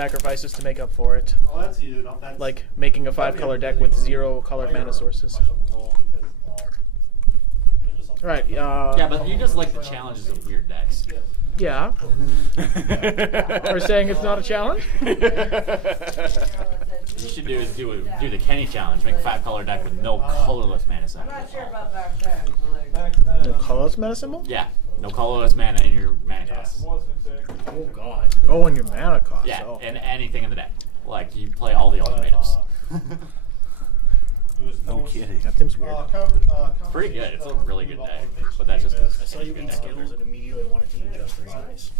sacrifices to make up for it. Oh, that's you. No, that's Like making a 5-color deck with 0 colored mana sources. Right. Yeah, but you just like the challenges of weird decks. Yeah. Are saying it's not a challenge? You should do the Kenny challenge. Make a 5-color deck with no colorless mana symbol. I'm not sure about back then. No colorless mana symbol? Yeah, no colorless mana in your mana cost. Oh god. Oh, and your mana cost. Yeah, Oh. and anything in the deck. Like you play all the ultimatums. No kidding. That seems weird. Pretty good. It's a really good deck, but that's just because I saw you eat Skittles and immediately wanted to eat just nice.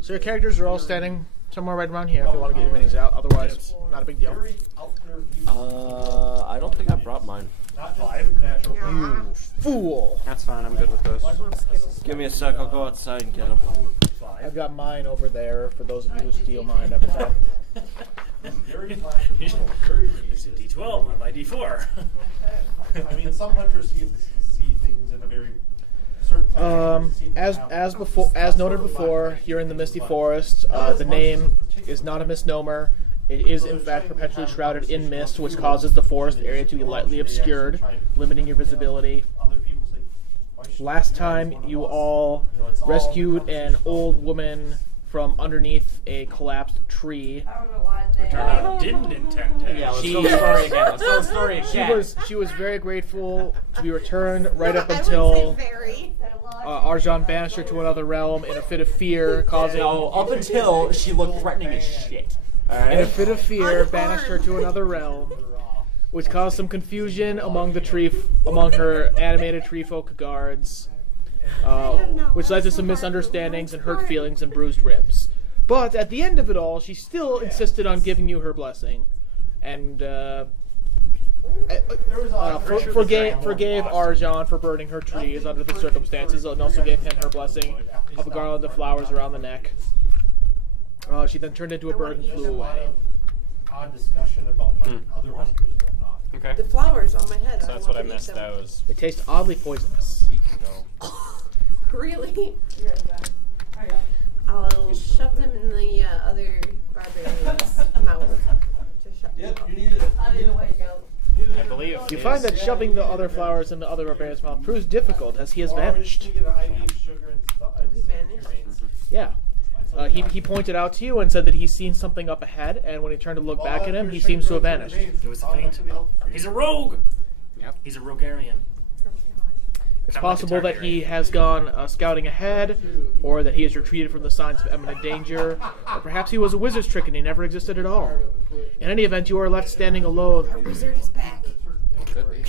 So your characters are all standing somewhere right around here if you want to get your minis out. Otherwise, not a big deal. I don't think I brought mine. You fool. That's fine. I'm good with those. Give me a sec. I'll go outside and get them. I've got mine over there for those of you who steal mine every time. There's a D12 on my D4. I mean, some hunters see things in a very certain time. As noted before, here in the Misty Forest, the name is not a misnomer. It is in fact perpetually shrouded in mist, which causes the forest area to be lightly obscured, limiting your visibility. Last time, you all rescued an old woman from underneath a collapsed tree. I don't know why they Turned out didn't intend to. yeah. Let's tell the story again. Let's tell the story again. She was very grateful to be returned right up I would until say very. Arjan banished her to another realm in a fit of fear, causing Up until she looked threatening as shit. in a fit of fear banished her to another realm, which caused some confusion among her animated tree folk guards, which led to some misunderstandings and hurt feelings and bruised ribs. But at the end of it all, she still insisted on giving you her blessing, and forgave Arjan for burning her trees under the circumstances, and also gave him her blessing of a garland of flowers around the neck. She then turned into a bird and flew away. Odd discussion about other hunters and whatnot. Okay. The flowers on my head. So that's what I missed. That was They taste oddly poisonous. a week ago. Really? I'll shove them in the other barbarian's mouth to shut them Yep, up. you need it. I didn't wake up. I believe You find that shoving the other flowers in the other barbarian's mouth proves difficult, as he has vanished. You get an IV of sugar and stuff. He vanished? Yeah. He pointed out to you and said that he's seen something up ahead, and when he turned to look back at him, he seems to have vanished. It was a feint. He's a rogue! Yep. He's a Rogarian. It's possible that he has gone scouting ahead, or that he has retreated from the signs of imminent danger, or perhaps he was a wizard's trick and he never existed at all. In any event, you are left standing alone, Our wizard is back. Could be.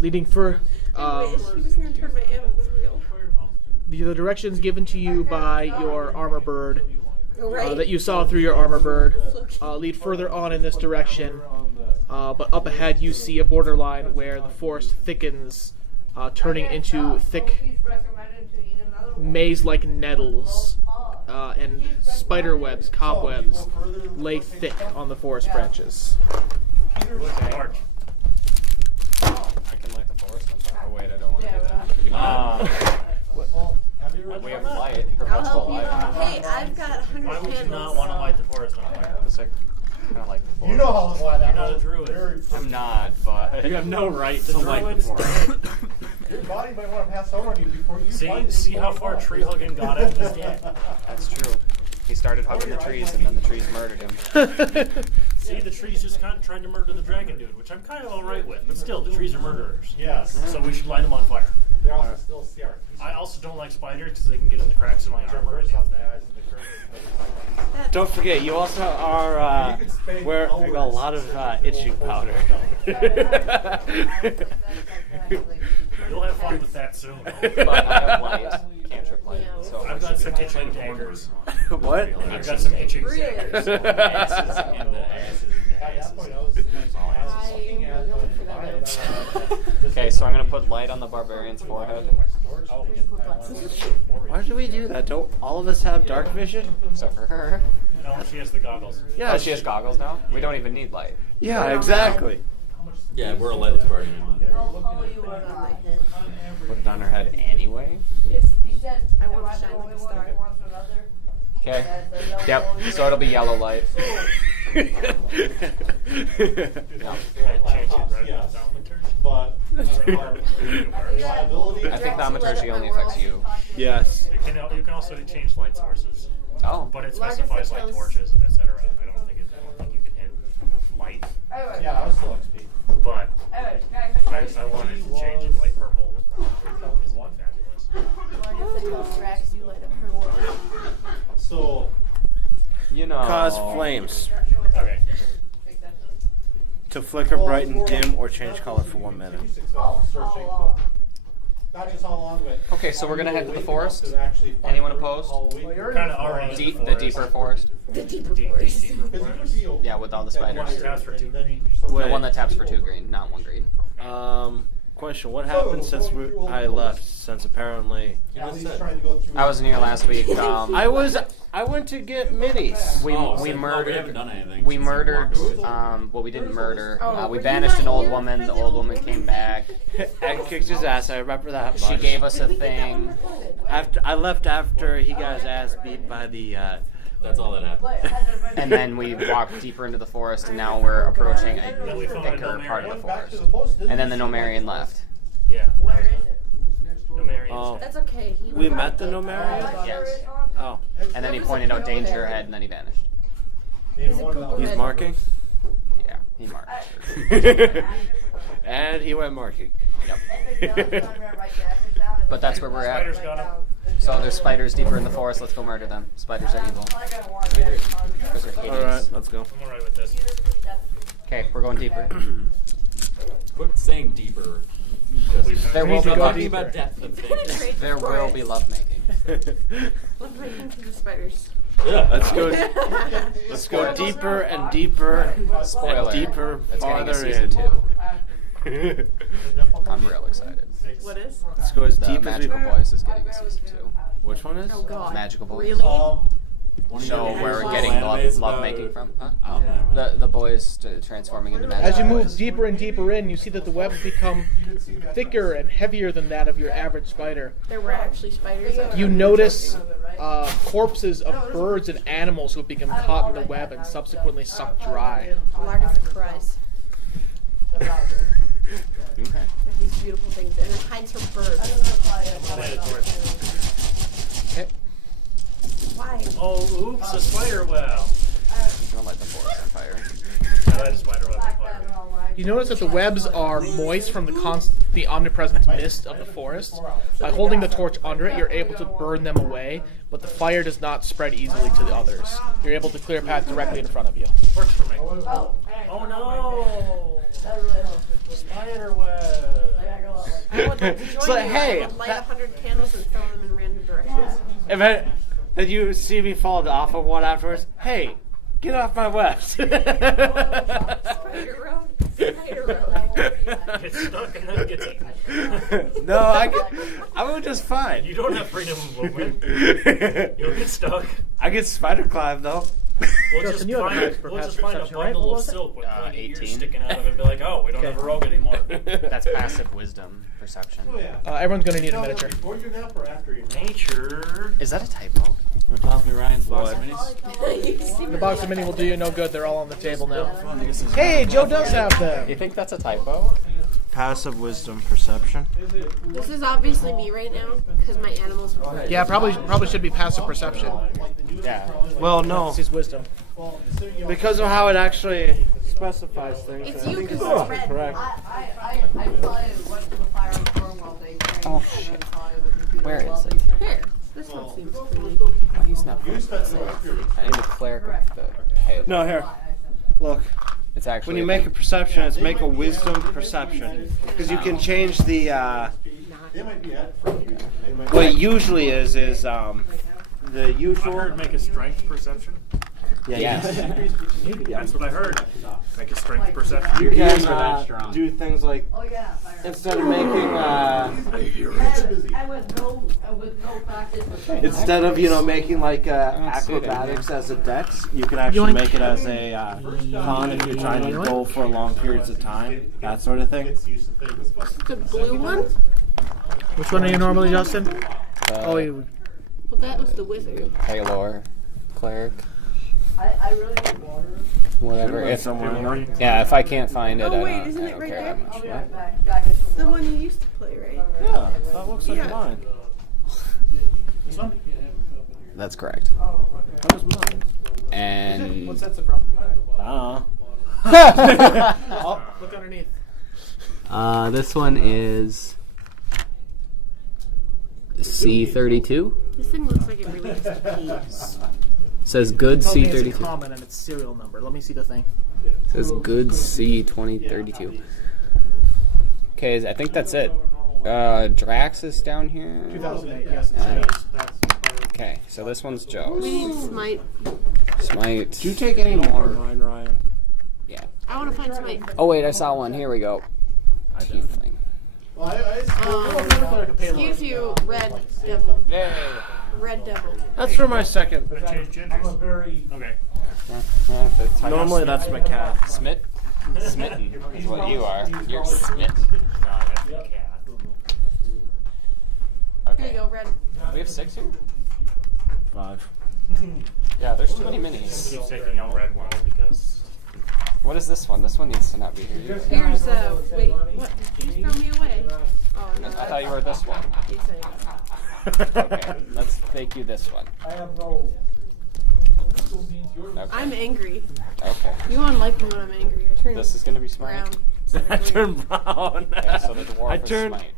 leading for I wish he was going to turn my animals real. the directions given to you by your armor bird Oh, right. that you saw through your armor bird lead further on in this direction, but up ahead you see a borderline where the forest thickens, turning into thick He's recommended to eat another one. maze-like nettles and spider webs, cobwebs lay thick on the forest branches. March. I can light the forest on top. Oh wait, I don't want to do that. We have light, I'll perpetual help you. light. Hey, I've got 100 Why would you candles. not want to light the forest on fire? Because I kind of like the forest. You know why that You're not a was druid. very I'm not, but You have no right to light the druids forest. Your body might want to pass over on you before you find See how far tree hugging got him? He's dead. that's true. He started hugging the trees, and then the trees murdered him. See, the trees just kind of trying to murder the dragon dude, which I'm kind of alright with. But still, the trees are murderers. Yes. So we should light them on fire. They're also still scared. I also don't like spiders because they can get in the cracks in my armor. Don't forget, you also are wear a lot of itching powder. You'll have fun with that soon. But I have light, cantrip light. So I've got some itching daggers. What? I've got some itching Really? daggers. Asses into asses into asses. I'm going for that. Okay, so I'm gonna put light on the barbarian's forehead. Why do we do that? Don't all of us have dark vision? Except for her. No, she has the goggles. Yeah, Oh, she has goggles now? We don't even need light. Yeah, exactly. Yeah, we're a lightless party. I'll follow you On my around. head. Put it on her head anyway. He said, I want to shine like a star. Okay. Yep. So it'll be yellow light. I change it right Yes. down the turn. But reliability. I think thaumaturgy only affects you. Yes. You can also change light sources, Oh. but it Larger specifies light pixels. torches and etc. I don't think you can hit light, Yeah, I was still XP. but I wanted to change it like purple. Is one fabulous. Rex, you light up her world. So You know. Cause flames Okay. to flicker, brighten, dim, or change color for 1 minute. searching. Not just how long, but Okay, so we're gonna head to the forest. to actually find Anyone it opposed? all week. Kind of already Deep, in the deeper forest. The deeper forest. Deeper Because you forest. would be okay Yeah, with all the with that spiders. one Taps for two. then you- The Wait. one that taps for 2 green, not 1 green. Question: what happened since I left? Since apparently At least trying to go through. I wasn't here last week. I went to get middies. We Oh, we so- murdered. we haven't done anything We since you murdered. walked. Well, we didn't murder. Oh, We were banished you an not old here woman. for The the old woman came back. I kicked his ass. I remember that. She much. gave us a Did we get that one thing. recorded? After I left after he got his ass beat by the. That's all that happened. And then we walked deeper into the forest, and now we're approaching Then we a found a thicker part of the Back to forest. the post, And then the Nomarian left. Yeah. Where is it? Nomarians. Oh. That's okay. He We was met the like- Nomarians? Yes. Oh, And then he pointed out danger ahead, and then he vanished. He's a Google he's head. marking, Yeah, he marked. and he went marking. Yep. But that's where we're Spiders at. got him. So there's spiders deeper in the forest. Let's go murder them. Spiders are evil. Because they're All right, hideous. let's go. I'm alright with this. Okay, we're going deeper. Quit saying deeper. There will need to be go love. deeper. About depth of things. Penetrate There the will forest. be lovemaking. Look right into the spiders. Yeah. Let's go. Let's go deeper and deeper Spoiler. and deeper It's getting a farther season in. 2. I'm real excited. What is? Let's go as The deep as we. Magical Boys is getting a season 2. Which one is? Oh God. Magical Boys. Really? So where we're getting love making from? Huh? Oh, never mind. The boys transforming into magical As you move boys. deeper and deeper in, you see that the webs become thicker and heavier than that of your average spider. There were actually spiders. You notice corpses of birds and animals who have become caught in the web and subsequently sucked dry. Lagartha cries. Okay. There's these beautiful things, and it hides her birds. Okay. Why? Oh, oops, a spider web. I'm gonna light the forest on fire. I light a spider web on fire. You notice that the webs are moist from the omnipresent mist of the forest. By holding the torch under it, you're able to burn them away, but the fire does not spread easily to the others. You're able to clear a path directly in front of you. Works for me. Oh, Oh no! that really helps. Spider web. I would like to join So, you. hey, I would light 100 candles and throw them in random directions. Did you see me fall off of one afterwards? Hey, get off my webs. Spider road. Spider road. Gets stuck and then gets eaten. No, I would just fine. You don't have freedom of movement. You'll get stuck. I get spider climb though. We'll Justin, just you have a find, highest we'll just find a perception, right? bundle What of was it? silk with pointy ears 18. sticking out of it and be like, oh, we don't have a rogue anymore. That's passive wisdom perception. Oh, yeah. Everyone's going to need a miniature. Before your nap or after your nap? Nature. Is that a typo? Want to toss me Ryan's box of minis? You see The box of mini will do you no good. They're all on the table now. I think this is- Hey, Joe does have them. You think that's a typo? Passive wisdom perception. This is obviously me right now because my animals. Were Yeah, probably should be passive perception. Yeah. Well, no, This is wisdom. because of how it actually specifies things. It's I you think 'cause it's it's red. correct. I probably went to the fire and burned while they trained. Oh, shit. Where is it? Here. This one seems pretty. Oh, he's not. You spent some experience. I need the cleric of the head. No, here. Look, It's actually. when you make a perception, it's make a wisdom perception because you can change the. They might be at for you. They might What it usually is the I usual. heard make a strength perception. Yeah, Yes. That's what I heard. Make a strength perception. You can They're that strong. do things like Oh yeah, fire. instead of making And with no practice. instead of making like don't see it acrobatics as a dex, you can actually Yoink. make it as a con if you're trying to go for long periods of time, that sort of thing. It's used to things, but The blue one? Which one are you normally, Justin? Oh, you. Well, that was the wizard. Taylor. cleric. I really want water. Whatever. Should If someone- yeah, if I can't find it, Oh, wait, I don't, isn't I it don't right care there? that much. I'll be What? right back. Gotta get some The water. one you used to play, right? Yeah, that looks like Yeah. mine. This one? That's correct. That was mine. And What's that from? Oh. Oh, look underneath. this one is C32. This thing looks like it relates to peas. Says good Tells me it's a C32. common and its serial number. Let me see the thing. Says good C2032. Okay, I think that's it. Drax is down here. 2008. Yes, it's Okay, so this one's We Joe's. need Smite. Smite. Did you take any more of mine, Ryan? Yeah. I want to find Smite. Oh wait, I saw one. Here we go. Tiefling. Well, I Excuse you, Red Devil. Yay. Red Devil. That's for my second. I changed I'm genders. a very. Okay. Normally that's my cat. Smit. Smitten is what you are. You're smit. No, that's the cat. Here Okay. you go, Red. We have 6 here? 5. Yeah, there's too many minis. Keep taking out red ones because What is this one? This one needs to not be here. Here's, wait, what? Did you throw me away? Oh, no. I thought you were this one. Yes, I am. Okay, let's make you this one. I have no. Okay. I'm angry. Okay. You won't like me when I'm angry. I turn This is gonna be smart. brown. I turned brown. Okay, so the dwarf I is turned smite.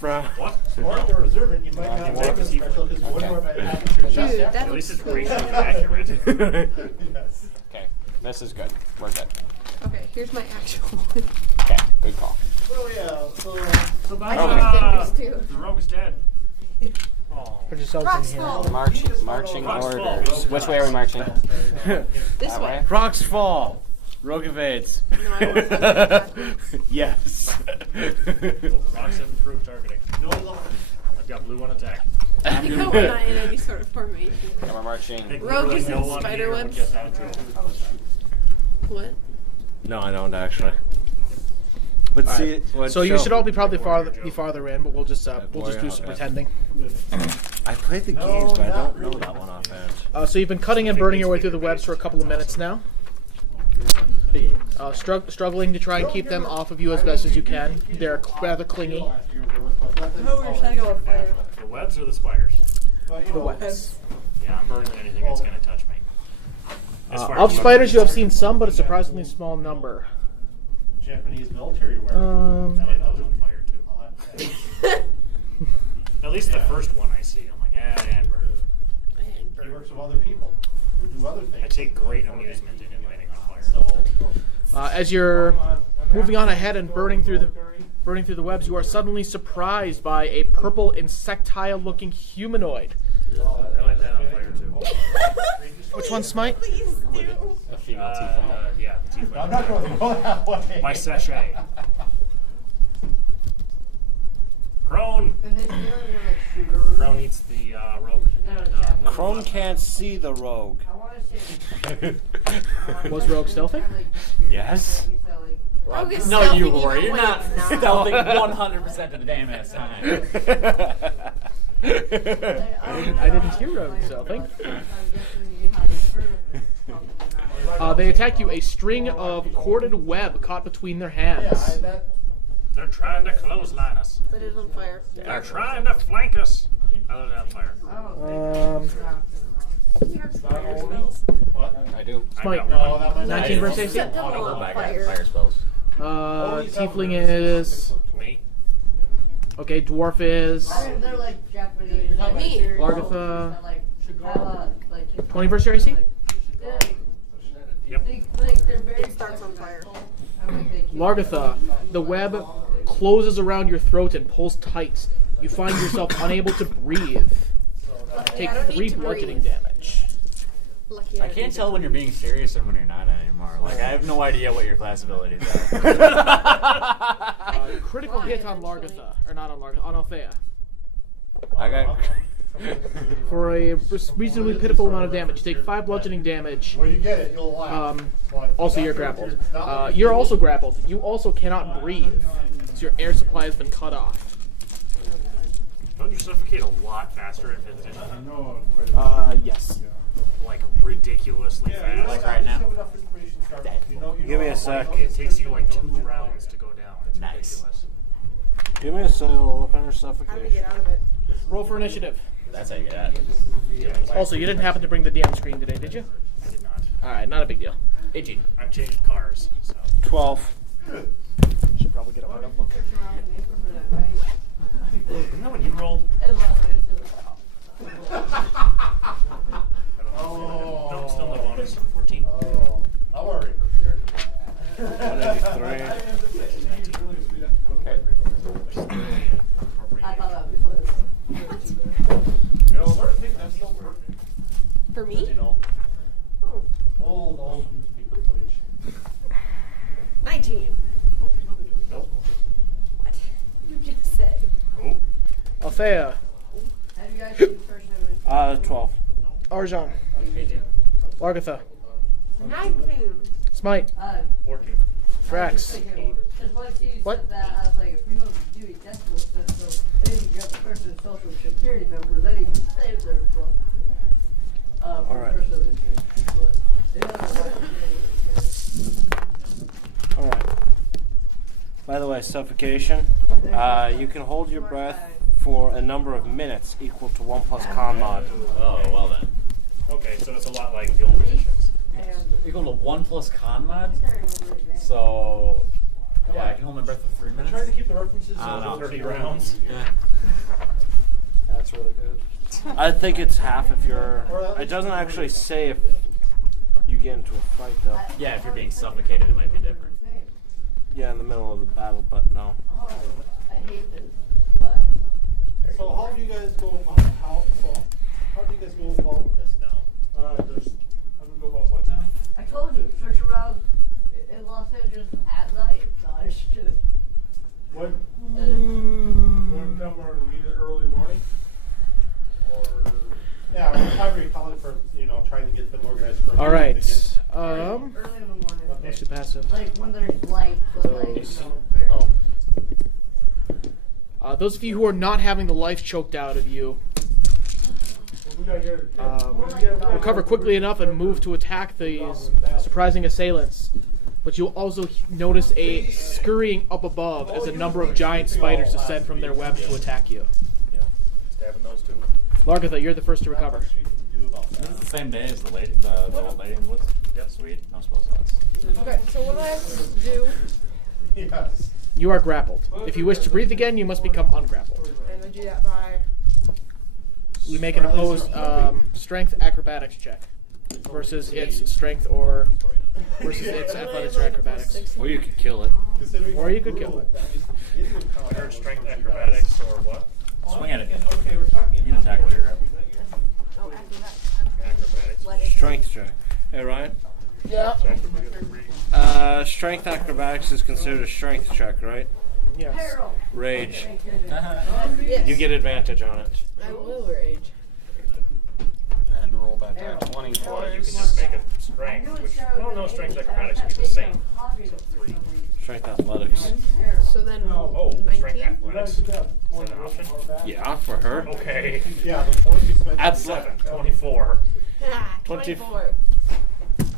brown. what? Or if you're observant, you might not Okay. take a special because one Okay. more might happen to your chest Dude, after. that At least looks it's cool. racially accurate. Yes. Okay, this is good. We're good. Okay, here's my actual one. Okay, good call. So yeah, so So I bye. have fingers too. The rogue is dead. Oh. Put yourselves Rocks in here. fall. Marching Fox orders. Falls. Which way are we marching? This That way. Rocks fall. Rogue evades. No, I want to backwards. Yes. Rocks have improved targeting. I've got blue on attack. I think I we're not in any sort of formation. And we're marching. I think Rogue literally is in no one spider here would webs. get that drill. What? No, I don't actually. But see, So you should all be probably farther in, but we'll just boy, do some okay. pretending. I played the games, but I don't know that one offhand. So you've been cutting and burning your way through the webs for a couple of minutes now. Struggling to try and keep them off of you as best as you can. They're rather clingy. Oh, we're trying to go with fire. The webs or the spiders? The webs. Yeah, I'm burning anything that's going to touch me. As far Of as spiders, you have seen some, but a surprisingly small number. Japanese military wear. I like those on fire too. At least the first one I see, I'm like, and burn. He works with other people who do other I things. take great amusement in lighting on fire. So As you're moving on ahead and burning through the webs, you are suddenly surprised by a purple insectile-looking humanoid. I like that on fire too. Which one, Smite? Please do. A female tiefling. Yeah, the tiefling. I'm not going to go that way. My sachet. Crone. And then you know, like sugar. Crone eats the rope. And, Crone can't see the rogue. I want to say. Was Rogue stealthing? Yes. Rogue is No, stealthing you even were. You're when not it's not. stealthing 100% of the damn ass time. I didn't hear Rogue stealthing. They attack you. A string of corded web caught between their hands. they're trying to clothesline us. But it's on fire. They're trying to flank us. I love that on fire. You have spiders. I do. Smite. No, that might 19 versus AC. Set them Oh, on back fire. fire spells. Tiefling is Me. okay. Dwarf is They're like Japanese. Not me. Largatha. Like, like 20 versus your AC. Yep. they're very. It starts on fire. Largatha, the web closes around your throat and pulls tight. You find yourself unable to breathe. Take I don't need 3 to bludgeoning breathe. damage. Lucky I can't tell when you're being serious and when you're not anymore. Like, I have no idea what your class abilities are. Critical hit on Largatha, or not on Largatha, on Althea. I got. For a reasonably pitiful amount of damage. You take 5 bludgeoning damage. When you get it, you'll laugh. Also, you're grappled. You're also grappled. You also cannot breathe. So your air supply has been cut off. Don't you suffocate a lot faster in 5th edition? Yes. Well, like ridiculously fast. Like right now? Give me a sec. It takes you like 2 rounds to go down. It's Nice. ridiculous. Give me a sec. I'll look under How do we suffocation. get out of it? Roll for initiative. That's how you get out of it. Also, you didn't happen to bring the DM screen today, did you? I did not. Alright, not a big deal. 18. I've changed cars, so. 12. Should probably get out my notebook. Isn't that what you rolled? Oh. Nope, still no bonus. 14. Oh, I'm already prepared. 183. I thought that was You know, I think that's still perfect. For me? You know, Oh, old newspaper footage. 19. Nope. What? You just said. Oh. Althea, Have you guys seen first time? 12. Arjan, 18. Largatha, 19. Smite, 14. Drax. Because once you What? said that, I was like, if we don't do it, that's cool stuff. So then you get the person's social security number, then you can save their blood. For Alright. personal interest. But it doesn't work. Alright. By the way, suffocation. You can hold your breath for a number of minutes equal to 1 plus con mod. Oh, well then. Okay, so it's a lot like the old editions. Equal to 1 plus con mod? So, yeah, I can hold my breath for 3 I'm minutes. trying to keep the references I don't know. 30 rounds. Yeah. That's really good. I think it's half if you're. It doesn't actually say if you get into a fight though. Yeah, if you're being suffocated, it might be different. Yeah, in the middle of the battle, but no. Oh, I hate this. But So how do you guys go about how do you guys go about this now? How do we go about what now? I told you, search around in Los Angeles at night. No, I'm just kidding. What Uh, want to come or meet it early morning? Or yeah, whatever you call it for trying to get them organized for All right. Early in the morning. Mostly passive. Like when there's light, but like, Those. very. Those of you who are not having the life choked out of you recover quickly enough and move to attack these surprising assailants. But you'll also notice a scurrying up above as a number of giant spiders descend from their webs to attack you. Stabbing those two. Largatha, you're the first to recover. This is the same day as the lady, the old lady in the woods? Yep, sweet. No spell slots. Okay, so what do I have to do? Yes. You are grappled. If you wish to breathe again, you must become ungrappled. And I do that by. We make an opposed strength acrobatics check versus its strength or versus its athletics or acrobatics. Or you could kill it. Or you could kill it. I heard strength acrobatics or what? Swing at it. Okay, we're talking. You can attack with your grapple. Oh, after that. Acrobatics. Let it. Strength check. Hey Ryan. Yeah. Strength acrobatics is considered a strength check, right? Yes. Harold. Rage. Yes. You get advantage on it. I will rage. And roll back down. 20 Or you can just make a strength, which, well, no, strength acrobatics would be the same. So 3. Strength athletics. So then. Oh, strength 19? athletics. Is that an option? Yeah, for her. Okay. Yeah, the point you spend. Add 7, 24. Ah, 20. 24.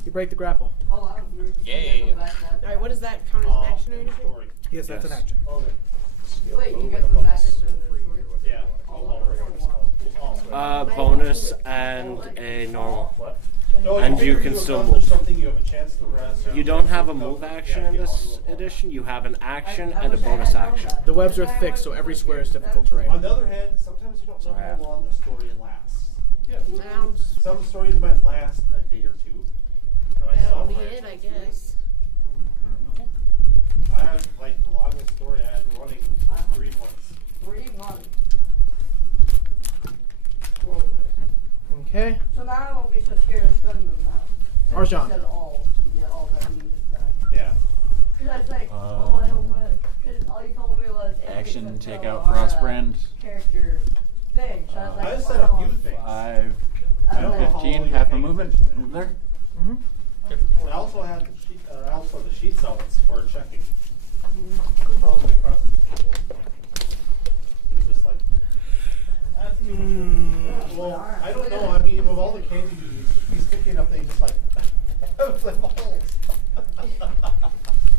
You break the grapple. Oh, I was weird. Yay. Alright, what does that count as an action or anything? Story. Yes, that's an action. Okay. Wait, you get them back as a Yeah. Bonus and a normal. What? No, And you figure can still accomplish move. Something you have a chance to rest. You don't have a move action in this edition. You have an action and a bonus action. The webs are thick, so every square is difficult terrain. On the other hand, sometimes you don't know how long a story lasts. Yeah. Now, Some stories might last a day or two. that'll be it, I guess. I had like the longest story I had running 3 months. 3 months. Okay. So now I won't be so scared of spending them now. Arjan. Instead of all, yeah, all that we just back. Yeah. Because I was like, oh, I don't want to. Because all you told me was Action, take out our, Frostbrand. Character thing. So I was like, I just said a oh, few things. 5, I don't know how 15, long half you a pay movement. attention. Move there. I also had the sheet. I also had the sheet cells for checking. All the way across. It was just like. Well, I don't know. I mean, with all the candy you use, if he's sticky enough, they just like flip holes.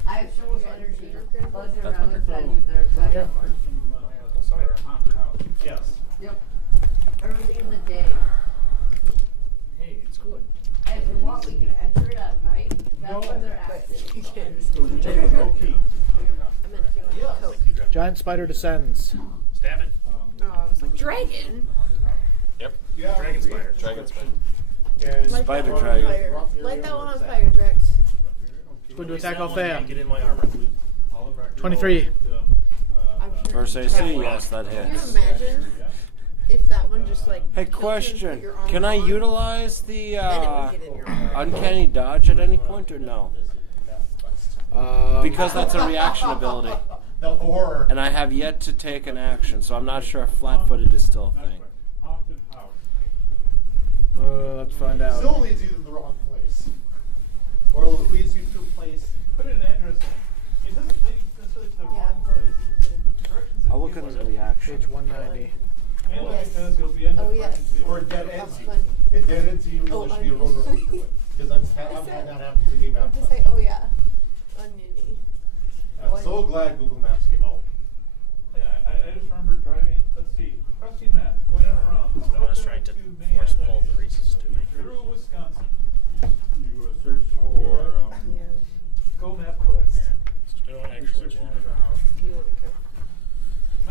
I have so much energy buzzing That's around inside you there. Yeah. Yes. Yep. Early in the day. Hey, it's good. And if you want, we can enter it at night. That's when they're active. Okay. I meant if you want Coke. Giant spider descends. Stab it. Oh, I was like, dragon. Yep. Yeah. Dragon spider. Dragon spider. And Light Spider that one dragon. on fire. Light that one on fire, Drex. It's going to attack That one Althea. can't get in my armor. 23. I'm sure. Verse AC, yes, that Can you hits. imagine if that one just like. Hey, killed you and question. put your armor Can I on? utilize the Then it would get in your armor. uncanny dodge at any point or no? Because that's a reaction ability. the horror. And I have yet to take an action, so I'm not sure if flat-footed is still a thing. Let's find out. Still leads you to the wrong place. Or it leads you to a place. Put an address in. It doesn't lead necessarily to the Yeah. wrong place. The directions I'll look at the reaction. Page 190. mainly Yes. because you'll be ended Oh, yes. Or dead ends you. Funny. It dead ends you, Oh, there should be a road onions. running through it. Because I've had that happen to me, What man. did I say? Oh yeah, oniony. I'm so glad Google Maps came out. Yeah, I just remember driving, let's see, crossing map, going from I was Snowden trying to to force pull Minneapolis, the Reese's to me. through Wisconsin. You search for. Yeah. Go MapQuest. I don't actually want it. Do you want to go?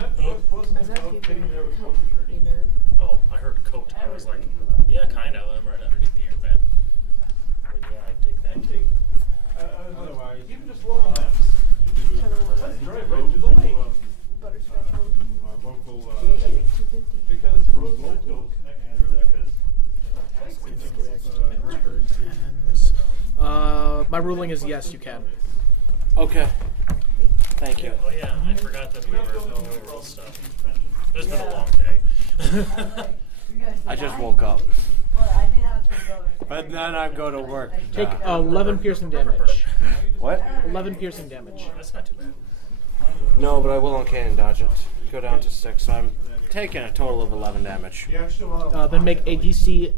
MapQuest wasn't I was about actually getting going there to with come. boat You journey. nerd. Oh, I heard coat. I was like, yeah, kind of. I'm right underneath the airbag. But yeah, I'd take that too. I was like, even just local maps. Kind of want Let's to drive right to the lake. butterscotch one. Local. I think 250. Because roads that go connect through because. My ruling is yes, you can. Okay. Thank you. Oh yeah, I forgot that we were going over all stuff. It's been a long day. I just woke up. Well, I did have to go. But then I go to work. Take 11 piercing damage. What? 11 piercing damage. That's not too bad. No, but I will uncanny dodge it. Go down to 6, so I'm taking a total of 11 damage. You actually want to. Then make a DC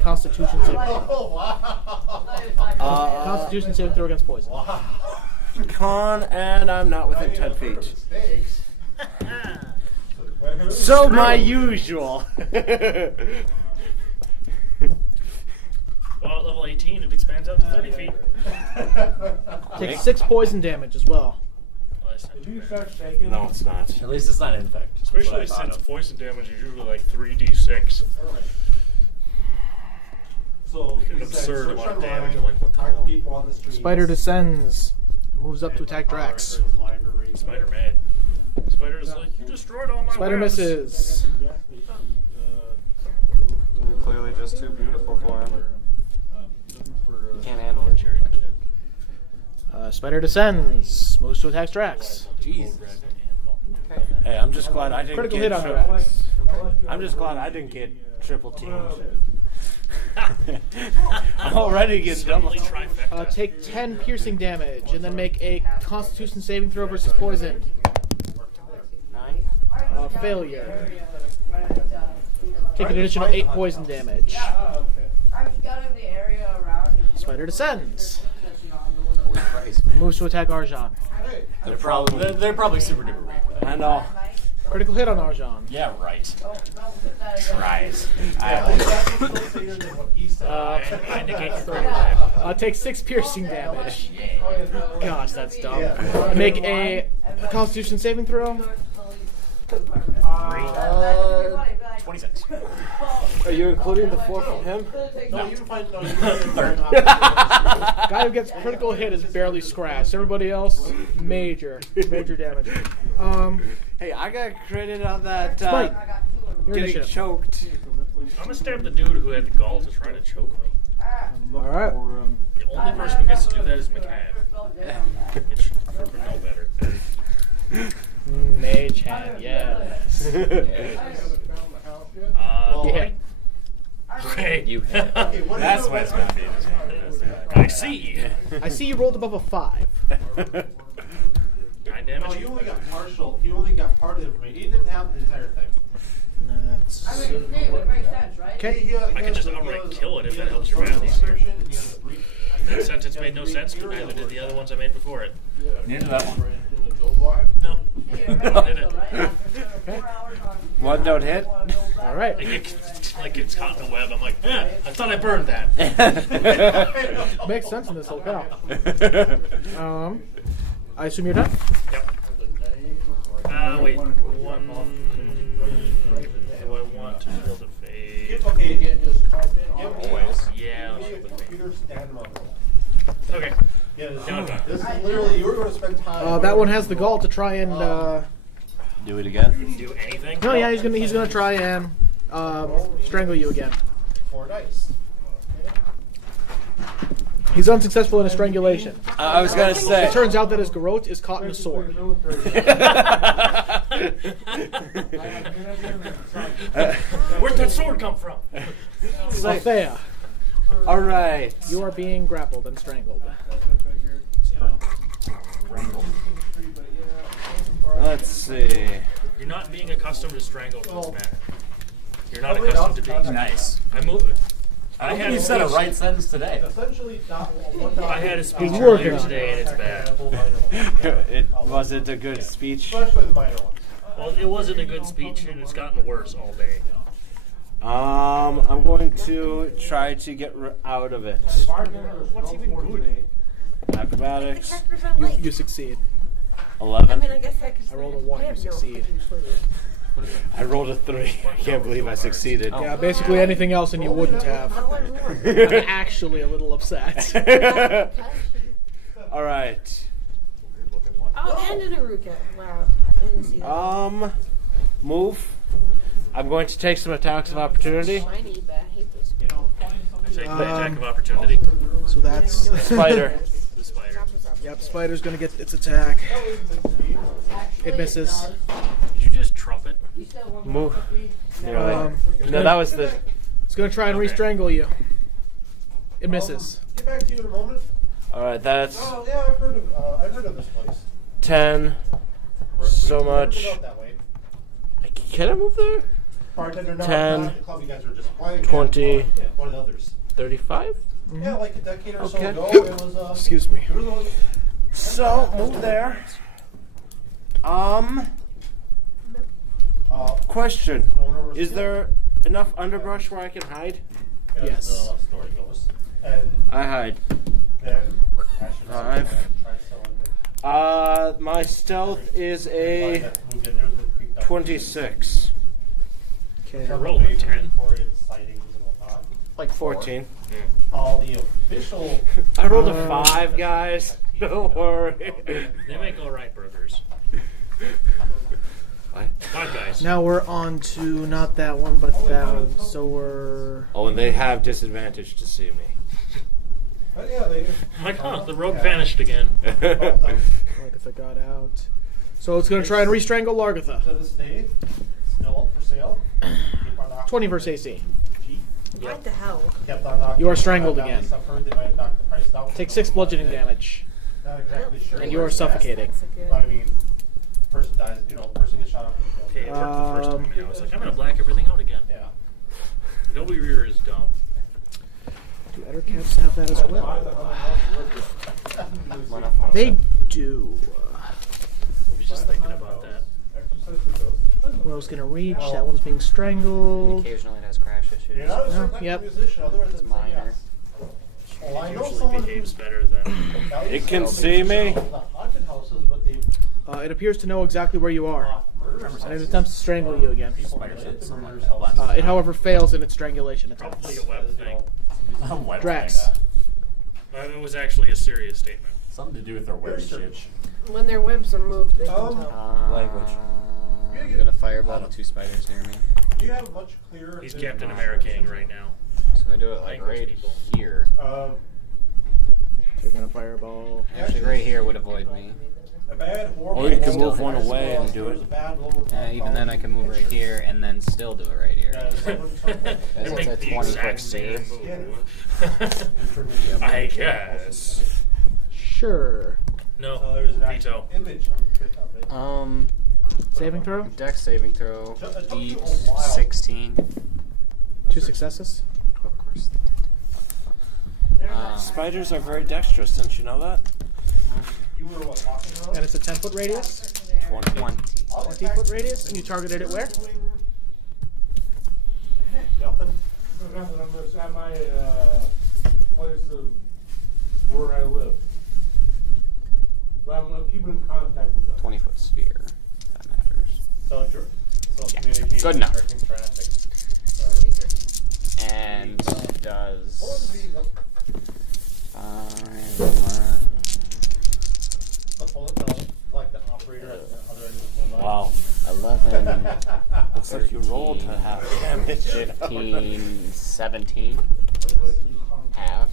Constitution saving throw. Oh, wow. Constitution saving throw against poison. Con, and I'm not within 10 feet. Mistakes. So my usual. Well, at level 18, it expands out to 30 feet. Take 6 poison damage as well. Well, that's not too bad. start shaking? No, it's not. At least it's not infect. Especially since poison damage is usually like 3d6. So, An absurd amount of damage. I'm like, what the hell? People on the streets. Spider descends. Moves up to attack Drax. Spider mad. Spider is like, you destroyed all my Spider webs. misses. You're clearly just too beautiful for him. You can't handle it. Cherry Spider descends. Moves to attack Drax. Jeez. Hey, I'm just glad I didn't Critical get hit on triple. Drax. I'm just glad I didn't get triple teamed. I'm already getting double. Suddenly trifecta. Take 10 piercing damage and then make a Constitution saving throw versus poison. 9? Failure. Take an additional 8 poison damage. I'm scouting the area around. Spider descends. Holy Christ, man. Moves to attack Arjan. They're probably super duper weak. I know. Critical hit on Arjan. Yeah, right. Tries. I negate 35. Take 6 piercing damage. Gosh, that's dumb. Make a Constitution saving throw. 26. Are you including the 4 from him? No, you can find. No, Guy who gets critical hit is barely scratched. Everybody else, major damage. Hey, I got credit on that Smite. Your getting initiative. choked. I'm gonna stab the dude who had the gall to try to choke me. All right. The only person who gets to do that is McCann. It should know better. Mage hand, yes. Yeah. Okay. You hit. That's why it's not being as hard. I see. I see you rolled above a 5. 9 No, damage. he only got partial. He only got part of the information. He didn't have the entire thing. it's. I mean, it makes sense, right? Okay. I could just outright kill it if that helps your math easier. That sentence made no sense, but neither did the other ones I made before it. Neither that one. No. Did it. One don't hit. All right. Like it's caught in a web. I'm like, I thought I burned that. Makes sense in this locale. I assume you're done. Yep. Wait. One. Do I want to build a fade? Okay. Always. Yeah. Okay. Yeah, No. this is literally, you were going to spend time. That one has the gall to try and. Do it again. Do anything? No, yeah, he's gonna try and strangle you again. 4 dice. He's unsuccessful in a strangulation. I was gonna say. It turns out that his garrote is caught in a sword. Where'd that sword come from? Althea, All right. you are being grappled and strangled. Let's see. You're not being accustomed to strangle in this matter. You're not accustomed to being Nice. I had You said a right sentence today. Essentially, I had a speech He's earlier working. today and it's bad. It wasn't a good speech. Especially the minor ones. Well, it wasn't a good speech and it's gotten worse all day. I'm going to try to get out of it. What's even good? Acrobatics. You succeed. 11. I mean, I guess that could. I rolled a 1, you succeed. I rolled a 3. I can't believe I succeeded. Yeah, basically anything else and you wouldn't have. I'm actually a little upset. All right. Oh, and an Aruka. Wow. I didn't see that. Move. I'm going to take some attacks of opportunity. Shiny, but I hate those. Take the attack of opportunity. So that's Spider. The spider. Yep, spider's gonna get its attack. It misses. Did you just trumpet? Move. Um, No, that was the. it's gonna try and re-strangle you. It misses. Get back to you in a moment. All right, that's Oh, yeah, I've heard of this place. 10. So We've much. been out that way. Can I move there? Bartender, no, 10, not the club you guys were just playing. 20. Yeah, one of the others. 35? Yeah, like a decade or so Okay. ago, it was. Excuse me. There was a, So move there. Question: is there enough underbrush where I can hide? as Yes. the story goes. And I hide. then, I should 5. try selling it. My stealth is Everybody a that moved in there was creeped out. 26. Okay. I rolled a 10. For its sightings and whatnot. Like 14. All the official. I rolled a 5, guys. Don't worry. They make alright burgers. What? 5 guys. Now we're on to not that one, but that one. So we're. Oh, and they have disadvantage to see me. But yeah, they. I'm like, huh, the rogue vanished again. Largatha got out. So it's gonna try and re-strangle Largatha. To this day, still up for sale. Keep on knocking 20 versus AC. cheap. What the hell? Kept on knocking You are strangled down. again. I've heard they might have knocked the price down. Take 6 bludgeoning damage, Not exactly sure. and you where are it's at, suffocating. That's a good. But I mean, person dies. Person gets shot up. Okay, it worked the first time. I was like, I'm gonna black everything out again. Yeah. Adobe Reader is dumb. Do Ettercaps have that as well? They do. I was just thinking about that. What I was gonna reach, that one's being strangled. Occasionally it has crash issues. You're not a Oh, select yep. musician, otherwise It's it's minor. Well, I know Usually someone behaves better than. It can see me. The haunted houses, but they It appears to know exactly where you are, murder and it attempts to strangle you again. Spider shit, something like that. It, however, fails in its strangulation Probably attempts. a web thing. Web Drax. thing. It was actually a serious statement. Something to do with their web shit. When their webs are moved, they can tell. Language. I'm gonna fireball the 2 spiders near me. Do you have much clearer? He's Captain Americaing right now. So I do it like Language right people. here. They're gonna fireball. Actually, right here would avoid me. A bad, horrible. Or you can Still move one has away and do There's it. a bad little- Even then, I can move right here and then still do it right here. They It's make a the 20 exact quick same steer. move. I guess. Sure. No, So there's an veto. actual image of it. Saving throw. Dex saving throw. It took Deep you a while. 16. 2 successes. Of course. Spiders are very dexterous, didn't you know that? You were what, walking around? And it's a 10-foot radius. 20. 20-foot radius. And you targeted it where? Nothing. Nothing, I'm just at my place of where I live. But I'm gonna keep in contact with them. 20-foot sphere. That matters. So, communication, Good enough. directing traffic. And does. Like the operator at the other end of the Wow. 11. Looks like you rolled to half damage. 15, 17. Half.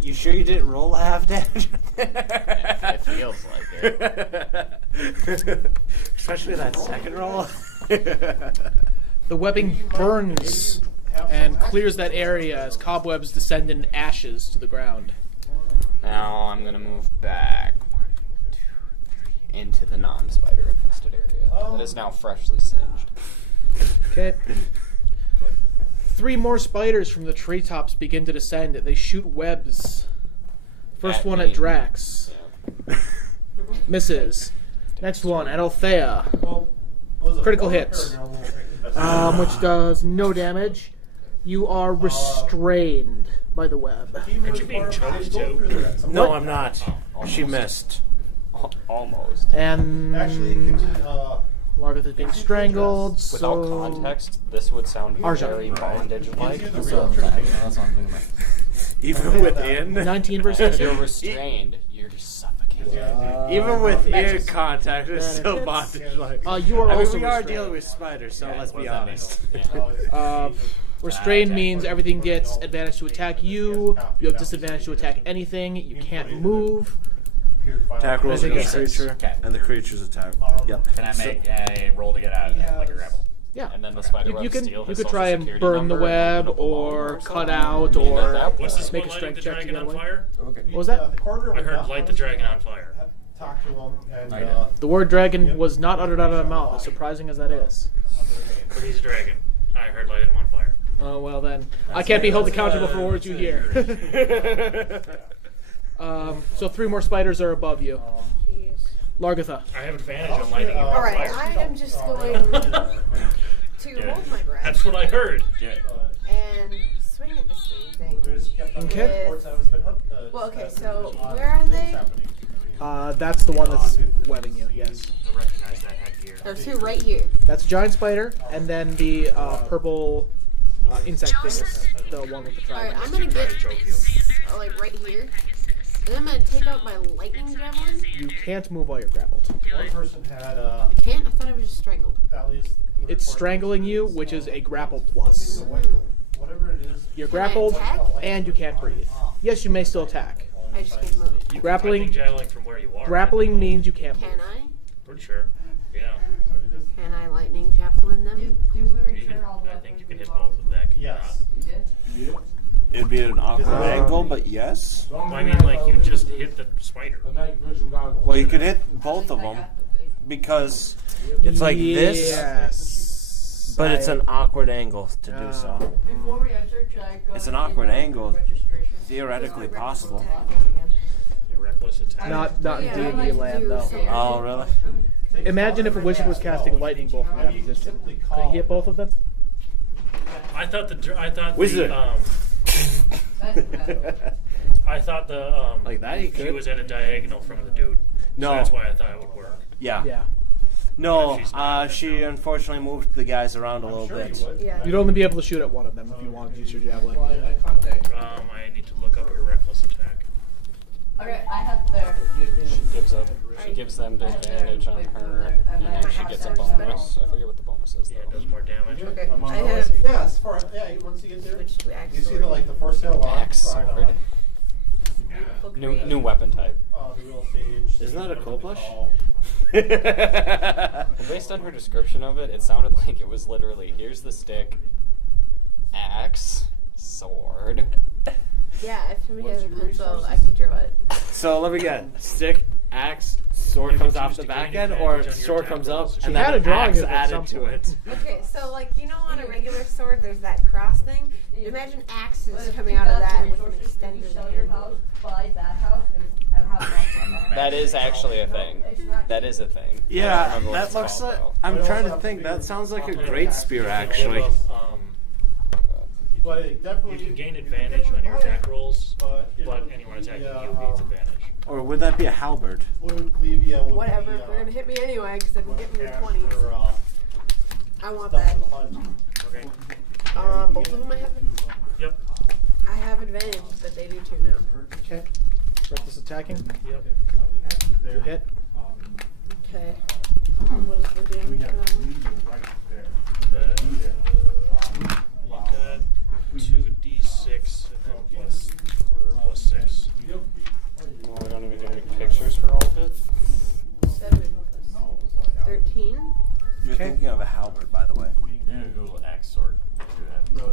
You sure you didn't roll a half damage? It feels like it. Especially that second roll. The webbing burns and clears that area as cobwebs descend in ashes to the ground. Now I'm gonna move back 1, 2, 3, into the non-spider infested area. That is now freshly singed. Okay. 3 more spiders from the treetops begin to descend. They shoot webs. First At one me. at Drax. Yeah. Misses. Next one at Althea. Critical hit. Which does no damage. You are restrained by the web. Aren't you being choked too? No, I'm not. She missed. Almost. And Actually, Largoth is being strangled. Without so context, this would sound Arja. very bondage-like. That's what I'm thinking. Even within. 19 versus. You're restrained. You're suffocated. Even within Matches. contact, it's That still hits. bondage. Like, You are I mean, also we are restrained. dealing with spiders, so let's be honest. Restrained means everything gets advantage to attack you. You have disadvantage to attack anything. You can't move. Attack rolls I think against it's- creature, Okay. and the creature's attack. Yep. Can I make a roll to get out of there, like a grapple? Yeah. And then the spider You web can steal you his could social try and security burn the number and web open up a or loan cut something. out I mean, at or that What's this make one a lighting strength the check to dragon get on away. fire? What was that? I heard light the dragon on fire. Talk to him and Okay. The word dragon was not uttered out of my mouth, as surprising as that is. But he's a dragon. I heard light him on fire. Oh, well then. I can't be held accountable for words you hear. So 3 more spiders are above you. Jeez. Largatha. I have advantage on lighting him on Alright, fire. I am just going to Yeah. hold my breath That's what I heard. and swing at this dang thing. Okay. Well, okay, so where are they? That's the one that's webbing you, yes. I recognize that headgear. There's 2 right here. That's a giant spider, and then the purple insect thing is the one with the Alright, triangle. I'm gonna Try get to choke you. like right here. Then I'm gonna take out my lightning javelin. You can't move while you're grappled. One person had I can't? I thought I was just strangled. at least. It's strangling you, which is a grapple plus. Whatever it is. You're Can I grappled, attack? and you can't breathe. Yes, you may still attack. I just can't move. You Grappling- can javelin from where you are. Grappling means you can't move. Can I? Pretty sure. Yeah. Can I lightning javelin them? Do we You return can, all the I think you can weapons hit we both of that. can you Yes. You did? It'd be at an awkward angle, but yes. not? Well, I mean, like, you just hit the spider. The night vision goggles. Well, you could hit both of I them got the face. because it's like this, Yes. but it's an awkward angle to do so. Before we enter, should I go It's an and awkward get angle. registration? Theoretically possible. Your reckless attack. Not in Yeah, D&D I'd like to land, do though. some- Oh, really? Imagine if a wizard was casting lightning bolt from that position. Could he hit both of them? I thought the Wizard. That's better. I thought the Like that he she could. was at a diagonal from the dude. No. So that's why I thought it would work. Yeah. Yeah. No, She's not. she unfortunately moved the guys around a little bit. Yeah. You'd only be able to shoot at one of them if you wanted to use your javelin. I contact. I need to look up your reckless attack. Okay, I have their. She gives them the advantage on her, and then she gets a bonus. I forget what the bonus is, Yeah, it though. does more damage. Okay, I have Yeah, as far once you get there. switched to axe You see sword. the like the for sale lot. Axe sword. Beautiful New creation. weapon type. The real sage. Isn't that a Koblish? Based on her description of it, it sounded like it was literally, here's the stick, axe, sword. Yeah, if somebody has a pencil, I can draw it. So let me get stick, axe, sword You comes can off choose the to back gain end, or advantage on your sword attack comes up rolls. and She then had a an drawing axe of it at added some to point. it. Okay, so like on a regular sword, there's that cross thing. Imagine axes But if coming you out of got that the with an resources, if you extended sell your handle. house, buy that house, and have lots of That is actually a thing. That is a thing. I don't Yeah, remember what that it's looks called, like. though. I'm trying to think. That sounds like a great spear, You actually. have, But it you definitely. can gain advantage on your attack rolls, But but anyone attacking yeah, you gains advantage. Or would that be a halberd? Would would Whatever, be, they're gonna hit me anyway because I've been getting the cash 20s. for, I want stuff that. to hunt. Okay. Both of them I have. Yep. I have advantage, but they do too now. Okay. Reckless attacking. Yep. You hit. Okay. What is the damage for that one? You got 2d6 and then plus 6. Well, we don't even do any pictures for all of it. 7 plus 13. You're thinking of a halberd, by the way. You're gonna Google axe sword. Do that.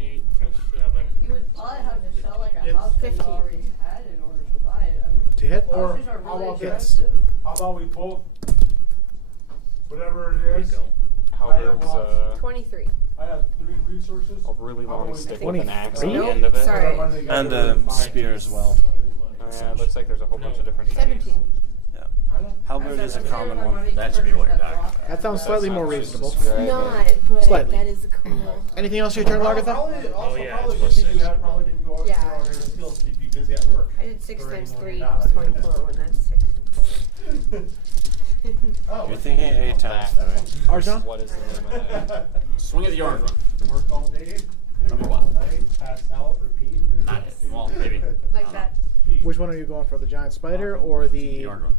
8 plus 7. You would probably have to sell like a It's house that you 15. already had in order to buy it. I mean, To hit. Or houses are how really about this? expensive. How about we both, whatever There it you is, go. Halberd's 23. I have 3 resources. a really How long about we stick take- with an axe at the Nope, end of it. sorry. And a spear as well. Yeah, it looks like there's a whole bunch of different things. 17. Yeah. Halberd is a common one. That should be what you're talking about. That sounds slightly more reasonable. Right, Not, but Slightly. that is cool. Anything else for your turn, Largatha? Probably, also yeah, probably it's good plus thing you 6. have probably didn't go out Yeah. to your skills if you're busy at work. I did 6 Or times when 3 you're not plus doing 24 when that's 6 in total. Oh, You're thinking 8 times 3. Arjan? What is the name of that? Swing of the orange one. Work all day, Number all one. night, pass out, repeat. Not it. Well, maybe. Like that. Which one are you going for? The giant spider or The the? orange one.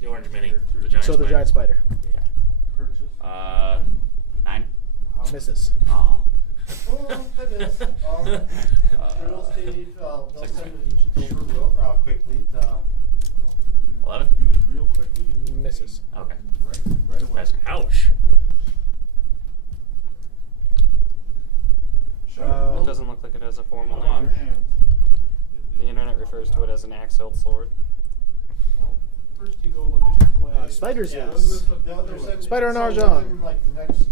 The orange mini. The giant So the spider. giant spider 9. misses. Oh. Oh, goodness. Real estate, they'll send an agent over real quickly to, 11. real quickly. Misses. Okay. Right away. That's Ouch. It doesn't look like it has a formal name. The internet refers to it as an axe-hilt sword. First you go look at your play. Spiders Yeah, is. they're sending- Spider and so Arjan. within, like, the next-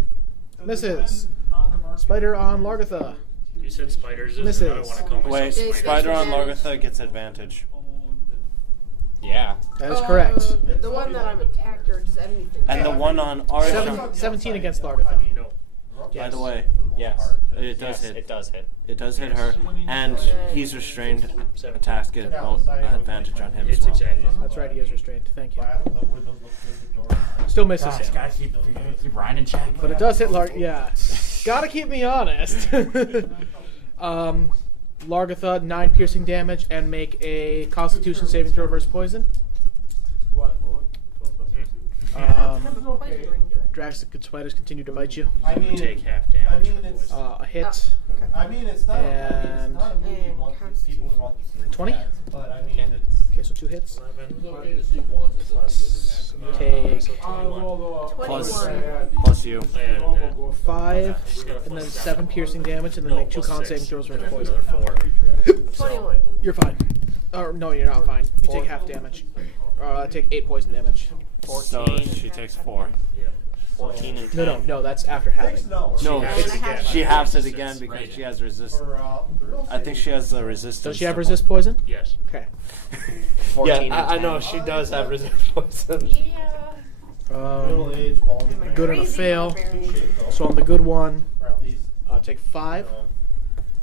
Misses. depend on the market. Spider on Largatha. You said spiders is, Misses. and I want to call myself Wait, They- spider on advantage. Largatha gets advantage. Yeah. That is correct. The one that I'm attacked or does anything. And the one on Arjan, 17 against Largatha. No. by the way, Yes. it does Yes, hit. it does hit. It does hit her, and he's restrained. Attacks get advantage on him as It's well. exactly. That's right, he is restrained. Thank you. The windows look good, the doors. Still misses Guys, him. gotta keep Ryan in check. But it does hit Yeah. Gotta keep me honest. Largatha, 9 piercing damage, and make a Constitution saving throw versus poison. What? Dragons spiders continue to bite you. I mean, Take half damage. I mean, it's, A hit. I mean, it's not, And- it's not a movie you want people would want to see. 20? But I mean, it's. Okay, so 2 hits. 11 Plus, take so 21. Plus, 21. plus you. I added that. 5, and then 7 piercing damage, and then make 2 con saving throws versus poison. Another 4. 21. You're fine. Or, no, you're not fine. You take half damage. Take 8 poison damage. So she takes 4. Yep. 14 and 10. No, that's after halving. Takes an hour. No, halves it again. she halves it again because she has resist. For, real I think she has the resistance. Does she have resist poison? Yes. Okay. 14 Yeah, I and know 10. she does have resist poison. Yeah. Middle age, bald, Good on a Crazy fail. barbarian. So on the good one, or at least, take 5, you know,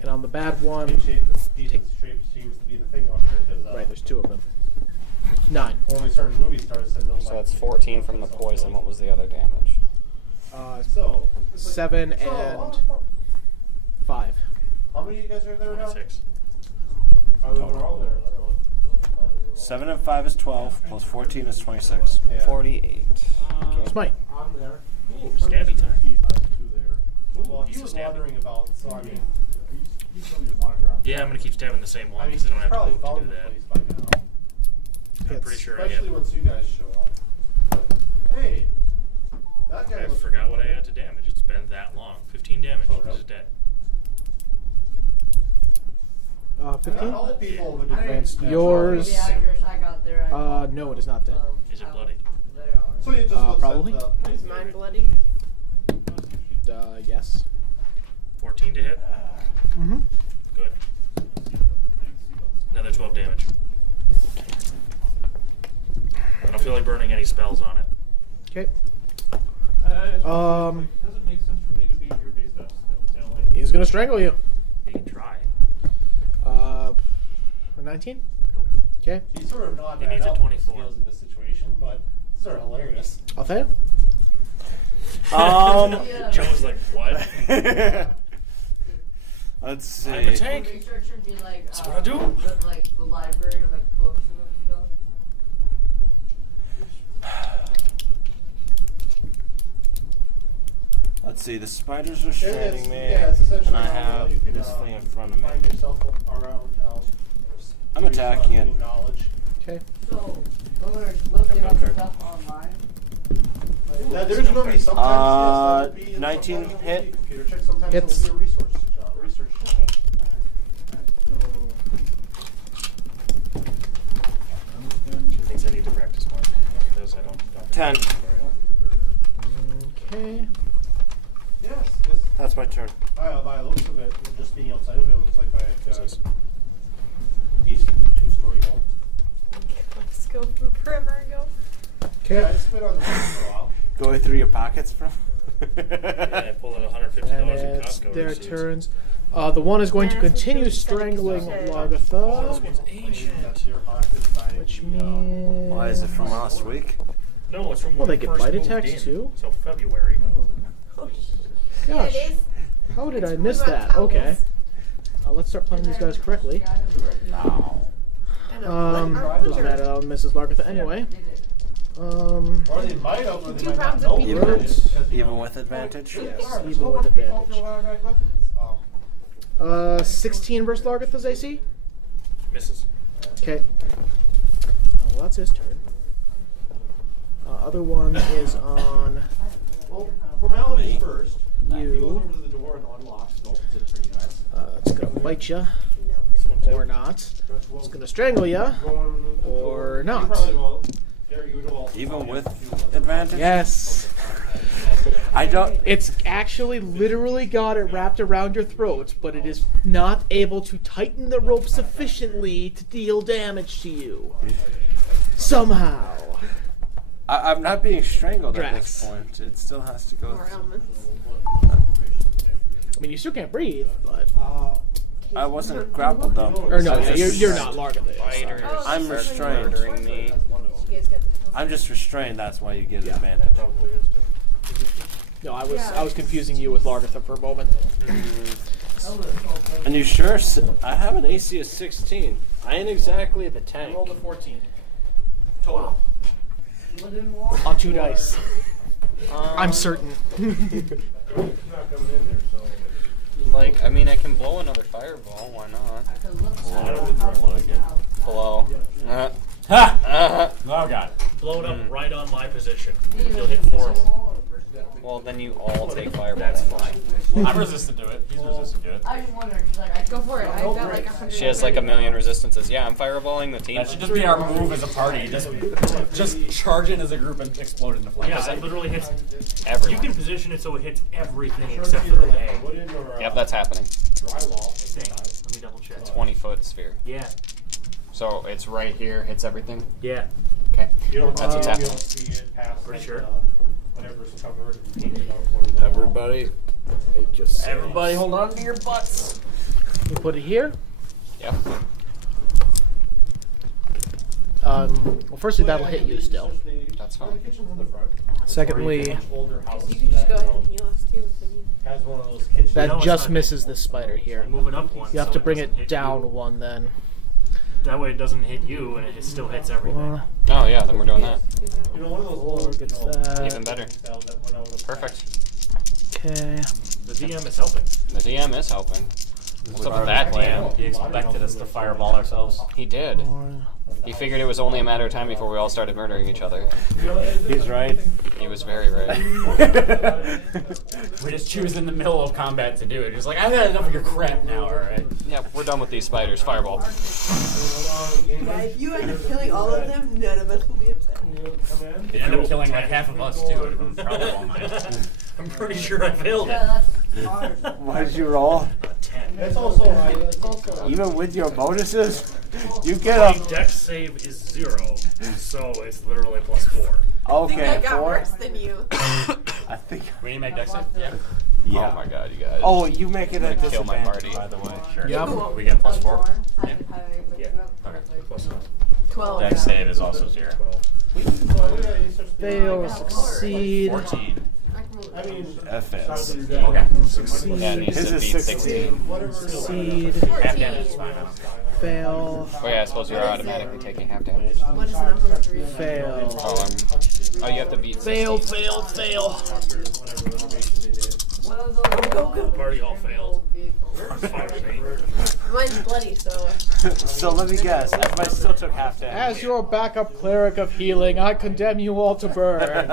and on the bad one, big shape, decent shape seems to be the thing on here, because, right, there's 2 of them. 9. when we started movie stars, said those So like. that's 14 from the poison. What was the other damage? So. it's like- 7 so, and 5. How many of you guys are there now? 26. We're all there. 7 and 5 is 12, plus 14 is 26. Yeah. 48. Smite. I'm there. Ooh, stabby time. Well, he It's a was stab. wondering about, so I mean, Yeah, I'm gonna keep stabbing the same I one mean, because he's I don't have to probably move to found do the that. place by now. I'm Hits. pretty sure I Especially get. once you guys show up. Hey, that guy I was. forgot what I had to damage. It's been that long. 15 damage. Oh, He's really? dead. 15? Not all people would I didn't- Yours. Yeah, I guess I got there I No, it is not dead. Is it bloody? So you just looks probably. at the, Is mine bloody? Yes. 14 to hit. Mm-hmm. Good. Another 12 damage. I don't feel like burning any spells on it. Okay. Does it make sense for me to be here based off still? He's gonna strangle you. You can try. 19. Nope. Okay. he's sort of not He needs a 24. skills in this situation, but it's sort of hilarious. I'll fail. Yeah. Joe's like, what? Let's see. I'm a tank. Research would be like, That's what I do. like the library, like books and stuff. Let's see. The spiders are straining me, Yeah, it's essentially and I how have you can, this thing in front of me. find yourself around now. I'm attacking it. Gaining knowledge. Okay. So, we're gonna look I'm at not there. stuff online. Yeah, there's going to be sometimes. Yes, there'll be in 19 some hit. computer check. Sometimes Hits. it'll be a research. She thinks I need to practice more. Those I don't 10. very often. Okay. Yes. That's my turn. By the looks of it, just being outside of it, looks like This is- a decent 2-story home. Let's go from forever ago. Okay. Yeah, it's been on the market for a while. Going through your pockets, bro. Yeah, I pulled out $150 And in it's Costco their receipts. turns. The one is going to Yeah, that's what continue Julie said, strangling because Oh, this Largatha, one's ancient. That's your haunted by which the, means. Why is it from last week? No, it's from Well, when they we get first bite moved attacks in. too? So February. Yeah, Gosh, it is. how did I It's miss blue that? towels. Okay. Let's start playing these guys correctly. No. I know. Doesn't matter. Mrs. Largatha anyway. Or they might have, or they 2 might pounds not of know. peanut where it butter. is, because, you Even know, with advantage? Yes, there's even no with one people advantage. throw automatic weapons. 16 versus Largatha's AC. Misses. Okay. Well, that's his turn. Other one is on Well, formalities first. He goes you. over to the door and unlocks and opens it for you guys. It's gonna bite you, This one too. or not. It's gonna strangle you, or You not. probably will. There you go. Even with advantage? Yes. I don't. It's actually literally got it wrapped around your throat, but it is not able to tighten the rope sufficiently to deal damage to you. Somehow. I'm not being strangled at Drax. this point. It still has to go. More elements. I mean, you still can't breathe, but. I wasn't grappled though. Or no, So yeah, just- you're not Largatha. Spiders Oh, I'm start restrained. murdering me. You guys got the I'm just restrained. That's why you get Yeah. advantage. Probably is too. No, I was confusing you with Largatha for a moment. And you sure? I have an AC of 16. I ain't exactly the I tank. rolled a 14 Total. on 2 dice. I'm certain. He's not coming in there, so. Like, I mean, I can blow another fireball. Why not? Blow. Ha! Oh god. Blow it up right on my position. You'll hit 4 of them. Well, then you all take fireball. That's fine. I'm resistant to it. He's resistant to it. I just wondered, 'cause, like, I Go for it. I've got like 100. She has like a million resistances. Yeah, I'm fireballing the team. That should just be our move as a party. Just charge in as a group and explode into flames. Yeah, it literally hits. Everyone. You can position it so it hits everything except for the hay. Wooden or Yep, that's happening. drywall. Same. Let me double check. 20-foot sphere. Yeah. So it's right here, hits everything. Yeah. Okay. You don't, That's what's you happening. don't see it past Pretty like, sure. whatever's covered and take it out for the wall. Everybody, make yourself. Everybody hold on to your butts. You put it here. Yep. Well, firstly, that'll hit you still. That's fine. The kitchen's in the front. Secondly, Older house You can just go that, ahead and heal us too if you need. has one of those kitchens. that No, it's just not. misses this spider here. Move it up one. You have so to bring doesn't it hit down you. one then. That way it doesn't hit you and it still hits everything. Oh yeah, then we're doing that. You know, one of those Or little, gets that. Even better. that went out of Perfect. Okay. The DM is helping. The DM is helping. What's up with that, Dan? He expected us to fireball ourselves. He did. He figured it was only a matter of time before we all started murdering each other. He's right. He was very right. We just choose in the middle of combat to do it. He's like, I've had enough of your crap now, alright? Yeah, we're done with these spiders. Fireball. Yeah, if you end up killing all of them, none of us will be upset. They ended up killing like half of us, too. It would have been probably all mine. I'm pretty sure I failed it. Yeah, that's ours. Why did you roll? 10. It's also, Even with your bonuses, you get My a. dex save is 0, so it's literally +4. I think Okay, I got 4. worse than you. I think. We need to make dex save? Yeah. Yeah. Oh my god, you guys. Oh, you make it a I'm gonna kill my disadvantage, party. by the way. Sure. Yep. We get +4? Yeah. Yeah. Okay. +4. 12. Dex save is also 0. 12. Fail, succeed. 14. I mean, That fails. Okay. Succeed. Yeah, it needs His to is beat 16. Succeed. Half damage is fine. Fail. Oh yeah, I suppose you're automatically taking half damage. What is the number of 3? Fail. Oh, you have to beat 16. Fail, fail, fail. One of those Party all failed. vehicles. It's fine with me. Mine's bloody, so. So let me guess. Everybody still took half damage. As your backup cleric of healing, I condemn you all to burn.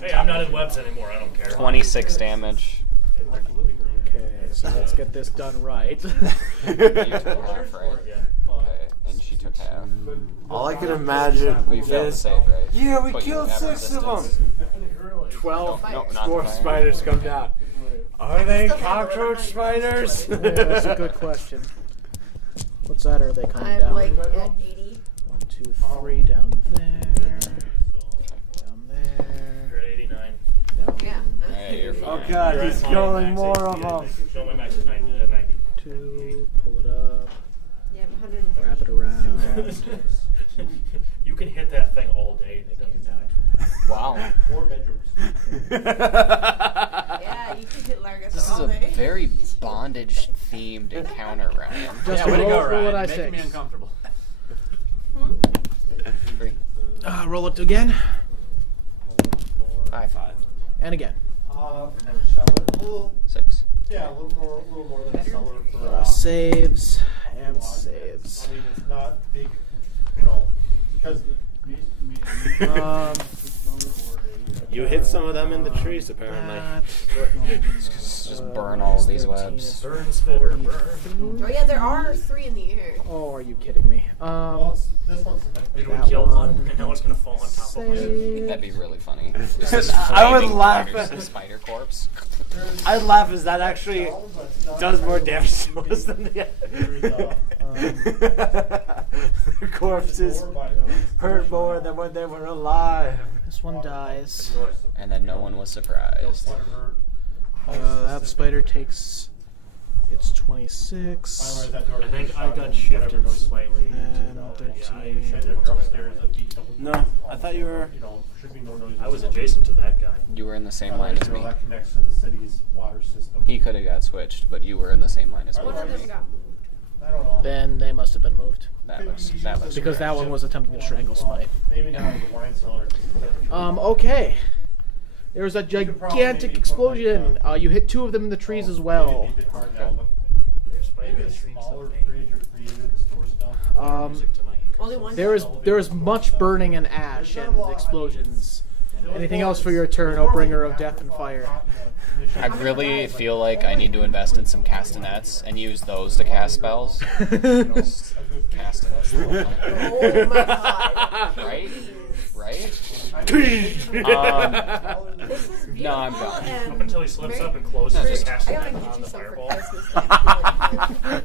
Hey, I'm not in webs anymore. I don't care. 26 damage. Okay, so let's get this done right. You took half, right? Yeah. Okay, and she took half. All I can imagine We failed to is. save, right? Yeah, we But you killed have 6 of them. resistance. 12 No, not dwarf the fire. spiders come down. Are they cockroach spiders? Yeah, that's a good question. What side are they coming I'm down? like at 80. 1, 2, 3, down there. Down there. You're at 89. Down Yeah. Alright, you're Oh fine. god, You're he's at my killing max more HP. of them. No, my max is 90. 2, pull it up, Yeah, I'm 130. wrap it around. You can hit that thing all day and it doesn't die. Wow. 4 bedrooms. Yeah, you can hit Largus This is all a day. very bondage-themed encounter round. Just Yeah, way to roll, go, roll it Ryan. I6. Making me uncomfortable. 3. Roll it again, High 5. and again. Little, 6. yeah, a little more than a cellar for. Saves and saves. I mean, it's not big, you know, because. You hit some of them in the trees, apparently. Just burn all of these webs. Burn, spitter, burn. Oh yeah, there are 3 in the air. Oh, are you kidding me? Well, this one's. Did we That kill one. one? And now it's going to fall on top of one. Save. That'd be really funny. This is I would flaming laugh spiders, at- the spider corpse. I'd laugh as that actually does more damage to us than the The corpses hurt more than when they were alive. This one dies. And then no one was surprised. That spider takes its 26. I think I got shifted slightly. And Yeah, 13. No, I thought you were. I was adjacent to that guy. You were in the same line as me. That connects to the city's water system. He could have got switched, but you were in the same line as me. One of them got moved. I don't know. Then they must have been moved. That looks Because that one was attempting to strangle Smite. Maybe not the wine cellar. Okay. There was a gigantic explosion. You hit 2 of them in the trees as well. Maybe a smaller fridge or freezer to store stuff. Only one. There is much burning and ash and explosions. Anything else for your turn, O bringer of death and fire? I really feel like I need to invest in some castanets and use those to cast spells. Castanets. Oh my god. Right? Right? This is No, I'm beautiful done. and Up until he slips up and closes No, his just- cast I gotta on get you the some for fireball. Christmas.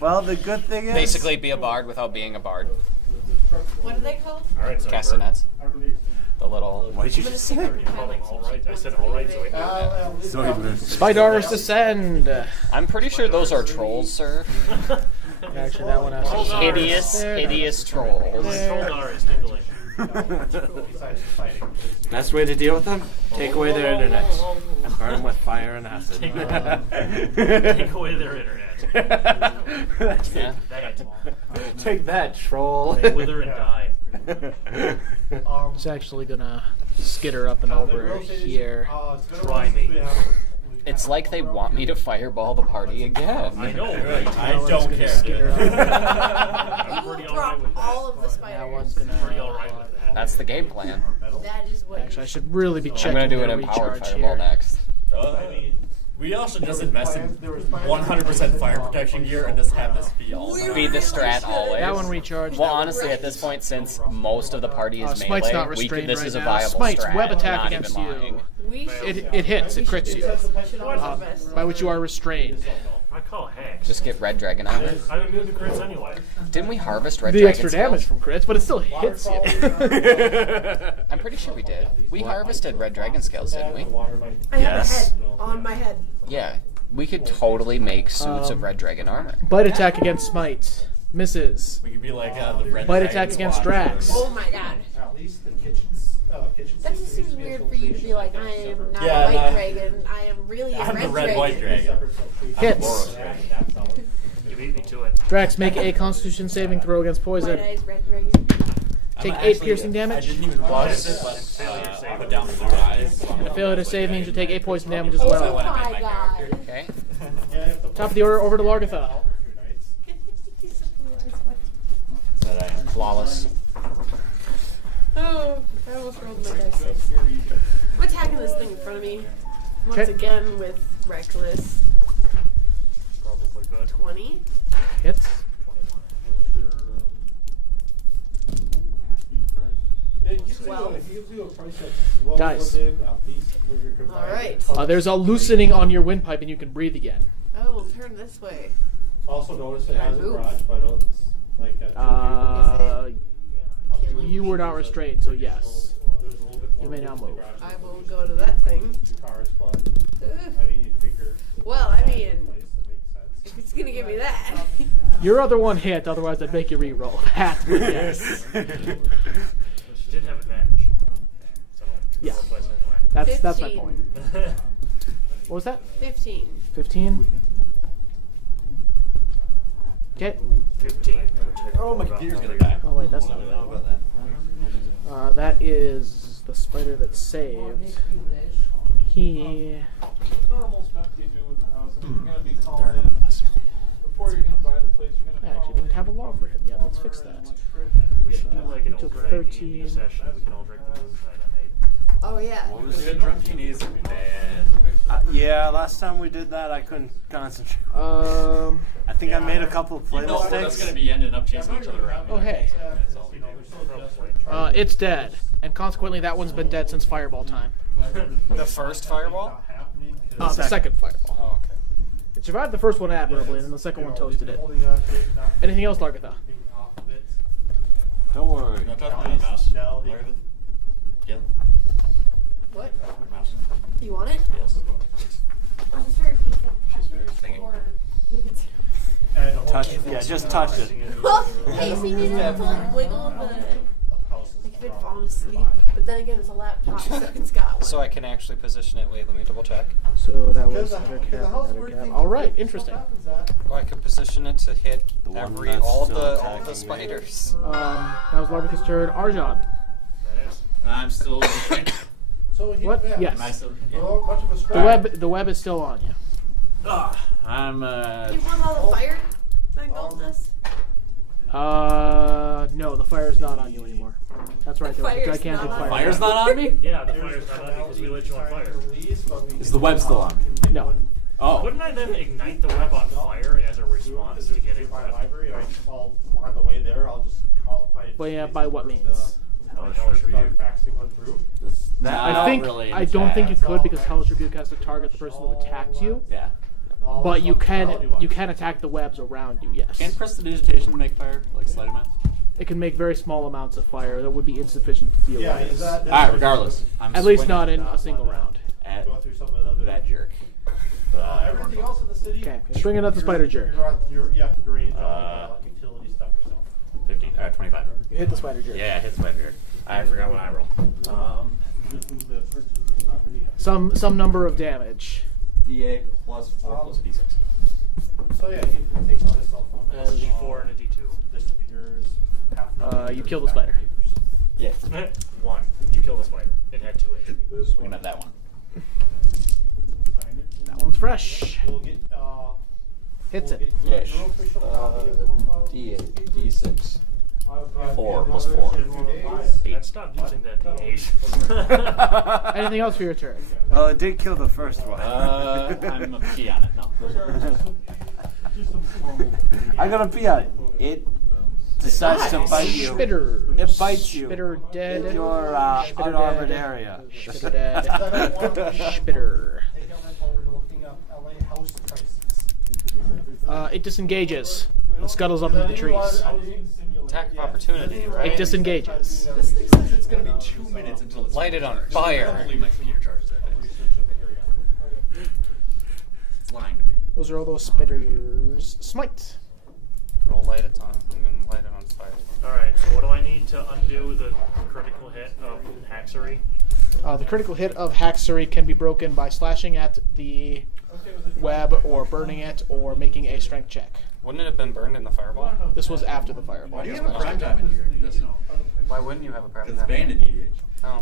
Well, the good thing is. Basically, be a bard without being a bard. What are they called? All right, so Castanets. The little. What did you just say? All right, I said all right, so Spiders descend. I'm pretty sure those are trolls, sir. Actually, that one has Hideous trolls. Troldar is tingling. Best way to deal with them? Take away their internet and burn them with fire and acid. Take away their internet. Yeah. Take that, troll. They wither and die. It's actually gonna skitter up and over here. Try me. It's like they want me to fireball the party again. I know, right? I don't care, dude. I'm pretty You will alright drop with that. all of the That one's spiders. gonna. Pretty alright with that. That's the game plan. That is what. Actually, I should really be checking. I'm gonna do an their empowered recharge fireball here. next. We also just invested 100% fire protection gear and just have this be all. Be the strat always. That one recharged. Well, that one honestly, at this point, since most of the party is melee, Smite's not we restrained this right is a now. viable Smite's strat. web attack not against even you. lying. We should. It hits. It crits you. Should all the best. By which you are restrained. I call hacks. Just get red dragon on it. I don't do the crits anyway. Didn't we harvest red The dragon extra skills? damage from crits, but it still hits you. I'm pretty sure we did. We harvested red dragon scales, didn't we? I have Yes. a head on my head. Yeah. We could totally make suits of red dragon armor. Bite attack against Smite. Misses. We could be like the red Bite dragon attack against squad. Drax. Oh my god. At least the kitchen That just seems weird for you to be like, I am not Yeah, a white no. dragon. I am really a I'm red the red dragon. white dragon. Hits. You beat me to it. Drax, make a Constitution saving throw against poison. White eyes, red dragon. Take I'm 8 actually- piercing damage. I didn't even watch it, but I'll put down the blue eyes. And a failure to save means you take 8 poison damage as Oh well. when I made my my god. character. Okay. Top of the order, over to Largatha. That I am. Flawless. Oh, I almost rolled my dice. I'm attacking this thing in front of me. Once Okay. again with Reckless. Probably good. 20. Hits. Dice. Alright. There's a loosening on your windpipe and you can breathe again. I will turn this way. Also notice it Can I has a move? garage, but it's like a You were not restrained, so yes. You may now move. I will go to that thing. I mean, you figure. Well, I mean, Place that makes sense. if it's gonna give me that. Your other one hit, otherwise I'd make you re-roll. That, but yes. She did have advantage. So, Yeah. we'll place it That's my point. anyway. What was that? 15. 15? Okay. 15. Oh, my computer's gonna die. Oh wait, that's not I don't know about that. That is the spider that saved. He... Normal stuff you do with the house. If you're gonna be calling in before you're gonna buy the place, you're I gonna actually didn't have a log for him yet. Let's fix that. We should do like an Took overnight 13. D&D session. We can all drink the moonshine I made. Oh, yeah. What was good drunkies? Man. Yeah, last time we did that, I couldn't concentrate. Um... I think I made a couple of play You know, we're just mistakes. gonna be ending up chasing each other around. Oh, hey. That's all we do. It's dead. And consequently, that one's been dead since Fireball time. The first fireball? The second Fireball. Oh, okay. It survived the first one admirably, and then the second one toasted it. Anything else, Largatha? Don't worry. No, touch my mouse. No, Larry, Get him. What? Mouse. You want it? Yes. I'm sure if you can touch it or give it to Touch it. Yeah, just touch it. Well, hey, if you needed a little wiggle of the... Like if it fallen asleep. But then again, it's a laptop, so it's got one. So I can actually position it. Wait, let me double check. So that was Alright, interesting. Oh, I could position it to hit The one every that's all of still the attacking me. spiders. That was Largatha's turn. Arjan. That is. I'm still. What? Yes. Am I still? Much of a The web is still on you. I'm You want all the fire that engulfed us? No, the fire is not on you anymore. That's right, there was a Fire's gigantic not on fire. Fire's not on me? Yeah, the fire's not on because we lit you on fire. Is the web still on? No. Oh. Wouldn't I then ignite the web on fire as a response to getting my wet? library. On the way there, I'll just call my. Well, yeah, by what means? Faxing one through. I don't think you could because Hellish Rebuke has to target the person who attacked you. Yeah. But you can attack the webs around you. Yes. Can prestidigitation make fire like slight amount? It can make very small amounts of fire that would be insufficient to deal Yeah, with. is that? All right. Regardless, I'm At least swinging not in a single round. at Go through some of the other. that jerk. Everything else in the city. Okay, bring it up to Spider Jerk. You have to arrange all the utility stuff yourself. 15. 25. You hit the Spider Jerk. Yeah, hits my jerk. I forgot what I rolled. Some number of damage. D8 plus 4 plus D6. So yeah, he takes all his cell phone. A D4 and a D2. Disappears. You kill the spider. Yeah. 1. You kill the spider. It had 2 HP. We met that one. That one's fresh. We'll get, Hits we'll it. get Ish. your official copy of, D8, D6. and 4 we'll plus have it 4. in a few days. I'd stop using that D8. Anything else for your turn? Well, it did kill the first one. I'm a pee on it. No. I got a pee on it. It decides to bite you. Spitter. It bites you. Spitter dead. In your Spitter unarmored dead. area. Spitter dead. Spitter. Take down that while we're looking up LA house prices. It disengages and scuttles up into the trees. Attack of opportunity, right? It disengages. This thing says it's gonna be 2 minutes until it's Light it on charged. fire. I don't believe my computer charges that fast. It's lying to me. Those are all those spitters. Smite. Roll light it on. I'm gonna light it on fire. Alright, so what do I need to undo the critical hit of Haxery? The critical hit of Haxery can be broken by slashing at the web or burning it or making a strength check. Wouldn't it have been burned in the fireball? This was after the fireball. Why do you have a prime time in here? Why wouldn't you have a prep? Because it's banned in EDH. Oh,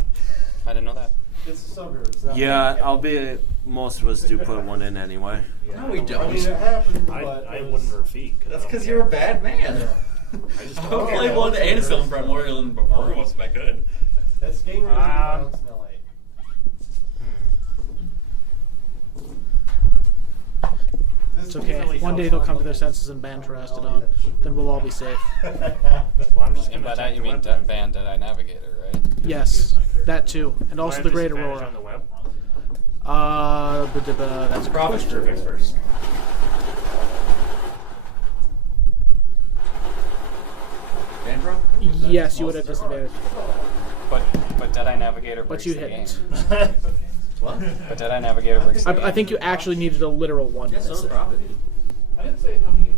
I didn't know that. It's the suburbs. not- Yeah, albeit most of us do put one in anyway. No, we I don't. mean, it happened, I but it wouldn't was- refeat. That's because you're a bad man. I just I don't would care. play one and film Primordial and Pergamos if I could. That's gang related violence in LA. It's okay. One day they'll come to their senses and ban Terastodon. Then we'll all be safe. Well, I'm just And gonna by that attack you the mean web. ban Deadeye Navigator, right? Yes, that too. And Do I also have the Great disadvantage Aurora. on the web? That's a Province question. perfect first. Vandro? Yes, you would have disadvantage. But Deadeye Navigator breaks But you the game. hit. What? But Deadeye Navigator breaks the game. I think you actually needed a literal one to Yeah, miss so it. probably.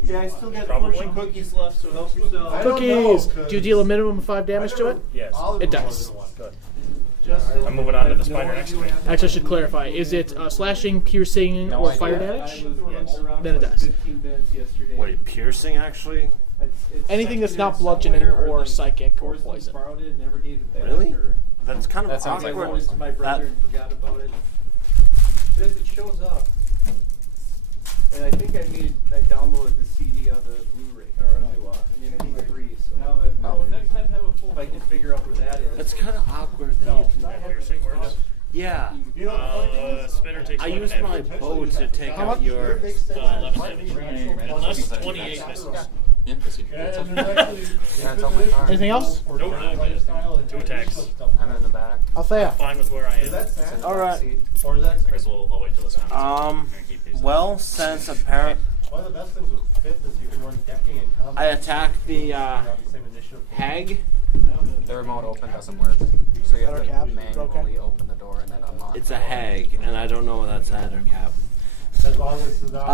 Yeah, I still got Probably. fortune cookies left, so help yourself. Cookies! Do you deal a minimum of 5 damage to it? Yes. It does. Good. I'm moving on to the spider next to me. Actually, I should clarify. Is it slashing, piercing, No or idea. fire damage? Yes. Then it does. Wait, piercing actually? Anything that's not bludgeoning or psychic or poison. Really? That's kind of That sounds like awkward. one. My brother and forgot about it. But if it shows up, and I think I downloaded the CD on the Blu-ray or on an MP3. So next time have a full. If I can figure out where that is. It's kind of awkward that you can. Piercing words. Yeah. You know, the funny thing is, Spitter takes I 11 used my damage. bow to take How out much? your. 11 damage. Unless 28 misses. Yeah, proceed. Anything else? Nope. 2 attacks. I'm in the back. Althea. Fine with where I am. Is that sad? All right. Or is that Alright, so I'll wait till it's done. I'm gonna keep these. Well, since apparent, one of the best things with fifth is you can run decking and combat. I attacked the You have the same initiative. hag. The remote open doesn't work, so you have Letter to cap, manually open the door and then unlock. It's a hag, and I don't know what that's at or cap. As long as it's not.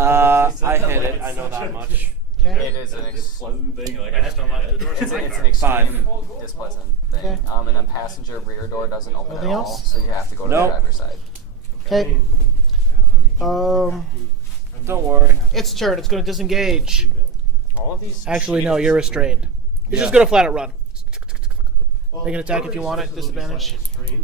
I hit it. I know that much. Okay. It is an Pleasant thing, like I have to unlock the door. it's an extreme displeasant thing. Okay. And then passenger rear door doesn't open Anything at all, else? so you have to go to Nope. the driver's side. Okay. Don't worry. Its turn. It's going to disengage. All of these. Actually, no. You're restrained. It's just going to flat out run. Make an attack if you want it, disadvantage.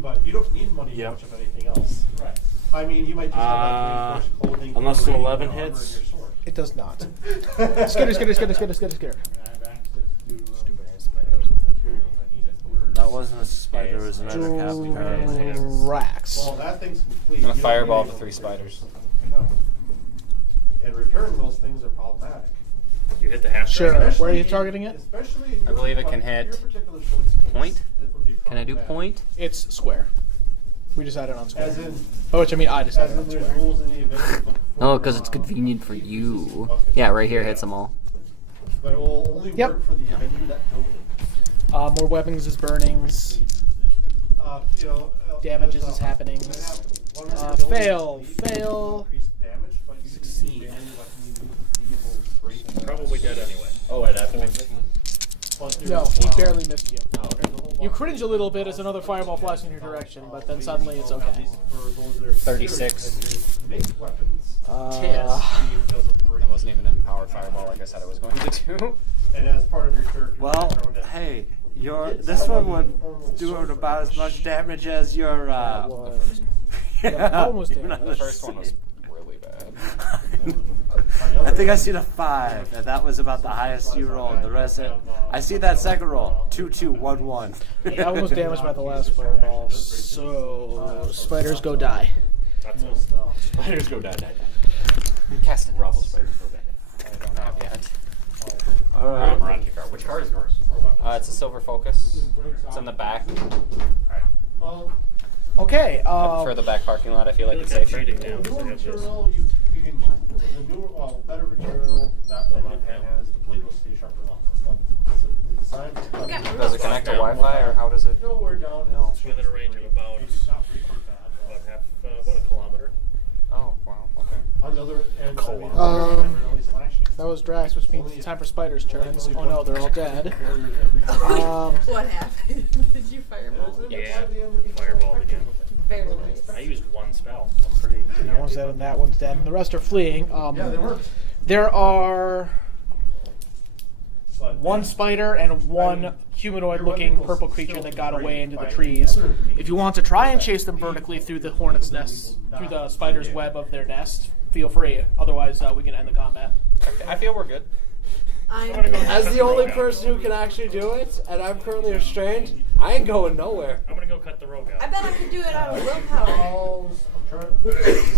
But you don't need money Yep. much of anything else. Right. I mean, you might just have like reinforced clothing. unless an armor, 11 armor, and hits. your sword. It does not. Skitter. That wasn't a spider. It was an other cap. apparently. Drax. Well, that thing's complete. I'm gonna You don't fireball need the any 3 spiders. And repairing those things are problematic. You hit the half. Sure. strike. Where are you targeting it? Especially in I believe it your- can hit your particular choice case, point. it would be Can I do problematic. point? It's square. We decided on square. As in, Oh, which I mean, I as decided in on there's square. rules in the event. Oh, because it's convenient for you. Yeah, right here hits them all. But it will only Yep. work for the event of that building. More weapons is burnings. You know, Damages there's is a- happenings. you have one of the buildings Fail. that needs increased damage, but you Succeed. can ban weapon you use evil break. Probably dead anyway. Oh, I'd have to make But there's, No, he barely missed you. there's a whole You bunch cringe a little bit as another fireball flies in your direction, but then suddenly it's at okay. least for those that are 36. serious and make weapons. Uh, It doesn't break. That wasn't even an empowered fireball like I said I was going to do. And as part of your character, Well, background, that- hey, this one would do about as much damage as your. That was- that one was even damage. on The first one was save. really bad. think I seen a 5, and that was about the highest you rolled. The rest, I see that second roll, 2, 2, 1, 1. That one was damaged by the last fireball. So spiders go die. That's it. Spiders go die. Cast it. Bravo, spiders go die. I don't have yet. Alright. I'm around your car. Which car is yours? It's a silver focus. It's in the back. Okay. For the back parking lot, I feel like it's Look at safer. trading now. Newer They have this. material, you can with the newer, better material that one has, the blade will stay sharper longer. But the design. Does it connect to Wi-Fi, or how does it? No, we're down. It's within a range of about a kilometer. Oh, wow. Okay. On the other end, really slashing. That was Drax, which means it's time for spiders' turns. Oh no, they're all dead. What happened? Did you fireball? Yeah, fireball again. Very nice. I used one spell. I'm pretty. That one's dead and that one's dead, and the rest are fleeing. Yeah, they worked. There are one spider and one humanoid-looking purple creature that got away into the trees. If you want to try and chase them vertically through the hornet's nest, through the spider's web of their nest, feel free. Otherwise, we can end the combat. I feel we're good. As the only person who can actually do it, and I'm currently restrained, I ain't going nowhere. I'm gonna go cut the rogue out. I bet I could do it out of willpower.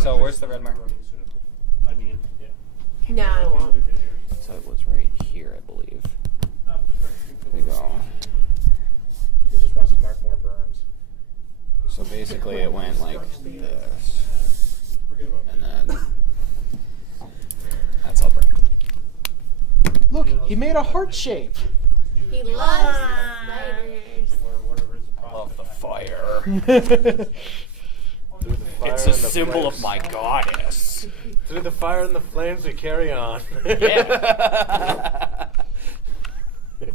So where's the red mark? I mean, yeah. No, I won't. So it was right here, I believe. There we go. He just wants to mark more burns. So basically it went like this. And then that's all burned. Look, he made a heart shape. He loves spiders. I love the fire. Through the fire It's a and the symbol of flames. my goddess. Through the fire and the flames, we carry on. Yeah.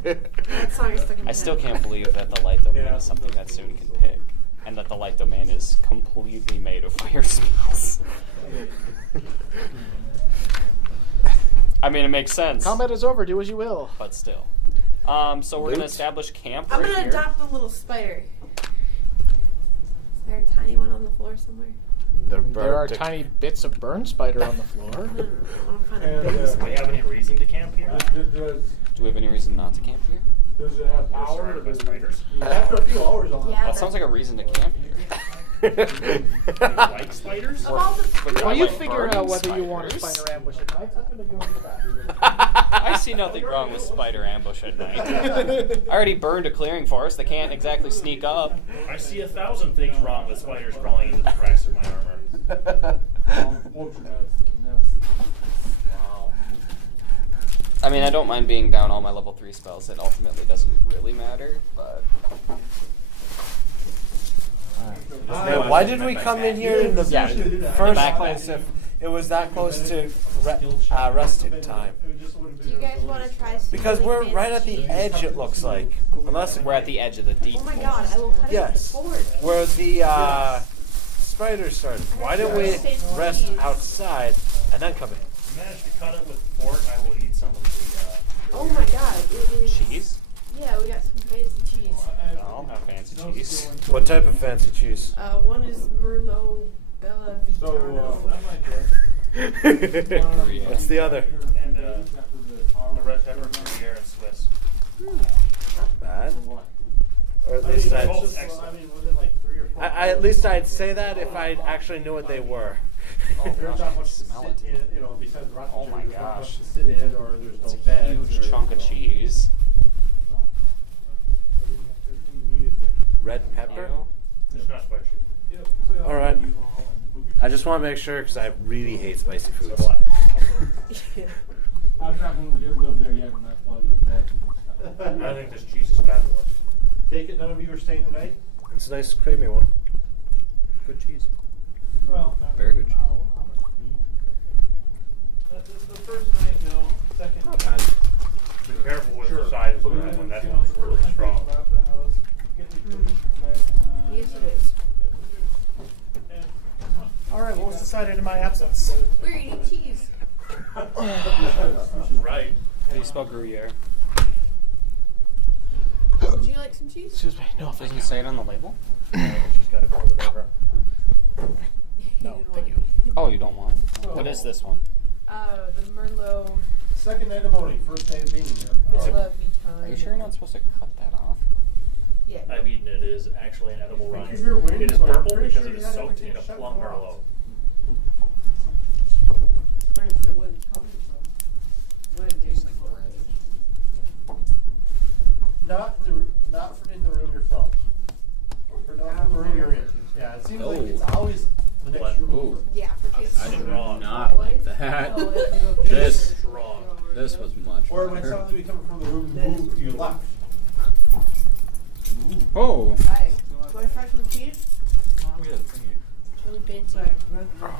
That song is stuck in my I still head. can't believe that the light domain is something that Soon can pick. And that the light domain is completely made of fire spells. I mean, it makes sense. Combat is over. Do as you will. But still. So we're going to establish camp I'm right gonna here. adopt a little spider. Is there a tiny one on the floor somewhere? There are tiny bits of burn spider on the floor. I want to find a And, big Do spider. we have any reason to camp here? Do we have any reason not to camp here? Does it have We're power? surrounded by spiders. After a few hours on Yeah, That sounds like a reason to camp here. Do you like spiders? Of all the But While you like figure burning out whether you want a spiders. spider ambush at night, I'm going to go into that. I see nothing wrong with spider ambush at night. I already burned a clearing forest. They can't exactly sneak up. I see 1,000 things wrong with spiders crawling into the cracks of my armor. Wow. I mean, I don't mind being down all my level 3 spells. It ultimately doesn't really matter, but... Hey, why did we come in here in the first back place if it was that close to resting time? Do you guys want to try some Because we're fancy right at the cheese? edge, it looks like. Unless We're at the edge of the deep Oh my forest. god, I will cut it Yes. with the sword. where the spiders started. Why didn't we rest outside and then come in? If you manage to cut it with fork, I will eat some of the. Oh my god, it is. Cheese? Yeah, we got some fancy cheese. I'll have fancy cheese. What type of fancy cheese? One is Merlot Bella Vitano. What's the other? And a red pepper, Gruyere, and Swiss. Not bad. Or at least They're I'd, both excellent. I mean, within like 3 or 4 I at least I'd say that if I actually knew what they were. There's not much to Smell sit it. in, besides the rocking Oh my chair, there's not gosh. much to sit in, or there's It's no a beds. huge or, chunk of cheese. Red pepper? It's not spicy. All right. I just want to make sure because I really hate spicy So foods. black. I'm not going to live there yet, and that's all your bed and stuff. I think this cheese is fabulous. Take it, none of you are staying tonight? It's a nice creamy one. Good cheese. Well, Very good cheese. The first night, no. Second Not bad. Be careful with the size of that one. That one's really strong. Yes, it is. All right, what was decided in my absence? We're eating cheese. Right. How do you spell Gruyere? Would you like some cheese? Excuse me. No, thank Doesn't you. it say it on the label? She's got to go with whatever. No, thank you. Oh, you don't want it? What is this one? The Merlot. Second night of voting, first day of being here. Are you sure you're not supposed to cut that off? Yeah. I've eaten it. It is actually an edible rind. If you're winning, It is so I'm purple pretty because sure it you is had soaked in everything a shut plum off. merlot. Where's the wood coming from? Where did it come Not in the room you're from. Or not from the room you're in. Yeah, it seems like it's always the next room over. Yeah, for taste. I did Wrong. not like that. This Wrong. this was much Or when better. something be coming from the room you left. Oh. Hi. Do I fry some cheese? I'm good. Thank you. Really fancy.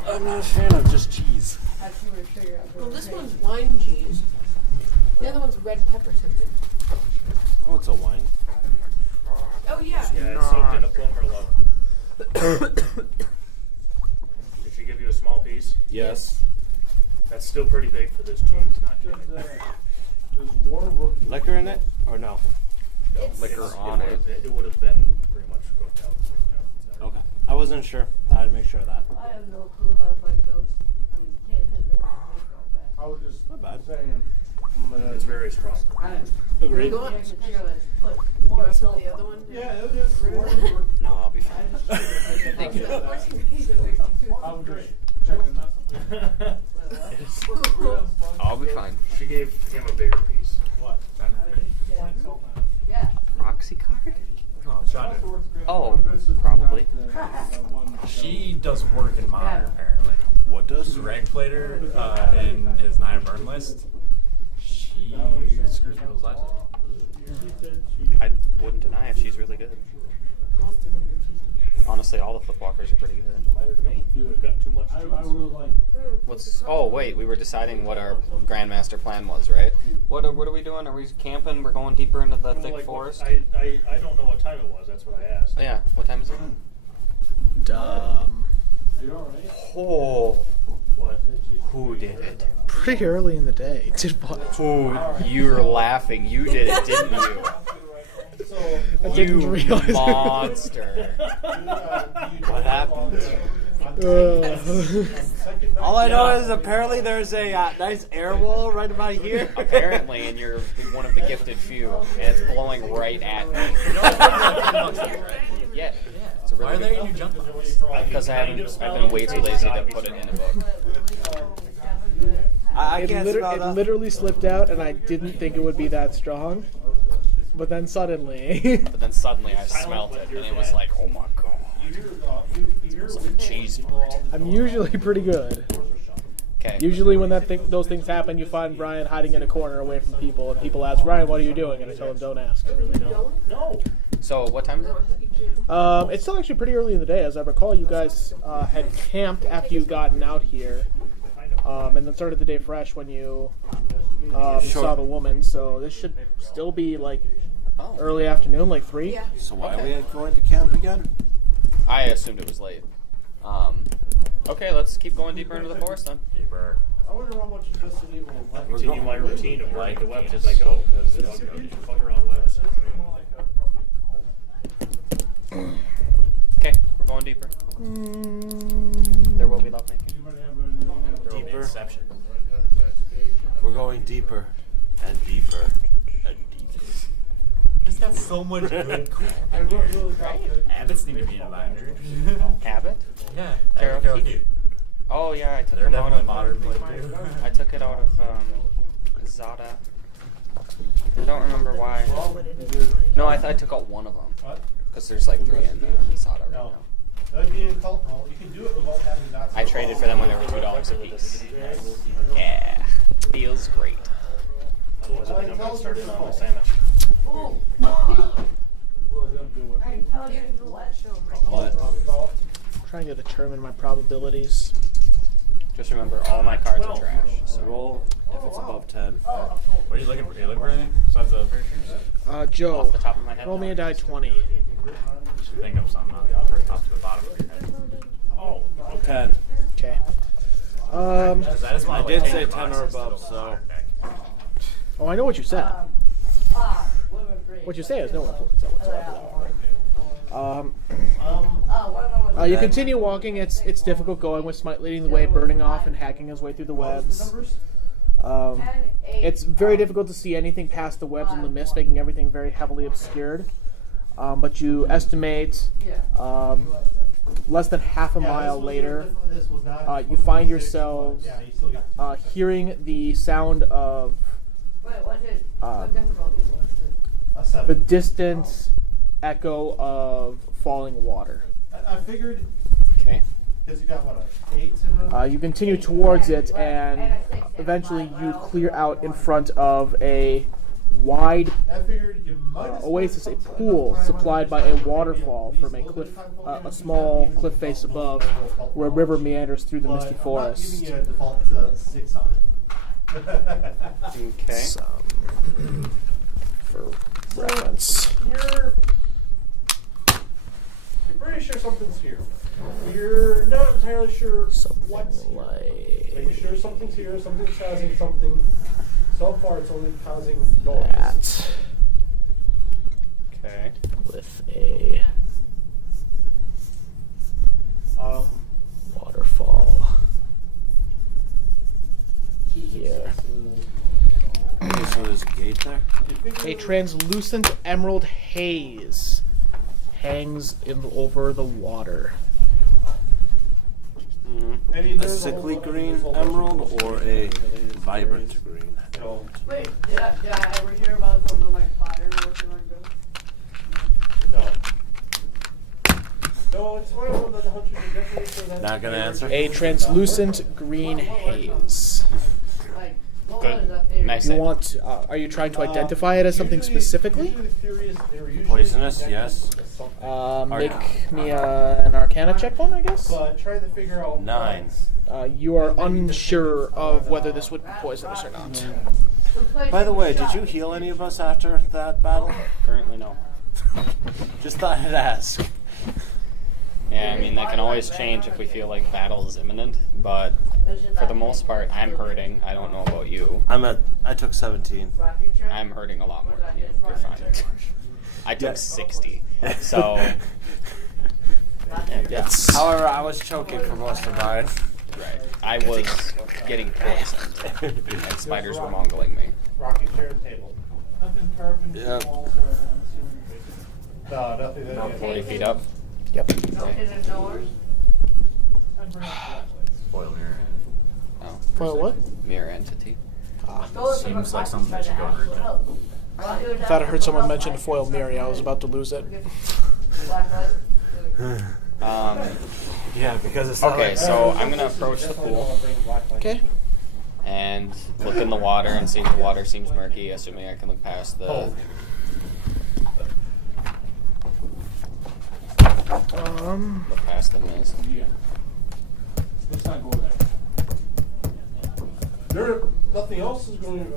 I'm not a fan of just cheese. Well, this one's wine cheese. The other one's red pepper something. Oh, it's a wine. Oh yeah. Yeah, it's soaked in a plum merlot. Did she give you a small piece? Yes. That's still pretty big for this cheese. Not kidding. Does warm work? Liquor in it or no? No, Liquor it's- on it. It would have been pretty much cooked out. Okay. I wasn't sure. I'd make sure of that. I have no clue how to fight ghosts. I mean, you can't hit them with a baseball bat. I was just Not bad. saying. It's very strong. Agreed. You have to think of it, put You more want some of salt. the other one? Yeah, it is. Warm work. No, I'll be fine. Thank you. I'm just checking. I'll be fine. She gave him a bigger piece. What? Yeah. Proxy card? Oh, Sean did. Oh, probably. She does work in modern, apparently. What She's does? a rag plater in his 9 burn list. She screws people's lives up. I wouldn't deny it. She's really good. Honestly, all the flipwalkers are pretty good. Matter to me. We've got too much. I really like. What's? Oh wait, we were deciding what our grandmaster plan was, right? What are we doing? Are we camping? We're going deeper into the thick forest. I don't know what time it was. That's what I asked. Oh, yeah. What time is it? Dumb. Are you alright? Oh, What? who did it? Pretty early in the day. Did what? Who? You're laughing. You did it, didn't you? I didn't You realize it. monster. What happened? All I know is apparently there's a nice air wall right about here. Apparently, and you're one of the gifted few, and it's blowing right at me. You know, it's like $10 a year, right? Yeah. It's a Why really are they good in your junk box? because I've been way too lazy to put it in a book. I It, can't smell it that. literally slipped out, and I didn't think it would be that strong. But then suddenly, But then suddenly I smelled it, and it was like, oh my god. It's like a cheese board. I'm usually pretty good. Okay. Usually when those things happen, you find Brian hiding in a corner away from people, and people ask, Brian, what are you doing? And I tell them, don't ask. No. So what time is it? It's still actually pretty early in the day. As I recall, you guys had camped after you'd gotten out here, and then started the day fresh when you saw the woman. So this should still be like early afternoon, like 3. Yeah. So why are we going to camp again? I assumed it was late. Okay, let's keep going deeper into the forest then. Deeper. I wonder how much of this is even left. Continue my routine of burning the webs as I go, because you fuck around webs. Okay, we're going deeper. There will be lovemaking. Deeper. Inception. We're going deeper and deeper and deeper. It's got so much good Abbots need to be in a binder. Abbott? Yeah. Carol Keith. Keith. Oh yeah, I took They're them out definitely of modern play too. I took it out of Zada. I don't remember why. No, I took out one of them. What? Because there's like 3 in Zada right No. now. That'd be in cult. No, you can do it without having that. I traded for them when they were $2 a piece. Yeah, feels great. Otherwise, I think I'm going to start in on my sandwich. What? Trying to determine my probabilities. Just remember, all my cards are trash. So Roll if it's above 10. What are you looking for? Are you looking for anything besides the pictures? Joe, off the top of my head, roll me no. a die 20. Just think of something off to the bottom of your head. Oh, 10. Okay. 'Cause that is my I did say 10 box or is still above, so. modern deck. Oh, I know what you said. What you say has no influence on whatsoever. You continue walking. It's difficult going with Smite leading the way, burning off and hacking his way through the webs. It's very difficult to see anything past the webs in the mist, making everything very heavily obscured. But you estimate less than half a mile later, you find yourselves hearing the sound of the distant echo of falling water. I figured. Okay. Because you got what, 8 in You continue towards it, and eventually you clear out in front of a wide oasis, a pool supplied by a waterfall from a cliff, a small cliff face above, where a river meanders through the misty forest. I'm not giving you a default to 6 on it. Okay. For reference. You're pretty sure something's here. You're not entirely sure what's here. But you're sure something's here, something's causing something. So far, it's only causing noise. That. Okay. With a waterfall here. So there's a gate there? A translucent emerald haze hangs over the water. A sickly green emerald or a vibrant green? Wait, did I ever hear about something like fire or something like that? No, it's one of them that the hunters are definitely sure that. Not gonna answer. A translucent green haze. Like, what Good. was that theory? Nice. You want? Are you trying to identify it as something specifically? Poisonous, yes. Make me an Arcana check, one, I guess. But trying to figure out 9. You are unsure of whether this would be poisonous or not. By the way, did you heal any of us after that battle? Currently, no. Just thought I'd ask. Yeah, I mean, that can always change if we feel like battle is imminent, but for the most part, I'm hurting. I don't know about you. I took 17. I'm hurting a lot more than you. You're fine. I took 60. So, Yes. However, I was choking for most of mine. right. I was getting poisoned, and spiders were mongling me. Rocking chair and table. Yep. No, nothing. About 40 feet up. Yep. No hidden doors? Spoil mirror. Oh, Well, what? mirror entity. Seems like something that should go in urgent. I thought I heard someone mention foil mirror. I was about to lose it. Yeah, because it's Okay, so I'm gonna approach the pool Okay. and look in the water and see if the water seems murky, assuming I can look past the. Look past the mist. Let's not go there. Nothing else is going.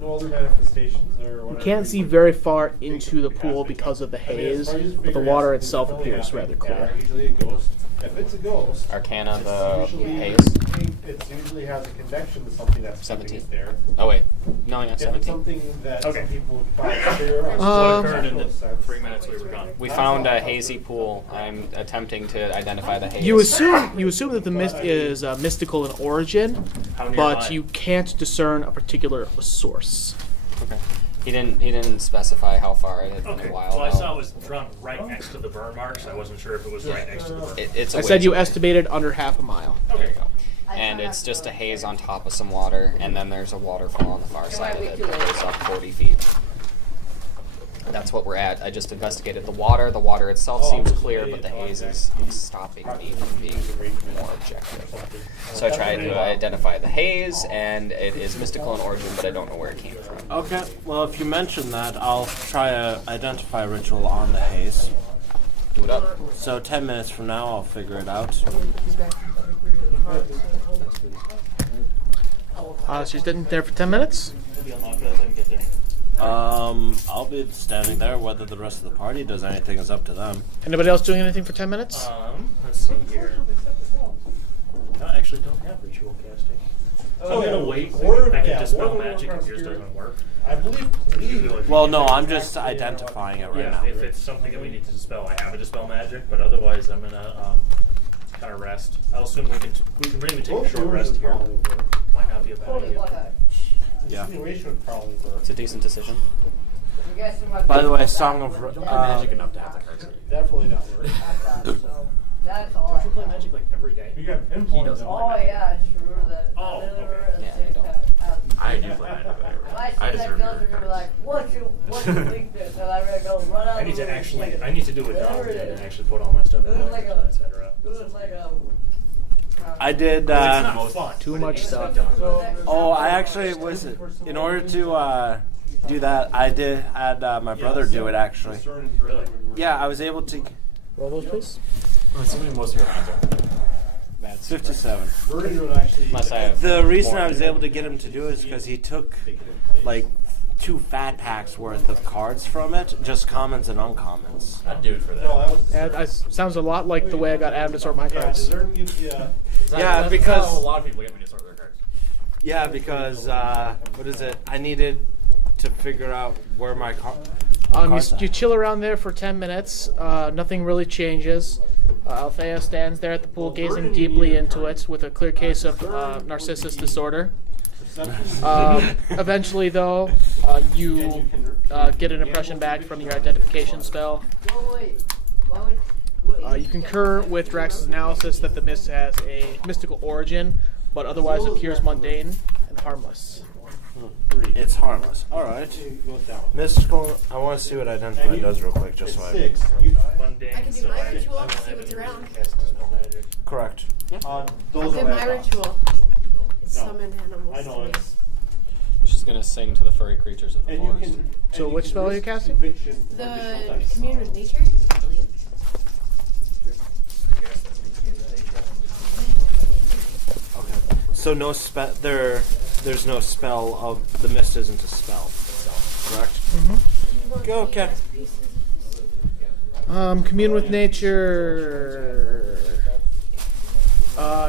No other manifestations or You whatever. can't see very far into the pool because of the haze, but the water itself appears rather clear. Usually a ghost. If it's a ghost, Arcana, it's the usually- haze. It usually has a connection to something that's keeping 17. it there. Oh wait, no, yeah, If it's 17. something that Okay. some people would find clear. What occurred in the 3 minutes we were gone? We found a hazy pool. I'm attempting to identify the haze. You assume that the mist is mystical in origin, How nearby? but you can't discern a particular source. Okay. He didn't specify how far it had been Okay, a while so I ago. saw it was drawn right next to the burn marks. I wasn't sure if it was right next to the burn. It's a I said ways you away. estimated under half a mile. There you go. And it's just a haze on top of some water, and then there's a waterfall on the far side of it that goes up 40 feet. That's what we're at. I just investigated the water. The water itself seems clear, but the haze is stopping me from being more objective. So I tried to identify the haze, and it is mystical in origin, but I don't know where it came from. Okay, well, if you mention that, I'll try a identify ritual on the haze. Do it up. So 10 minutes from now, I'll figure it out. So you didn't there for 10 minutes? Maybe unlock it as I get there. I'll be standing there. Whether the rest of the party does anything is up to them. Anybody else doing anything for 10 minutes? Let's see here. I actually don't have ritual casting. So I'm gonna wait. Ward- I can yeah, dispel Ward will magic work if on yours spirit. doesn't work. I believe. Well, no, I'm just identifying it right Yeah, now. if it's something that we need to dispel, I have a dispel magic. But otherwise, I'm gonna kind of rest. I'll assume we can maybe take a short rest here. Might not be a bad Holy idea. water. Yeah. Insinuation would probably work. It's a decent decision. You guys see my By the way, picture? Song of Don't have magic enough to have the cards. Definitely not work. I thought so. That's all. Don't you play magic like every day? You got pinpoint. doesn't. Oh yeah, true. That. Oh, okay. Yeah, I don't. I do play magic every day. I I see that deserve girls your are gonna be like, what's your weakness? And I'm gonna go run out. I need the to room actually. and I need to do what Whatever Donald it did is. and actually put all my stuff in Do it order, like a- etc. do it like a. I did. It's not fun. Too much stuff. Oh, I actually was. In order to do that, I had my brother do it actually. Yeah, I was able to. Roll those, please. I'm assuming most of your hands are. That's 57. Unless I have. The reason I was able to get him to do it is because he took like 2 fat packs worth of cards from it, just commons and uncommons. I'd do it for that. Yeah, that sounds a lot like the way I got Adam to sort my cards. Yeah, That's because how a lot of people get me to sort their cards. yeah, because what is it? I needed to figure out where my You chill around there for 10 minutes. Nothing really changes. Althea stands there at the pool, gazing deeply into it with a clear case of narcissus disorder. Eventually, though, you get an impression back from your identification spell. Well, wait. Why would? You concur with Drax's analysis that the mist has a mystical origin, but otherwise appears mundane and harmless. It's harmless. All right. Mystical. I want to see what identify does real quick, just so I. Mundane. I can do my ritual, see what's around. Correct. I'll do my ritual. Summon animals. I know it's. She's gonna sing to the furry creatures of the And you forest. can. So which spell are you casting? The commune with nature, I believe. Okay. So no spell. There's no spell of the mist. Isn't a spell itself, correct? Mm-hmm. Go, okay. Commune with nature.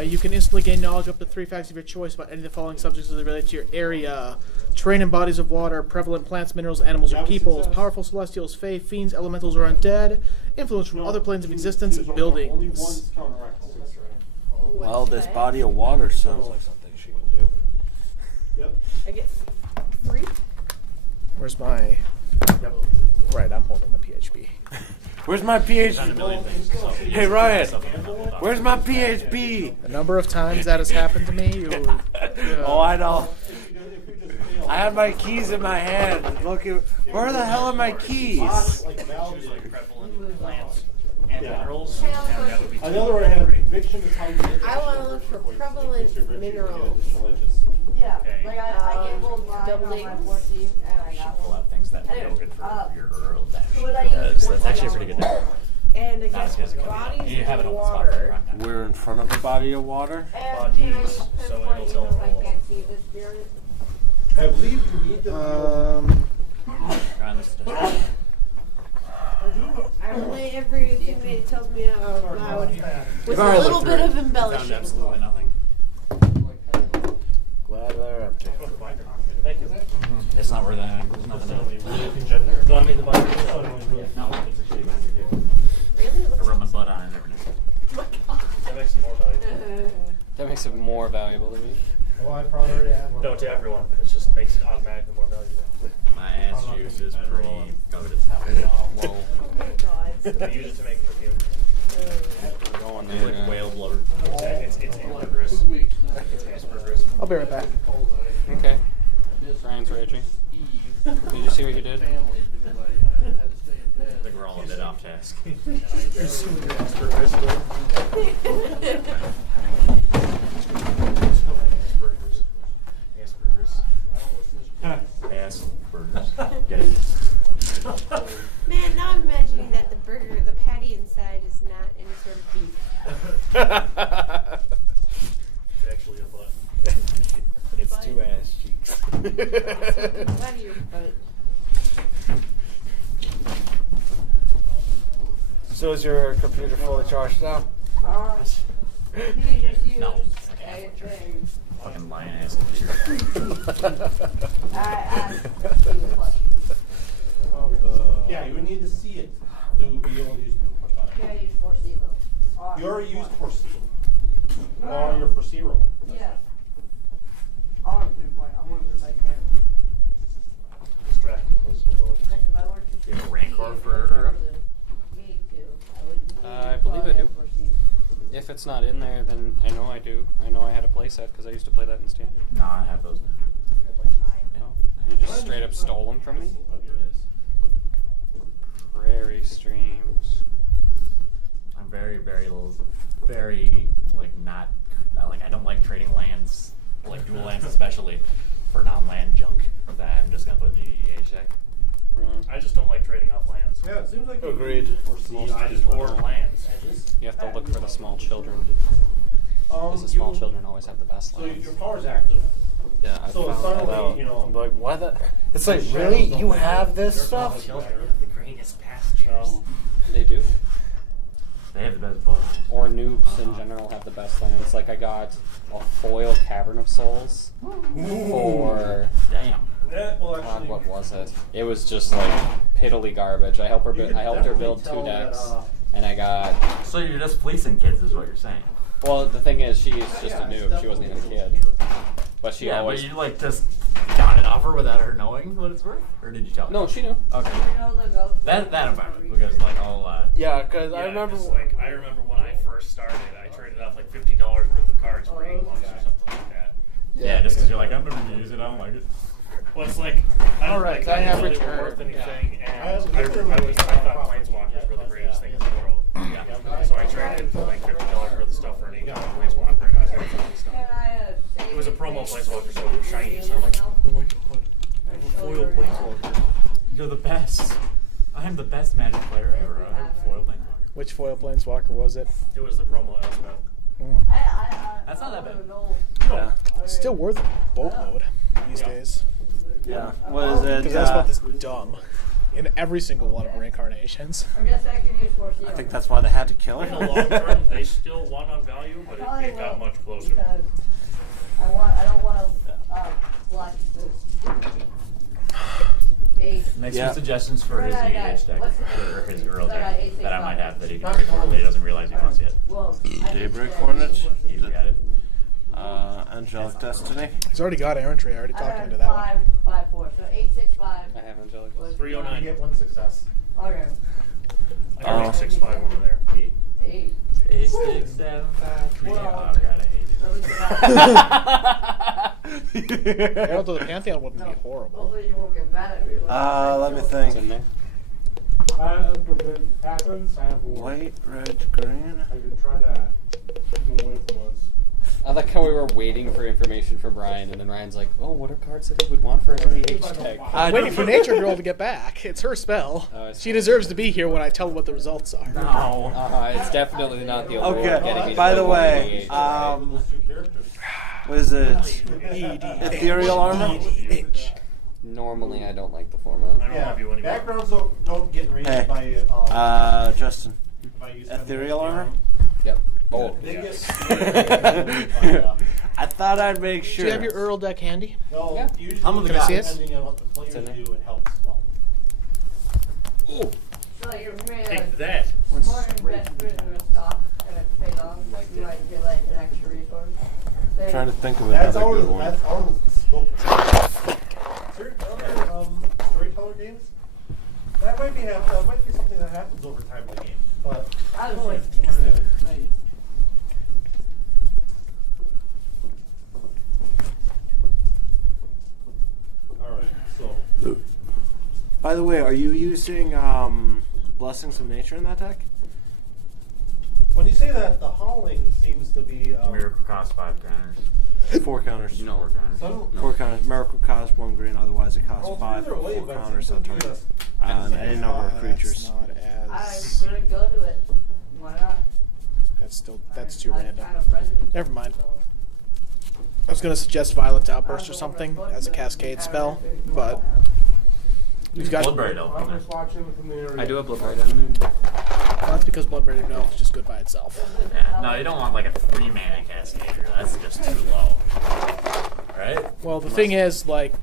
You can instantly gain knowledge up to 3 facts of your choice about any of the following subjects that relate to your area: terrain and bodies of water, prevalent plants, minerals, animals, or peoples, powerful celestials, fae, fiends, elementals, or undead, influence from other planes of existence, buildings. Well, this body of water sounds like something she can do. Yep. I get 3. Where's my? Yep. Right, I'm holding my PHP. Where's my PHP? Hey Ryan, where's my PHP? The number of times that has happened to me, Oh, I know. I had my keys in my hand. Looking, where the hell are my keys? Prevalent plants and minerals. On the other hand, conviction is how you. I want to look for prevalent minerals. Yeah. Okay. Like I get rolled double on my eight. 14 and I got Pull one. out things that Anyway, know good for your Earl dash. What I use? That's actually a pretty good deck. And I Not as guess good as it could be. bodies You have it of on the spot. water. We're in front of the body of water. And can I Bodies, so pinpoint it'll you tell if I all. can't see this spirit? I believe you need the. I relay everything that it tells me out loud with a already little looked bit through of it. embellishing. Absolutely nothing. Glad they're empty. Thank you. It's not worth anything. There's nothing else. Do I need the Bible? No. I rub my butt on it every day. That makes it more valuable. That makes it more valuable to me. Well, I probably already have one. No, to everyone. It just makes it automatically more valuable. My ass juice is pretty goated. Whoa. Oh my god. I use it to make perfume. We're going It's there. like whale blubber. It's ambergris. It's aspergris. I'll be right back. Okay. Ryan's raging. Did you see what you did? I think we're all a bit off task. Ass burgers. Get it? Man, now I'm imagining that the burger, the patty inside is not any sort of beef. It's actually a butt. It's 2 ass cheeks. Out of your butt. So is your computer fully charged now? He just used No. a thing. Fucking lion ass computer. Yeah, you would need to see it to be able to use pinpoint on it. Yeah, use foreseeable. You already used foreseeable. Or your foreseeable. Yeah. On pinpoint, I wonder if I can. Distracted was the road. Like if I were to You have a Rancor for need to, I would need I believe I do. foreseeable. If it's not in there, then I know I do. I know I had a playset because I used to play that in standard. No, I have those now. No, you just straight up stole them from me. Oh, here it is. Prairie streams. I'm very like not like I don't like trading lands, like dual lands especially, for non-land junk that I'm just gonna put in the EDH deck. Right. I just don't like trading off lands. Yeah, it seems like Agreed. you foresee I just hoard lands. edges. You have to look for the small children. Because the You- small children always have the best So lands. your power's active. Yeah, I So found that suddenly, out. you know, I'm like, why the? It's like, shadows really? don't You like have this their stuff? power kills The greenest pastures. They do. They have the best bugs. Or noobs in general have the best lands. Like I got a foil Cavern of Souls for Damn. That will God, actually. what was it? It was just like piddly garbage. I helped her. You can I helped her definitely build 2 tell that, decks, and I got. So you're just fleecing kids, is what you're saying? Well, the thing is, she's just a noob. She wasn't even a kid, but she Yeah, always. but you like just got it off her without her knowing what it's worth, or did you tell her? No, she knew. Okay. You know the ghost. That I'm fine with because like I'll Yeah, because I Yeah, remember. 'cause, like I remember when I first started, I traded off like $50 worth of cards for 8 months or something like that. yeah, just because you're like I'm never gonna use it, I don't like it. Well, it's like I don't Alright, like, I have didn't know they were returned. worth anything, I and have- I thought Planeswalkers were the greatest thing in the world. Yeah. So I traded like $50 worth of stuff for an 8-dollar Planeswalker, and I was getting stuff. It was a promo Planeswalker, so it was shiny. So I'm like, oh my god, I have a foil Planeswalker. You're the best. I am the best Magic player ever. I have a foil thing. Which foil planeswalker was it? It was the promo Elspeth. That's not that bad. Yeah. Still worth a boatload these days. Yeah. What is it? Because that's what this dumb in every single one of reincarnations. I guess I could use foreseeable. I think that's why they had to kill In the her. long term, they still won on value, but it got much closer. Because I don't want to block this. Make Yeah. some suggestions for his Right, EDH deck, what's the- or his girl Sorry, deck 865. that I might have that he can pick for that he doesn't realize he wants yet. Well, Daybreak Hornet? He's got it. Angelic Destiny. He's already got Errant Tree. I already I talked him had into that one. 554, so 865. I have Angelic. was 309. You get 1 success. Okay. I got 865 over there. 8. 8, 6, 7, 5, 3. Oh Well, god, I hate So it. we got- Herald of the Pantheon wouldn't be horrible. Hopefully you won't get mad at me. Let me It's in think. there. If it happens, I have one. White, red, green. I can try to keep away from us. I like how we were waiting for information from Ryan, and then Ryan's like, "Oh, what are cards that he would want for an EDH deck?" I'm waiting for Nature Girl to get back. It's her spell. Oh, I see. She deserves to be here when I tell her what the results are. No. It's definitely not the award getting me Okay. to By the play way, EDH. Those 2 characters. what is it? Ethereal armor. Normally, I don't like the format. I don't love you anymore. Backgrounds don't get raised Hey. by Justin. by you spending Ethereal money on armor? them. Yep. Oh, They get I thought I'd make Do sure. you have your Earl deck handy? well, Yeah. usually I'm with the Can I see it? depending on what the players in there. do, it helps as well. So you're made Take that. more investment in a stock and it paid off. You might get like an extra resource. I'm trying to think of That's another our good one. that's our scope. Storyteller games. That might be something that happens over time in the game, but I was like, all right. So By the way, are you using Blessings of Nature in that deck? when you say that, the howling seems to be Miracle costs 5 counters. 4 counters. No. 4 counters. some, 4 counters. Miracle costs 1 green, otherwise it costs well, 5 further for away, 4 but it counters seems on to be turn. Any number of creatures. That's not I'm as. gonna go to it. Why not? That's too I'm random. kind of president, Never mind. so- I was gonna suggest Violent Outburst or something as a cascade spell, but you've got. Bloodbraid Elf in I'm there. just watching from the area. I do have Bloodbraid in there. Well, that's because Bloodbraid Elf is just good by itself. Yeah. No, you don't want like a 3 mana Cascader. That's just too low. right? Well, the thing is, like,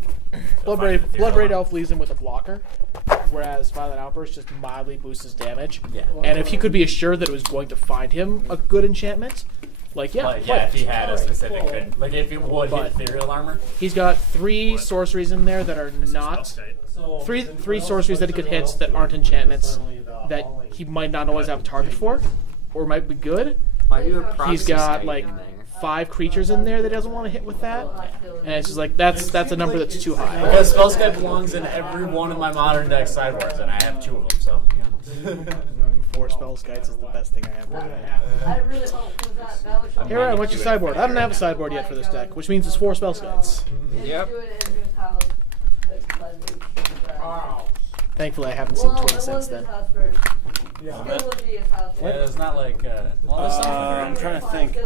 Blood-Braid Elf leaves him with a blocker, whereas Violent Outburst just mildly boosts his damage. Yeah. And if he could be assured that it was going to find him a good enchantment, like, yeah, Like, play yeah, it. if he had a specific good, like if it would hit ethereal armor. He's got 3 sorceries in there that are not... Three sorceries that he could hit that aren't enchantments that he might not always have a target for, or might be good. Why do you have He's Proxy got Skate like in there? 5 creatures in there that he doesn't want to hit with that, and it's just like that's a number that's too high. Because Spellskite belongs in every one of my modern deck sideboards, and I have 2 of them, so. 4 Spellskites is the best thing I ever had. I really hope that was Here, Ryan, what's your sideboard? I don't have a sideboard yet for this deck, which means it's 4 Spellskites. Yep. Thankfully, I haven't seen 20 since then. Yeah, it's not like. Well, there's something I'm trying to think.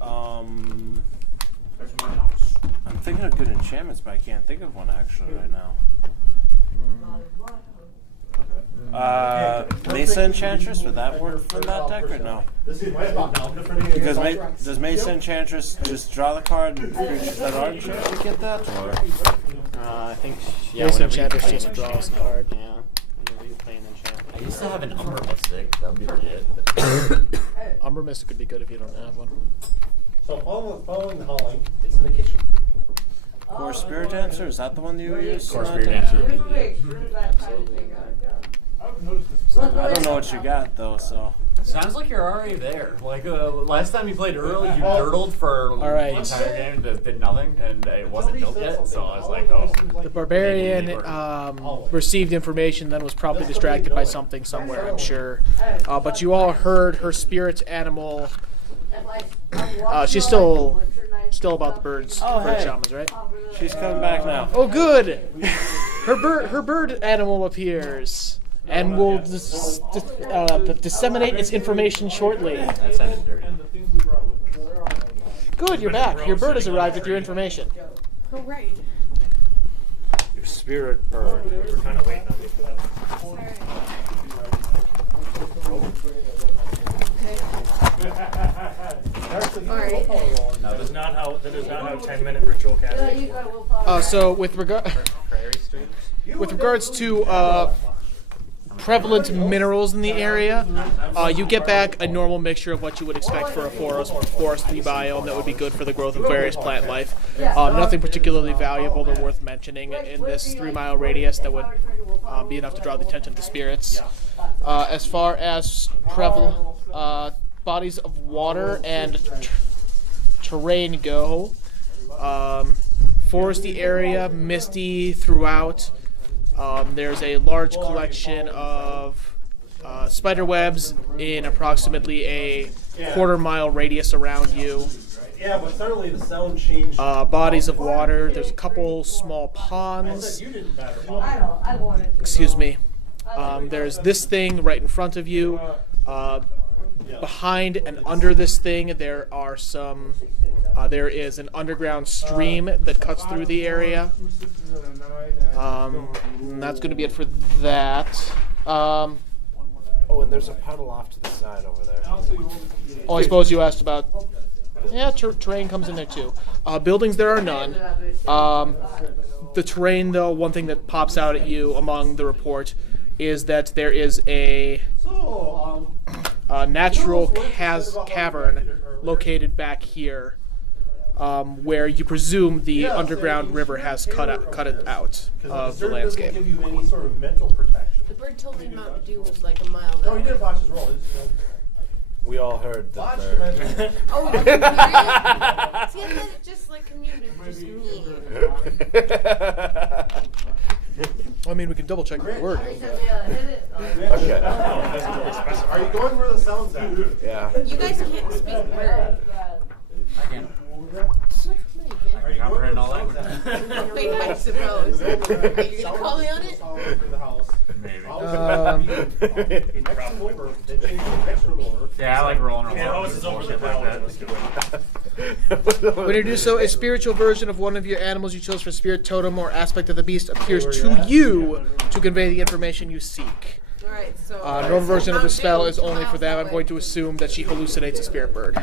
I'm thinking of good enchantments, but I can't think of one actually right now. Mesa Enchantress, would that work for that deck or no? Because does Mesa Enchantress just draw the card and creatures that aren't enchanted get that? Or? I think. Yeah, Mesa Enchantress just draws a card. Yeah. Whenever you play an enchantment. I used to have an Umber Mystic. That would be legit. Umber Mystic could be good if you don't have one. So following the hauling, it's in the kitchen. Core Spirit Dancer, is that the one you use? Core Spirit Dancer. I don't know what you got though, so. Sounds like you're already there. Like last time you played early, you dirtled for the entire game, that did nothing, and it wasn't built yet. So I was like, oh. The Barbarian received information, then was probably distracted by something somewhere, I'm sure. But you all heard her spirit animal. She's still about the bird shamans, right? She's coming back now. Oh, good. Her bird animal appears and will disseminate its information shortly. That sounded dirty. Good, you're back. Your bird has arrived with your information. Oh, right. Your spirit bird. We're kind of waiting on you for that. Alright. No, that is not how 10-minute ritual casting. So with regards to prevalent minerals in the area, you get back a normal mixture of what you would expect for a forestry biome that would be good for the growth of various plant life. Nothing particularly valuable or worth mentioning in this 3-mile radius that would be enough to draw the attention of the spirits. As far as bodies of water and terrain go, foresty area, misty throughout. There's a large collection of spider webs in approximately a quarter-mile radius around you. Yeah, but suddenly the sound changed. Bodies of water. There's a couple small ponds. Excuse me. There's this thing right in front of you. Behind and under this thing, there are some. There is an underground stream that cuts through the area. And that's going to be it for that. Oh, and there's a puddle off to the side over there. Oh, I suppose you asked about. Yeah, terrain comes in there too. Buildings, there are none. The terrain, though, one thing that pops out at you among the report is that there is a natural cavern located back here, where you presume the underground river has cut it out of the landscape. Give you any sort of mental protection. The bird told me Mountain Dew was like a mile No, away. he didn't watch his roll. We all heard the Watch bird. him. Oh, did you hear it? See, I thought it just like commuted with just me. I mean, we can double check the word. Okay. Are you going where the sound's at? Yeah. You guys can't speak bird. I can. Are you Comprehend all that? Wait, I suppose. Are you gonna call me on it? Maybe. Yeah, I like rolling around. Yeah, host is over the power. Let's do it. When you do so, a spiritual version of one of your animals you chose for spirit totem or aspect of the beast appears to you to convey the information you seek. Alright, so. Normal version of the spell is only for them. I'm going to assume that she hallucinates a spirit bird.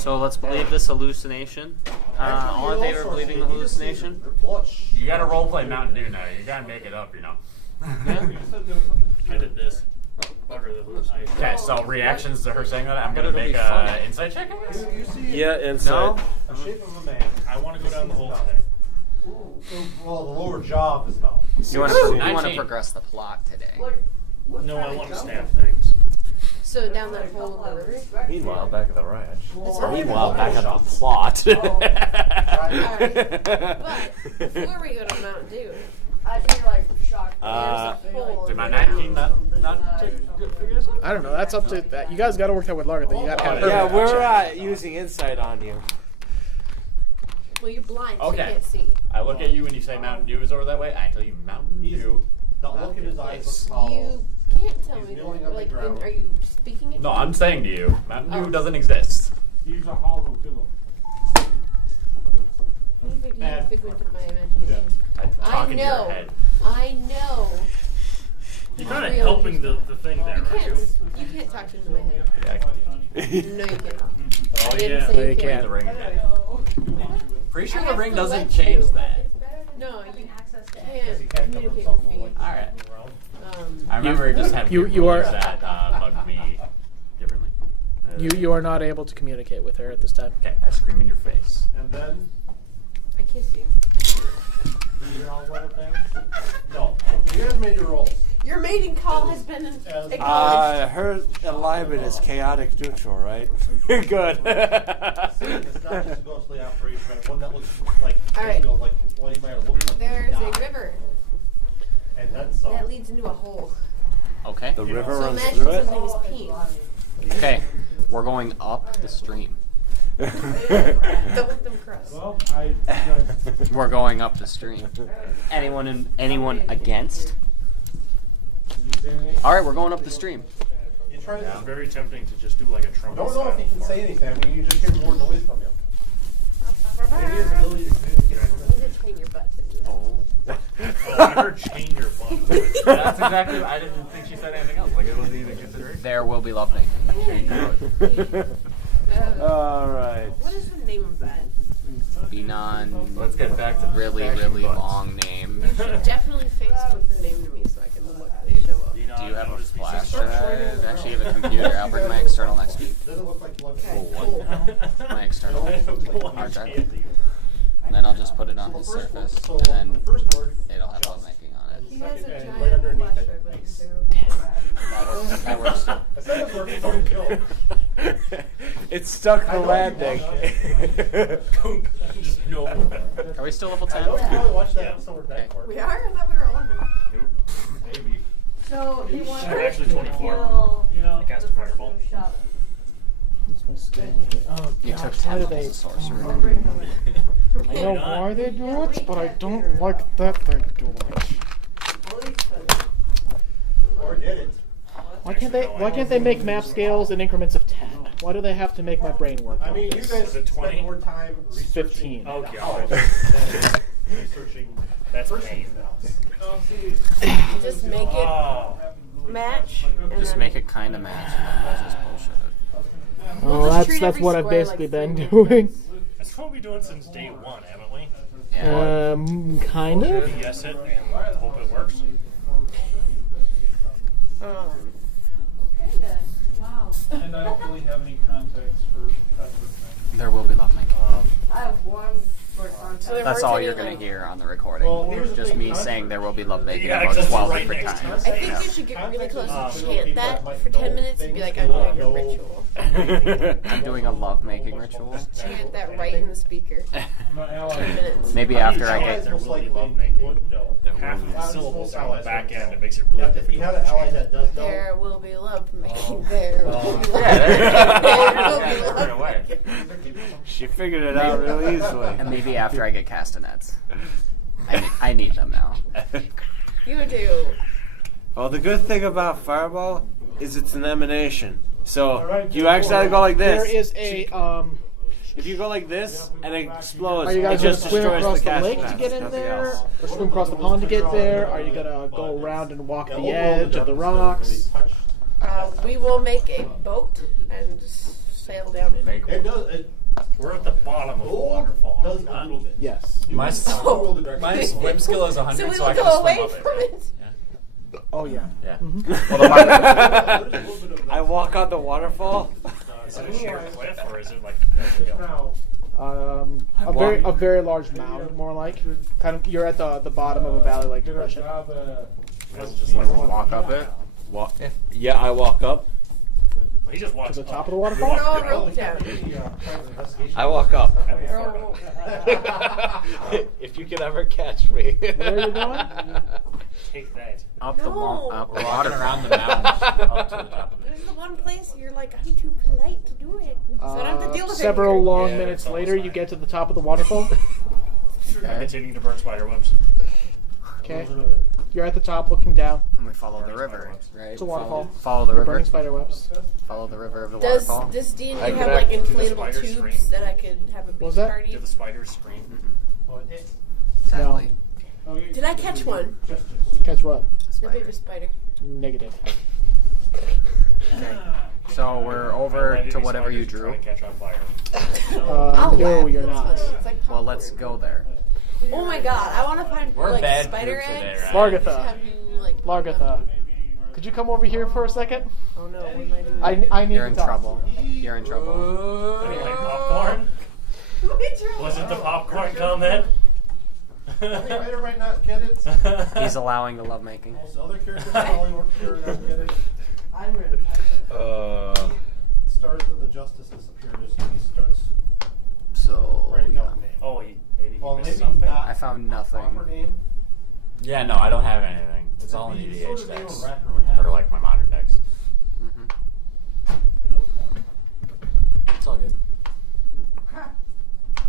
So let's believe this hallucination. All in favor of believing the hallucination? You gotta roleplay Mountain Dew now. You gotta make it up, you know. I did this. Bugger the hallucination. Okay, so reactions to her saying that, I'm gonna make an insight check, I guess? Yeah, inside. No? The shape of a man. I want to go down the whole thing. Well, the lower jaw of his mouth. You want to progress the plot today. No, I want to snap things. So down that hole in the river? Meanwhile, back at the ranch. Meanwhile, back at the plot. Alright. But before we go to Mountain Dew, I'd be like shocked. there's a hole. Did my in the ground. 19 not figure this out? I don't know. That's up to that. You guys got to work that with Larga. You got to have her. Yeah, we're using insight on you. Well, you're blind, so Okay. you can't see. I look at you when you say Mountain Dew is over that way. I tell you Mountain Dew. Not look in his eyes. Look hollow. You can't tell He's me kneeling that. on the Like, ground. are you speaking it? No, I'm saying to you, Mountain Dew doesn't exist. He's a hollow killer. Maybe you figment of my imagination. I'm I talking to your know. head. I know. You're kind of Really helping the thing there, You aren't can't. you? You can't talk into my head. Yeah, No, you can't. Oh, I didn't yeah. say No, you you can't. the ring again. Pretty sure I the have ring to doesn't let change you. that. No, you Because he can't can't cover communicate himself with me. Alright. around. I remember it just had you weird are- rules that bugged me differently. You are not able to communicate with her at this time. Okay, I scream in your face. And then, I kiss you. do you hear all the other things? No. You guys made your rolls. Your mating call has been acknowledged. Her alignment is chaotic neutral, right? Good. It's not just a ghostly operation, but one that looks like, All right. like what you might have looked like. There's a river And then some. that leads into a hole. Okay. The river So runs imagine through it. something is peeing. Okay. We're going up the stream. Don't let them cross. Well, We're going up the stream. Anyone against? All right, we're going up the stream. You try It's to. very tempting to just do like a I trumpet. don't know if you can style say anything. I mean, you just hear more noise from him. Maybe his ability to communicate. You just train your butt to do that. Oh, I heard chain your butt. That's exactly. I didn't think she said anything else. Like it wasn't even considered. There will be lovemaking. All right. What is the name of that? Benon. Let's get back to Really, bashing really butts. long name. You should definitely Facebook the name to me so I can look and show up. Do you have a flash drive? Actually, you have a computer. I'll bring my external next week. Doesn't look like blood. Okay, cool. My external hard drive. And then I'll just put it on his surface, So and then the first word. it'll have lovemaking on it. He has a And giant right underneath flash it, drive with ice. zero. That works. I said it worked. Don't kill. It stuck I the know landing. Just no. Are we still level I 10? know you probably watched that Yeah. episode of Okay. that court. We are? I thought we were 11. Maybe. So he wants I'm actually to 24. kill I cast a fireball. the shot. Oh, You took why 10 do as they? a sorcerer. I know why they do it, but I don't like that they do it. Or did it. Why can't they make map scales in increments of 10? Why do they have to make my brain work? I mean, you guys Was it 20? spend more time researching 15. Oh, the God. house than researching That's person pain. in the house. Just make it Oh. match. And Just then make it kind of match, and then we'll just bullshit it. Oh, just that's treat every what I've square basically like been three doing. That's what we've been doing since day one, haven't we? Yeah. Kind of. Yes, it and hope it works. Okay then. Wow. And I don't really have any context for that sort of thing. There will be lovemaking. I have one for contact. So there That's weren't all any, you're going like- to hear on the recording. Well, here's the Just thing, me contact- saying there will be lovemaking Yeah, about 'cause 12 right different next to times. I think Yeah. you should get really close and Context is chant people that might for 10 know minutes and be like, things I'm they doing a know. ritual. I'm doing a lovemaking ritual. Chant that right in the speaker. My 10 ally. minutes. Maybe after I Allies get. are really lovemaking. Would know. Half of the Not syllables most are on the allies back would end. know. It makes it really You difficult. have an ally that does know. There will be love making. There will be love Yeah, there you go. There will Yeah, be right love away. making. She figured it out really easily. And maybe after I get castanets. I need them now. You do. Well, the good thing about Fireball is it's an emanation. So Alright, you actually have to go like this. There is a If you go like this and it explodes, Are you guys it gonna just swim destroys across the the lake to castanets, get in nothing there, else. or swim across the pond to get there? Are you gonna go around and walk the edge of the rocks? We will make a boat and sail down in. Very cool. It does. It We're at the bottom of the waterfall. does a little bit. Yes. My swim skill is 100, So we so will I can go swim away up from it. it. Yeah. Oh yeah. Yeah. Well, the water, I walk on the waterfall. Is it a sheer cliff or is it like Just now. A very large mound, more like. Kind of, you're at the bottom of a valley-like Did our depression. job. It's just like walk up it. Walk. Yeah, I walk up. he just walks To the up. top of the waterfall? Throw a rope down. I walk up. Throw a rope. If you can ever catch me. Where are you going? Take that. Up the No. up the We're walking water. around the mountains up to the top of it. This is the one place you're like, I'm too polite to do it. So I don't have to deal with it. Several here. long Yeah, minutes it's later, almost you fine. get to the top of the waterfall. I'm continuing to burn spider webs. Okay. You're at the top looking down. And we follow the river, right? It's a waterfall. Follow the You're river. burning spider webs. Follow the river of the Does waterfall. this D&D I have could like act- do the inflatable spider tubes scream. that I could have a beach was that? party? Do the spiders scream? Sadly. Did I catch one? Catch what? The baby spider. Negative. Okay. So we're over to whatever you drew. Trying to catch on fire. I'll No, laugh. you're That's not. funny. It's like Well, let's go there. Oh my god, I want to find We're like bad spider group today, eggs. right? Largatha. Have you like Largatha. Could you come over here for a second? Oh no, what am I doing? I need You're to in talk. trouble. You're in trouble. Any like popcorn? Was it the popcorn comment? Writer might not get it. He's allowing the lovemaking. Also, other characters probably won't hear it, not get it. I'm ready. Starts with the justice disappears and he starts So writing yeah. down the name. Oh, maybe he Well, missed maybe something. not I found a nothing. proper name. Yeah, no, I don't have anything. It's all in It'd be EDH sort of the name decks. a rapper would have. Or like my modern decks. Mm-hmm. It's all good.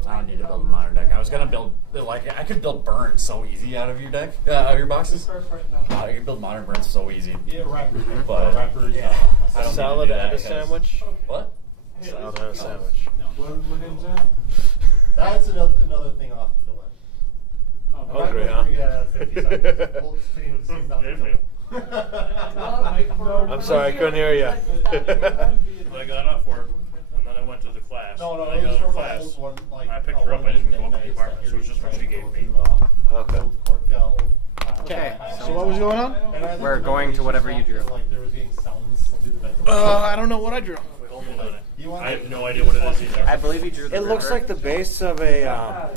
I don't need to build a modern deck. I was gonna build I could build burn so easy out of your deck, out of your boxes. I could build modern burn so easy. Yeah, rappers. But Rappers. I don't need Salad to do and that a because- sandwich. What? Salad and a sandwich. What name's that? That's another thing I'll have to fill in. Hungry, huh? Yeah, 50 seconds. We'll see about the I'm sorry, I couldn't hear you. I got off work and then I went to the class. No, When I it was got from to my class. old one. Like, When I picked her up, I didn't go up to the apartment, so it was just what she gave me. Okay. Okay. So what was going on? We're going to whatever you drew. Like there was getting sounds through the ventilation. I don't know what I drew. Hold on. I have no idea what it is either. I believe you drew the It looks river. like the base of a.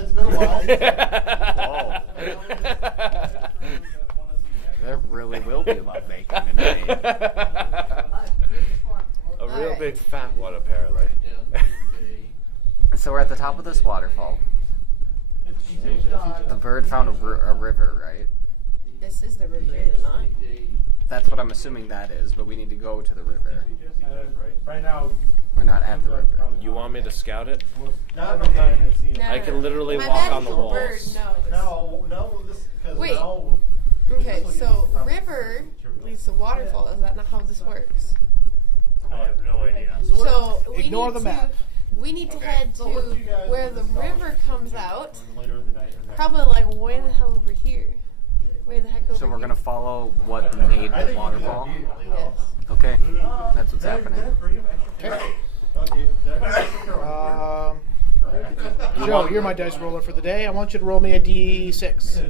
It's been a while. There really will be a lot of bacon tonight. A real big fat one, apparently. So we're at the top of this waterfall. The bird found a river, right? This is the river, is it not? That's what I'm assuming that is, but we need to go to the river. Right now, We're not at the river. You want me to scout it? Not No, I can literally My walk on the magical walls. bird knows. No, this because Wait. now. Okay, so river leads to waterfall. Is that not how this works? I have no idea. So we Ignore need the map. We need to head to where the river comes out. Later in the night. Probably like way the hell over here. Way the heck over So we're here. gonna follow what made the waterfall? Yes. Okay, that's what's happening. Joe, you're my dice roller for the day. I want you to roll me a d6.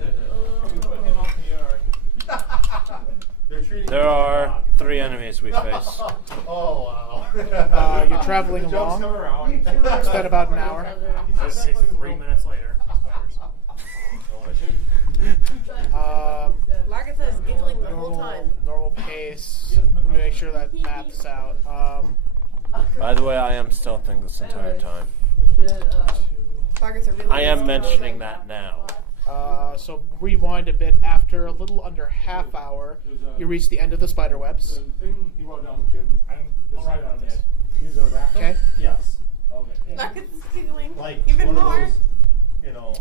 There are 3 enemies we face. Oh wow. You're traveling along. It's been about an hour. Just 3 minutes later. Largatha is giggling the whole time. Normal pace. Let me make sure that math's out. By the way, I am stealthing this entire time. Largatha really I am is- mentioning that now. So rewind a bit. After a little under half hour, you reach the end of the spider webs. the thing he wrote down, Jim, I'll write on that. He's a rapper. Okay. Yes. Okay. Largatha's giggling Like even one of more. those, you know.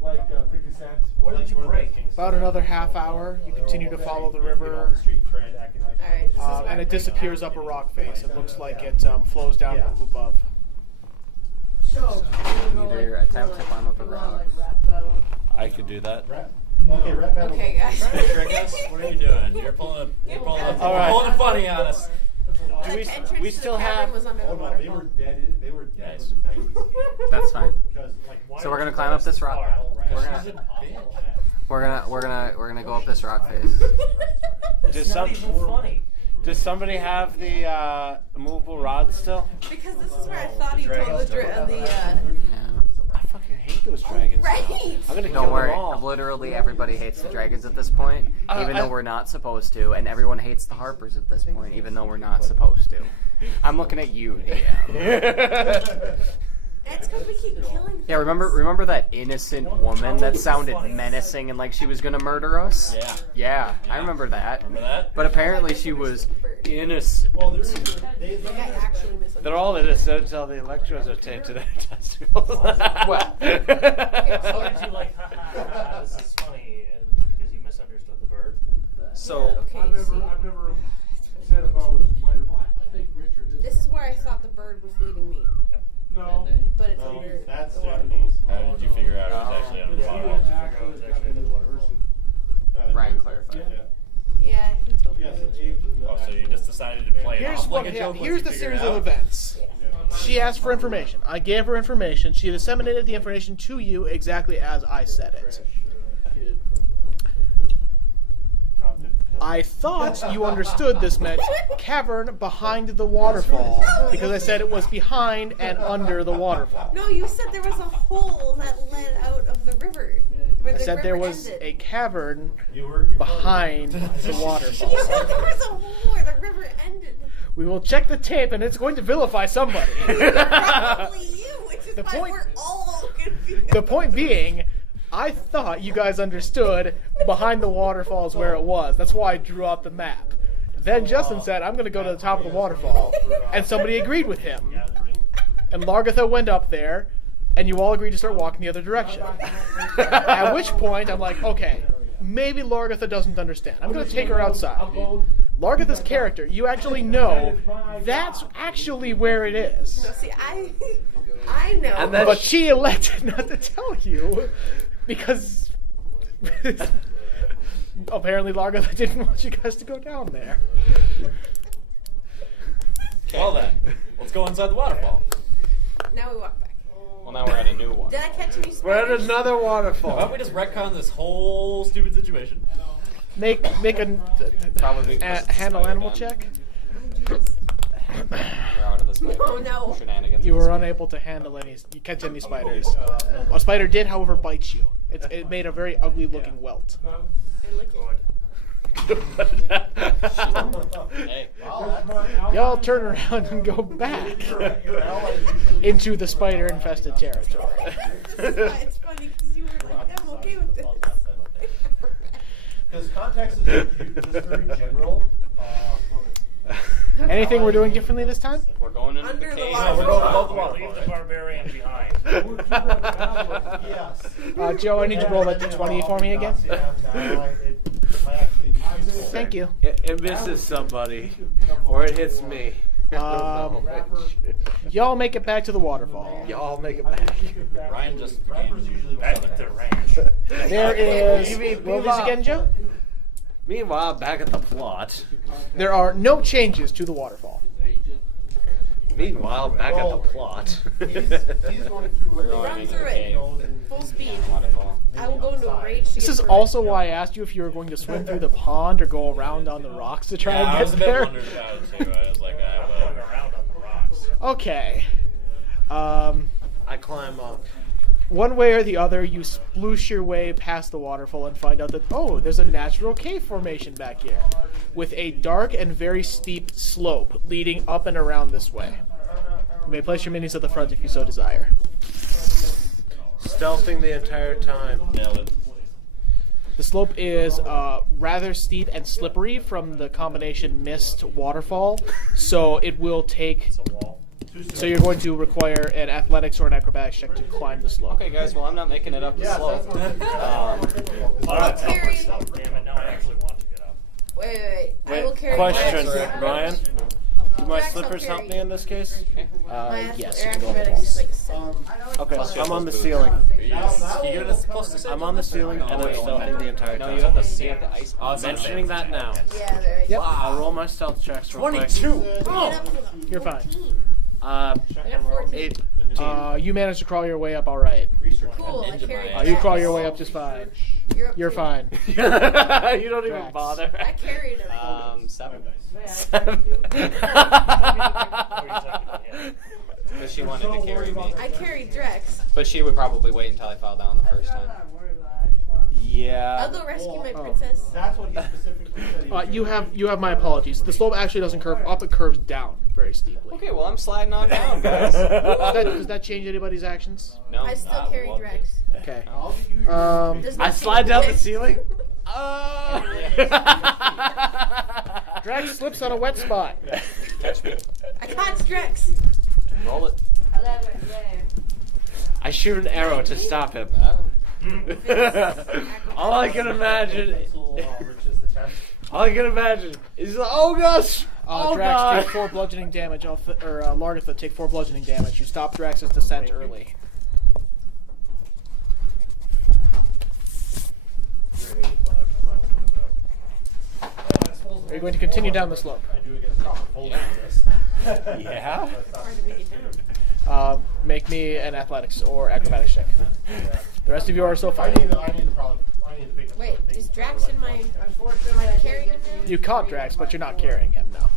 Like 50 Cent. What did like you one of those break? things About that- another half hour, you continue to follow the Get off river, the street cred, acting like- Alright, this is and it disappears up a rock face. It looks like it flows down Yeah. from above. Either attempt to climb up a rock. I could do that. Rap. Okay, rap battle. Okay, guys. Trick us? What are you doing? You're pulling a All right. pulling a funny on us. the we entrance to still the cavern have. was under the Oh no, waterfall. they were dead. They were dead Nice. in the 90s. That's fine. Because, like, So we're gonna climb up this rock. We're gonna go up this rock face. Does somebody have the movable rod still? Because this is where I thought he told the I fucking hate those dragons. Right. I'm gonna Don't kill worry. them all. Literally everybody hates the dragons at this point, even though we're not supposed to, and everyone hates the harpers at this point, even though we're not supposed to. I'm looking at you, DM. It's because we keep killing. Yeah, remember that innocent woman that sounded menacing and like she was gonna murder us? Yeah. Yeah, I remember that. Remember that? But apparently she was innocent. well, Like I actually misunderstood. They're all innocent until the electrodes are taped to their testicles. Well, So aren't you like, ha ha ha, this is funny, and because you misunderstood the bird? so Okay, I've never said if I was white or black. I think Richard is. this is where I thought the bird was leading me, No. but it's under that's the Japanese. How did you figure out it was actually under the He water? had actually got a person. Ryan clarified. Yeah, he told me. Yes, it's Abe's in the Oh, so you just decided to play it Here's off what. like a joke. Here's the once you figured series it of out? events. She asked for information. I gave her information. She disseminated the information to you exactly as I said it. I thought you understood this meant cavern behind the waterfall because I said it was behind and under the waterfall. No, you said there was a hole that led out of the river. Where I the said river there was ended. a cavern You're behind the waterfall. You said there was a hole where the river ended. We will check the tape and it's going to vilify somebody. Probably you, which is The why point- we're all confused. The point being, I thought you guys understood behind the waterfalls where it was. That's why I drew out the map. Then Justin said, I'm going to go to the top of the waterfall. And somebody agreed with him. And Largatha went up there, and you all agreed to start walking the other direction. At which point, I'm like, okay, maybe Largatha doesn't understand. I'm going to take her outside. Largatha's character, you actually know that's actually where it is. No, see, I know. But she elected not to tell you because apparently Largatha didn't want you guys to go down there. Well then, let's go inside the waterfall. Now we walk back. Well, now we're at a new one. Did I catch any spiders? We're at another Why waterfall. don't we just retcon this whole stupid situation? Make Probably a because it's handle spider animal done. check. You're out of the spider Oh, no. shenanigans. You were unable to handle you catch any spiders. A spider did, however, bite you. It made a very ugly looking welt. I lick it. Hey, Y'all turn around and go back into the spider infested territory. This is why it's funny because you were like, I'm okay with this. Because context is just very general. Anything we're doing differently this time? we're going into Under the the cave. water. We're going above the Leave waterfall. the barbarian behind. Yes. Joe, I need you to roll that d20 for me again. Thank you. It misses somebody, or it hits me. Y'all make it back to the waterfall. Y'all make it back. Ryan just became Back at the ranch. There is. You mean Roll these again, Joe. Meanwhile, back at the plot. There are no changes to the waterfall. Meanwhile, back at the plot. We're going Run into through the it. cave. Full speed. Waterfall. I will go into a rage to This get is through also it. why I asked you if you were going to swim through the pond or go around on the rocks to try Yeah, I was a and bit get there. wondered about it too. I was like, Going around on the rocks. Okay. I climb up. One way or the other, you sploosh your way past the waterfall and find out that, oh, there's a natural cave formation back here with a dark and very steep slope leading up and around this way. You may place your minis at the front if you so desire. Stealthing the entire time. nailed it. The slope is rather steep and slippery from the combination mist waterfall, so it will take. It's a wall. So you're going to require an athletics or an acrobatics check to climb the slope. Okay, guys. Well, I'm not making it up the slope. I'll carry. Damn it, now I actually want to get up. Wait. I will carry. Question, Ryan. Ryan. my Drax will slippers carry help me in this case? Yes, you can go ahead and acrobatics roll. is like 7. Okay, Plus so I'm on the boots. ceiling. Can you give it a plus to I'm on the ceiling and I'm stealthing the entire No, time. you have the sea, the ice. Oh, it's not Mentioning that now. Yeah, there you Yep. go. I'll roll my stealth checks real quick. 22. You're fine. I got 14. 18. You managed to crawl your way up all right. Cool, I carried You Drax. crawl your way up just fine. You're up You're too. fine. You don't even Drax. bother. I carried him. 7. I Because she wanted to carry me. carried Drex. But she would probably wait until I fell down the first time. Yeah. I'll go rescue my princess. That's what he specifically said. You have my apologies. The slope actually doesn't curve up; it curves down very steeply. Okay, well, I'm sliding on down, guys. Does that change anybody's actions? No, I still carry Drex. Okay. Does not I slide change down the it. ceiling. Drax slips on a wet spot. Catch me. I caught Drex. Roll it. 11, yeah. I shoot an arrow to stop him. All I can imagine. All I can imagine is, oh gosh! Oh Drax, god! take 4 bludgeoning damage. Largatha, take 4 bludgeoning damage. You stop Drax's descent early. Are you going to continue down the slope? Yeah. Make me an athletics or acrobatics check. The rest of you are so fine. Wait, is Drax in my... Am I carrying him now? You caught Drax, but you're not carrying him now.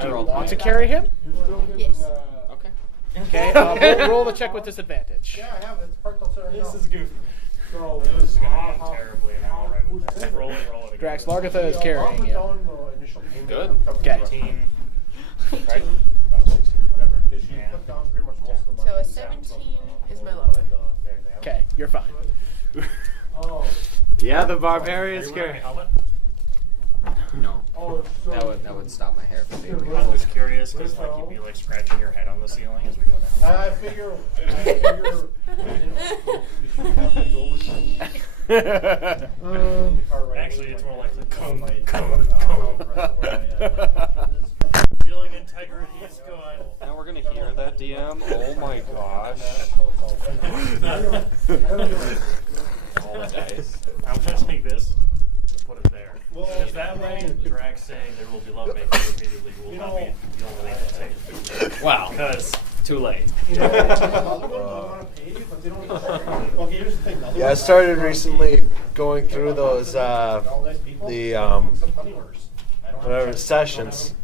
Do you want to to carry him? Yes. Okay. Okay, roll the check with disadvantage. Yeah, I have it. It's part of the This is goofy. So, This is gonna end terribly, and I'm alright with that. Roll it again. Drax, Largatha is carrying you. Good. Okay. 15. Right? Oh, 16, whatever. And So a 17 is my lowest. Okay, you're fine. Yeah, the Are barbarian's you wearing a carry. helmet? No. That would stop my hair from being I real. was curious because like you'd be like scratching your head on the ceiling as we go down. I figure Actually, it's more like the come. Ceiling integrity is good. Now we're gonna hear that, DM. Oh my gosh. All the dice. I'm going to take this and put it there. Because that way, Drax saying there will be lovemaking repeatedly will not be the only thing to take. Wow. Because too late. Yeah, I started recently going through those whatever sessions.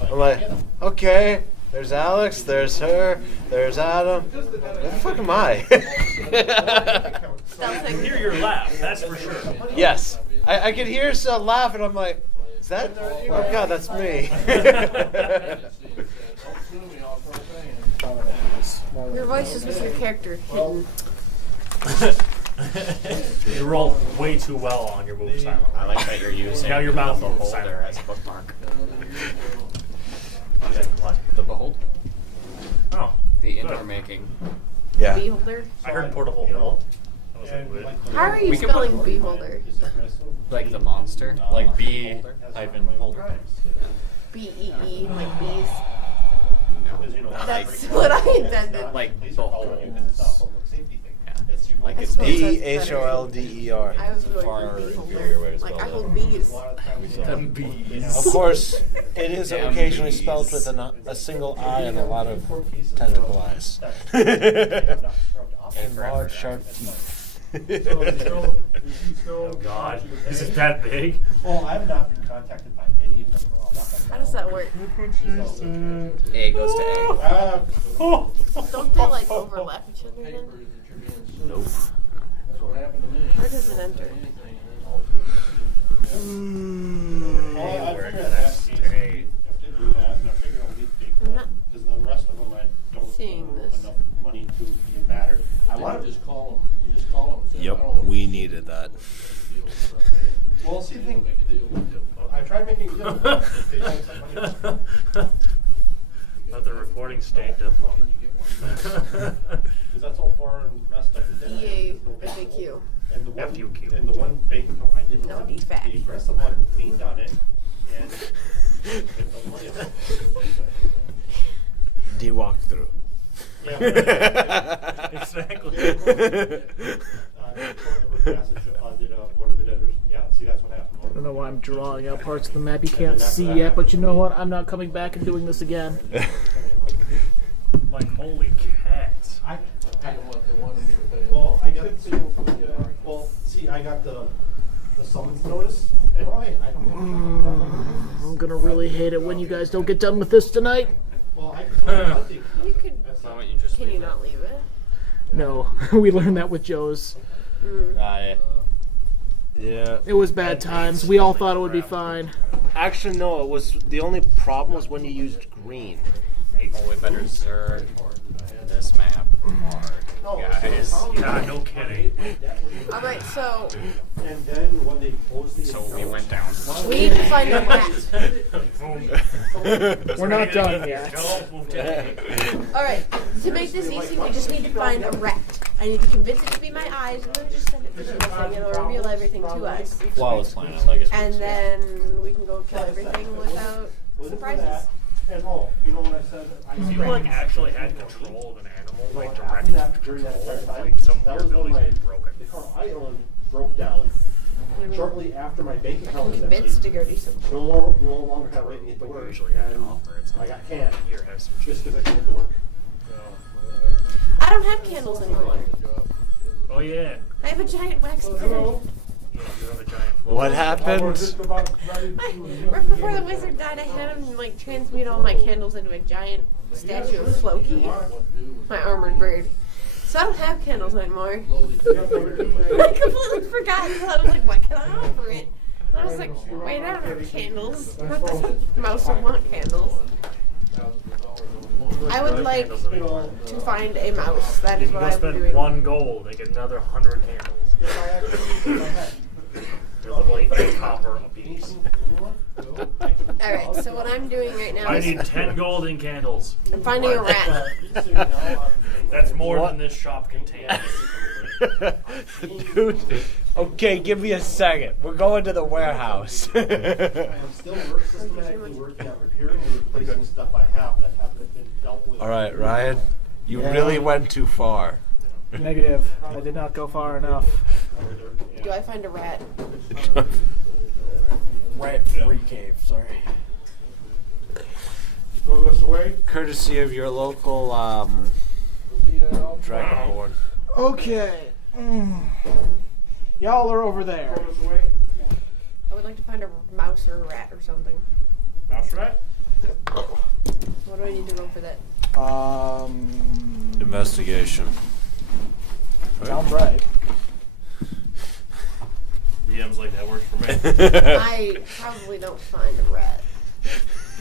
I'm like, okay, there's Alex, there's her, there's Adam. Where the fuck am I? I can hear your laugh, that's for sure. Yes, I could hear some laugh, and I'm like, is that? Oh god, that's me. Your voice is with your character hidden. You rolled way too well on your move silent. I like that you're using Now your mouth the will beholder silent. as a bookmark. What? The behold? Oh. The Good. intermaking. Yeah. Beholder? I heard portable hole. That was like weird. How are you We can spelling beholder? Like the monster? Like B Beholder? hyphen holder. B-E-E, like bees. No. That's what I intended. Like behold. Like I it's suppose B. that's better. BHOLDER. I was going Far for inferior way beholder. to Like, I spell hold bees. Of course, it is Damn occasionally bees. spelled with a single I and a lot of tentacle eyes. And large, sharp teeth. Oh god. Is it that big? Well, I've not been contacted by any of them. How does that work? A goes to A. Don't they like overlap each other then? Nope. Where does it enter? Where does that stay? I'm not Because the rest of them I don't seeing have this. enough money to even matter. I want to just call them. You just call them. And say, Yep, I don't we needed that. Well, see, the thing, I tried making it difficult. They don't accept money. Let the recording state default. Because that's all foreign messed up. EA FAQ. And the one, FUQ. and the one bank account I didn't No, have, DFAT. the aggressive one leaned on it and he walked through. Yeah. Exactly. I don't know why I'm drawing out parts of the map you can't see yet, but you know what? I'm not coming back and doing this again. Like, holy cats. Well, I got I got the summons notice. And I I'm gonna really hate it when you guys don't get done with this tonight. Well, You could. Can you not leave it? No, we learned that with Joe's. Yeah. It was bad times. We all thought it would be fine. Actually, no. It was the only problem was when you used green. Oh, we better zerg this map hard, guys. Yeah, no kidding. Alright, so and then when they closed the So we went down. we need to find a rat. We're not done yet. Alright, to make this easy, we just need to find a rat. I need to convince it to be my eyes, and then just send it to the thing. It'll reveal everything to us. Flawless plan, I like it. And then we can go kill everything without surprises. And you know what I said? If you like actually had control of an animal, like direct control, like some of your buildings would be broken. The car I owned broke down shortly after my bank account was Convinced to empty. go do something. No longer had a way to get to work. And I got canned just because I couldn't get to work. I don't have candles anymore. Oh yeah. I have a giant wax candle. Yeah, you have a giant. What happened? Right before the wizard died, I had him like transmute all my candles into a giant statue of Floki, my armored bird. So I don't have candles anymore. I completely forgot. So I was like, what can I offer it? And I was like, wait, I don't have candles. Not that mouse would want candles. I would like to find a mouse. That is You what go I'm spend doing. 1 gold, they get another 100 candles. They're like a copper a piece. Alright, so what I'm doing right now I is need 10 golden candles. I'm finding a rat. That's more than this shop contains. Dude. Okay, give me a second. We're going to the warehouse. I am still systematically working on repairing and replacing stuff I have that haven't been dealt with. All right, Ryan. You really went too far. Negative. I did not go far enough. Do I find a rat? Rat-free cave. Sorry. Go this way. Courtesy of your local Dragonborn. Okay. Y'all are over there. Go this way. I would like to find a mouse or a rat or something. Mouse rat? What do I need to roll for that? Investigation. Sounds right. DM's like, that works for me. I probably don't find a rat.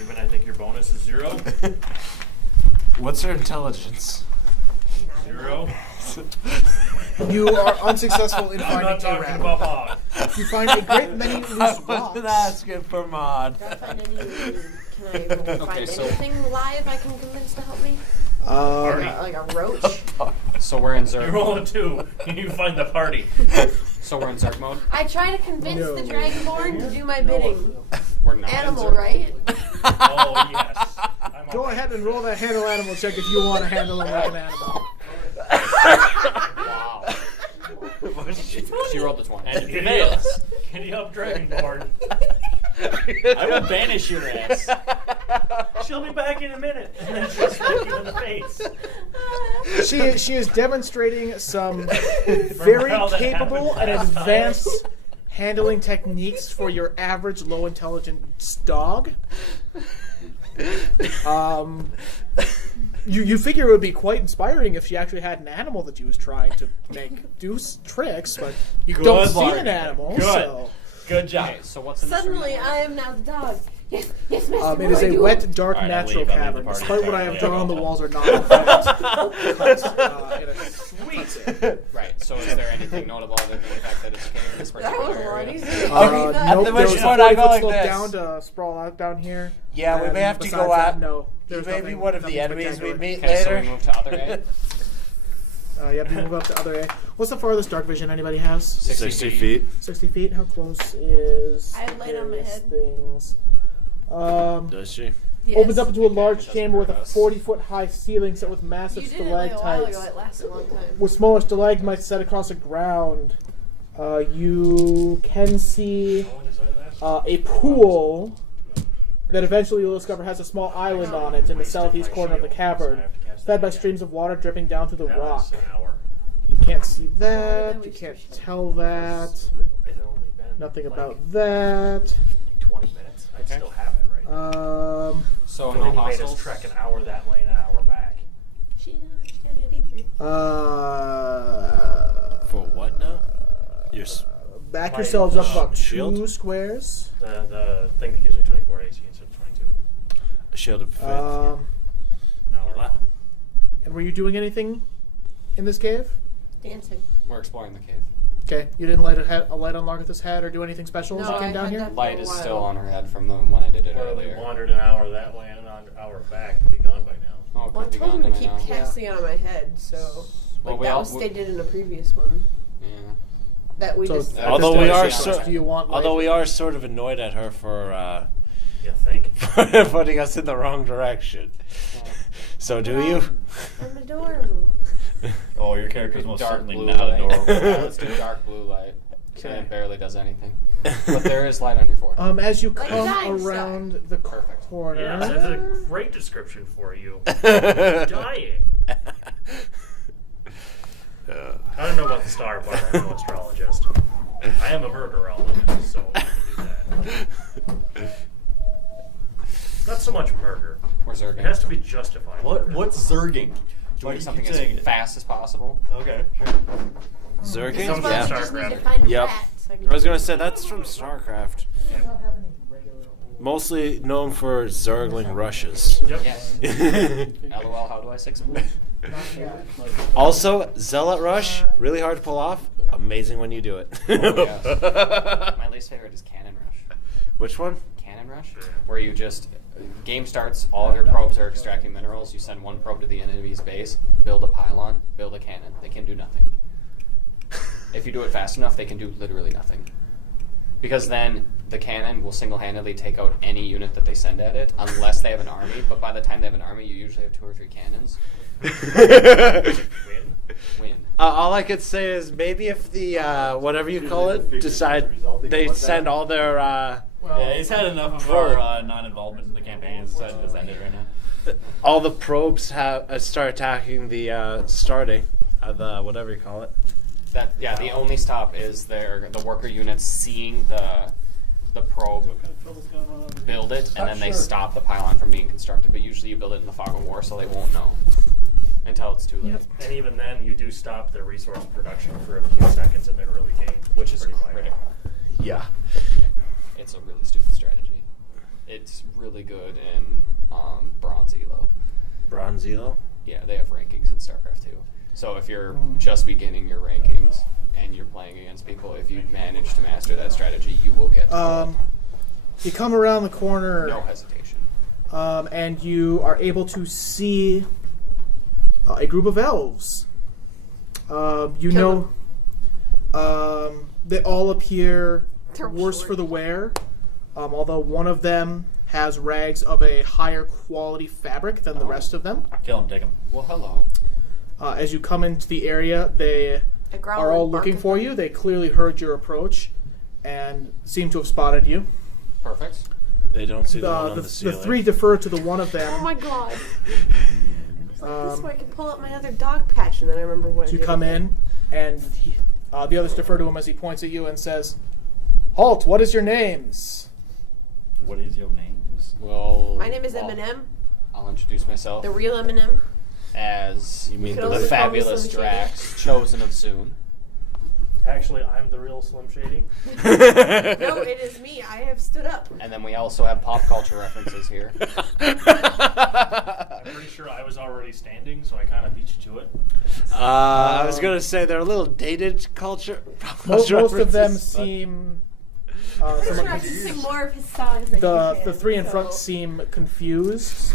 Even I think your bonus is 0. What's her intelligence? 0. You are unsuccessful in I'm not finding a talking rat. about Hog. You find a great many loose I rocks. wasn't asking for mod. Do I find any? Can I find so- anything live I can convince to help me? Party. Like a roach? So we're in You Zerg. roll a 2, and you find the party. So we're in Zerg mode. I try to convince the Dragonborn to do my bidding. We're not Animal, in Zerg. right? Oh, yes. I'm Go ahead and roll that handle animal check if you want to handle him like an animal. Wow. She rolled the 20. And giddy up, giddy up Dragonborn. I will banish your ass. She'll be back in a minute. And then she'll smack you in the face. She is demonstrating some very how that capable happened and last advanced handling techniques for your average low intelligence dog. You figure it would be quite inspiring if she actually had an animal that she was trying to make do tricks, but you don't see an animal, Good. so Good job. Okay, so what's in the Suddenly, I am now the dog. Yes, yes, master. it is what do I a do? wet, dark, Alright, I'll natural leave the cavern. party. Despite what I have Yeah. drawn, the walls are not in fact, Sweet. Right, so is there anything notable other than the fact that it's a cave in this That was a particular lot area? easier. Nope, At there which was a point I go 40-foot like slope this. down to sprawl out down here. Yeah, we and may have to besides go that, out. No, You there's may be nothing- one of nothing the enemies we spectacular. meet Okay, so we later. move to other A. Yep, you move up to other A. What's the farthest dark vision anybody has? 60 feet. 60 feet. How close is? I have light on my various head. Things. Does she? Yes. Opens up into a Okay, large it doesn't chamber with a hurt us. 40-foot high ceiling set with massive You did it like a while stalactites. ago. It lasted a long time. With smaller stalagmites set across the ground. You can see a pool that eventually you'll discover has a small island on it in the southeast corner of the cavern, fed by streams of water dripping down through the rock. You can't see that. You can't tell that. Nothing about that. 20 minutes. I'd still have it, right? So But no then you made us hostiles? trek an hour that way and an hour back. She didn't understand it either. For what now? You're Back My, yourselves up about shield? 2 squares. The thing that gives me 24 AC instead of 22. a shield of faith. An hour. And were you doing anything in this cave? Dancing. We're exploring the cave. Okay, you didn't light a light on Largeth's head or do anything special as No, you came I down had here? that. Light For a is while. still on her head from the when I did it Well, we earlier. wandered an hour that way and an hour back. It'd be gone by now. Oh, it Well, I could be told gone him to by keep now. casting it on my head, so Well, like we that all- was stated in a previous one. Yeah. That we So just. at Although this we point, are do you- so- do you want light? Although we are sort of annoyed at her for You think? putting us in the wrong direction. So do you? I'm adorable. Oh, your character's most Dark certainly blue not light. adorable. Yeah, let's do dark blue light. So Okay. it barely does anything. But there is light on your forehead. As you Like a come dying star. around the Perfect. corner, Yeah, that's a great description for you. Dying. I don't know about the star part. I'm no astrologist. I am a murderologist, so I can do that. Not so much murder. Or Zerging. It has to be justified. What's zerging? Doing you something keep saying as it. fast as possible. Okay, sure. Zerking? Sounds Well, like you just need to StarCraft. find Yep. rats. I was gonna say that's from StarCraft. Mostly known for zergling rushes. Yep. Yes. LOL, how do I 6 blue? Also, Zealot Rush, really hard to pull off. Amazing when you do it. My least favorite is Cannon Rush. Which one? Cannon Rush, where you just game starts, all of your probes are extracting minerals. You send one probe to the enemy's base, build a pylon, build a cannon. They can do nothing. If you do it fast enough, they can do literally nothing. Because then the cannon will single-handedly take out any unit that they send at it, unless they have an army. But by the time they have an army, you usually have 2 or 3 cannons. Win. All I could say is maybe if the whatever you call it decide they send all their Yeah, he's had enough of our non-involvement in the campaign. He's decided to end it right now. all the probes have start attacking the starting the whatever you call it. The only stop is the worker units seeing the probe build it, and then they stop the pylon from being constructed. But usually you build it in the fog of war, so they won't know until it's too late. And even then, you do stop their resource production for a few seconds in the early game, Which is pretty vital. critical. Yeah. It's a really stupid strategy. It's really good in Bronze Elo. Bronze Elo. Yeah, they have rankings in StarCraft 2. So if you're just beginning your rankings and you're playing against people, if you manage to master that strategy, you will get gold. you come around the corner, No hesitation. and you are able to see a group of elves. They all appear They're worse short. for the wear, although one of them has rags of a higher quality fabric than the rest of them. Kill him, take him. Well, hello. As you come into the area, they I growl are all and bark looking at for them. you. They clearly heard your approach and seem to have spotted you. Perfect. They don't see the one on The the ceiling. 3 defer to the one of them. Oh my god. It's like this way I can pull up my other dog patch and then I remember what I to did come with it. in, and the others defer to him as he points at you and says, "Halt! What is your names?" What is your names? Well, My name is Eminem, I'll introduce myself the real Eminem. as You mean Could the also the call me fabulous Slim Shady. Drax, chosen of Soon. Actually, I'm the real Slim Shady. No, it is me. I have stood up. And then we also have pop culture references here. I'm pretty sure I was already standing, so I kind of beat you to it. I was gonna say they're a little dated culture. Most of them references, but- seem. I'm somewhat sure I can sing more of his songs than the he can, 3 in front so- seem confused.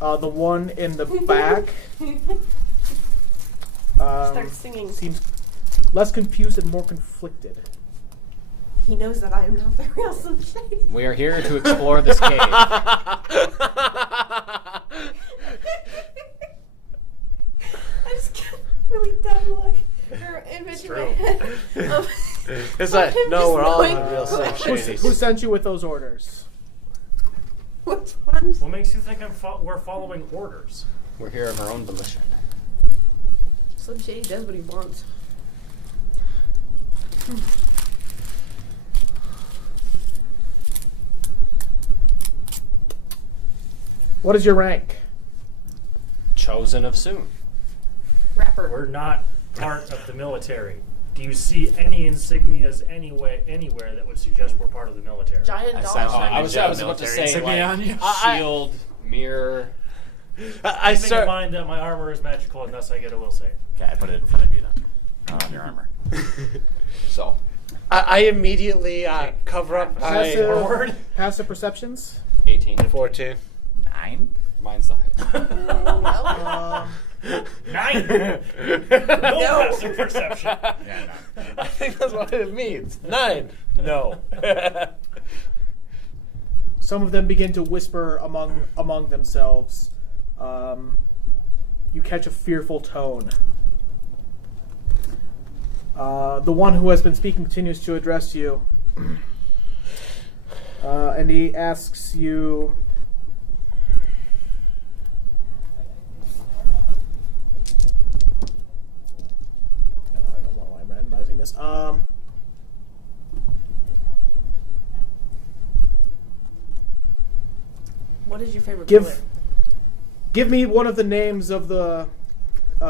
The one in the back Start singing. seems less confused and more conflicted. He knows that I am not the real Slim Shady. We are here to explore this cave. I just got really dumb look. Or image in my head. It's like, no, we're all the real Slim Who Shadys. sent you with those orders? Which ones? What makes you think we're following orders? We're here of our own volition. Slim Shady does what he wants. What is your rank? Chosen of soon. Rapper. We're not part of the military. Do you see any insignias anywhere that would suggest we're part of the military? Giant dog. I was about to say, shield, mirror. Keeping in mind that my armor is magical, and thus I get a will save. Okay, I put it in front of you then. Not on your armor. So. I immediately cover up my Passive perceptions? 18. 14. 9? Mine's the highest. 9. No passive perception. Yeah, no. I think that's what it means. 9. No. Some of them begin to whisper among themselves. You catch a fearful tone. The one who has been speaking continues to address you. And he asks you... No, I don't know why I'm randomizing this. What is your favorite color? Give me one of the names of the...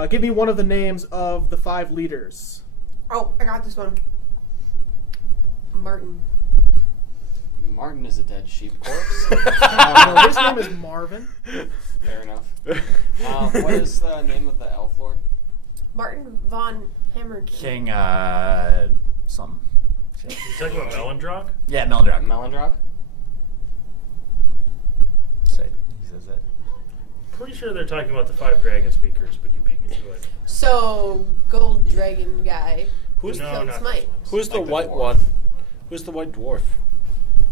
give me one of the names of the 5 leaders. Oh, I got this one. Martin. Martin is a dead sheep corpse. No, his name is Marvin. Fair enough. What is the name of the elf lord? Martin von Hammerkin. King, something. You talking about Melendrock? Yeah, Melendrock. Melendrock? Say, he says that. Pretty sure they're talking about the 5 dragon speakers, but you beat me to it. So, gold dragon guy. Who's killed Smite. Who's the Like the white dwarf. one? Who's the white dwarf?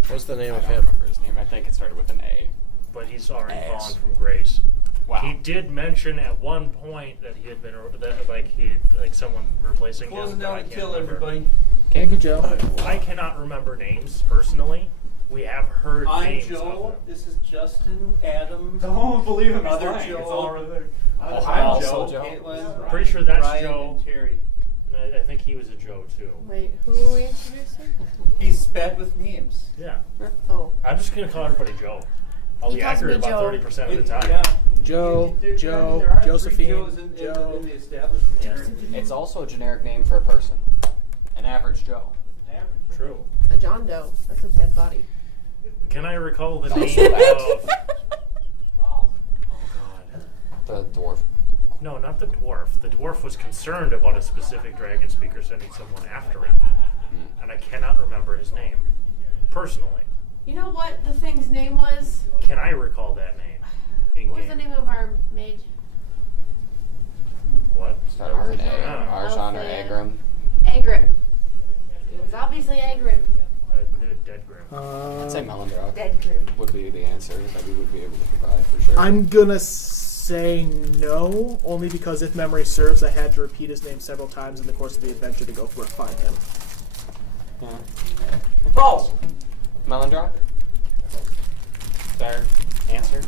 What's the name I of don't him? remember his name. I think it started with an A. But he's already Ass. fallen from grace. Wow. He did mention at one point that he had been someone replacing him. Closing but I down and can't kill remember. everybody. Thank you, Joe. I cannot remember names personally. We have heard I'm names. Joe. Of them. This is Justin, Adam. Don't believe him. Other Joe. I'm I'm also Joe. Joe. Caitlin, Pretty sure that's Brian, Joe. and Terry. And I think he was a Joe too. Wait, who are we introducing? He's bad with names. Yeah. Oh. I'm just gonna call everybody Joe. I'll He be calls accurate me about Joe. 30% of the time. Yeah. Joe, There Joe, are 3 Josephine, Joes in Joe. the establishment. Yeah. It's also a generic name for a person. An average Joe. True. A John Doe. That's a dead body. Can I recall the Also name bad. of? Oh God. The dwarf. No, not the dwarf. The dwarf was concerned about a specific dragon speaker sending someone after him, and I cannot remember his name personally. You know what the thing's name was? Can I recall that name? In What was the game? name of our mage? What? Started with an A. Arjan. Arjan or Elfin. Agrim. Agrim. It was obviously Agrim. Dead Grim. I'd say Melendrock Dead Grim. would be the answer that we would be able to provide for sure. I'm gonna say no, only because if memory serves, I had to repeat his name several times in the course of the adventure to go find him. Yeah. False. Melendrock? Fair answer?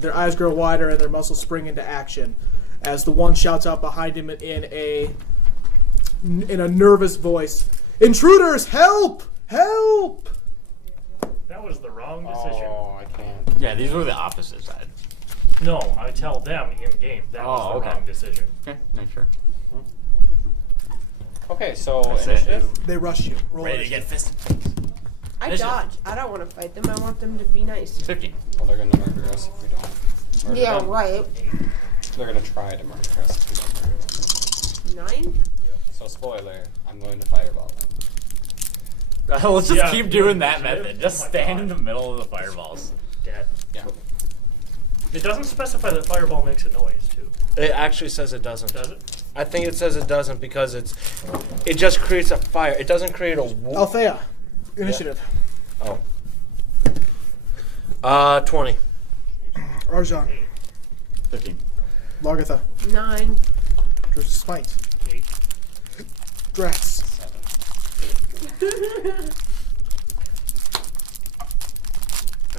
Their eyes grow wider and their muscles spring into action as the one shouts out behind him in a nervous voice, "Intruders, help! Help!" That was the wrong decision. Oh, I can't. Yeah, these were the opposite side. No, I tell them in game that was the wrong decision. Okay, no, sure. Okay, so That's it. initiative. They rush you. Roll Ready to initiative. get fisted. I Initiative. dodge. I don't want to fight them. I want them to be nice. 15. Well, they're gonna murder us if we don't. Murder Yeah, them. right. They're gonna try to murder us if we don't murder them. 9? So spoiler, I'm going to fireball them. Let's just Yeah. keep doing that method. Just Oh my stand God. in the middle of the fireballs. Dead. Yeah. It doesn't specify that fireball makes a noise, too. It actually says it doesn't. Does it? I think it says it doesn't because it just creates a fire. It doesn't create a whoop. Althea, initiative. Oh. 20. Arjan. 15. Largatha. 9. Smite. 8. Drax. 7.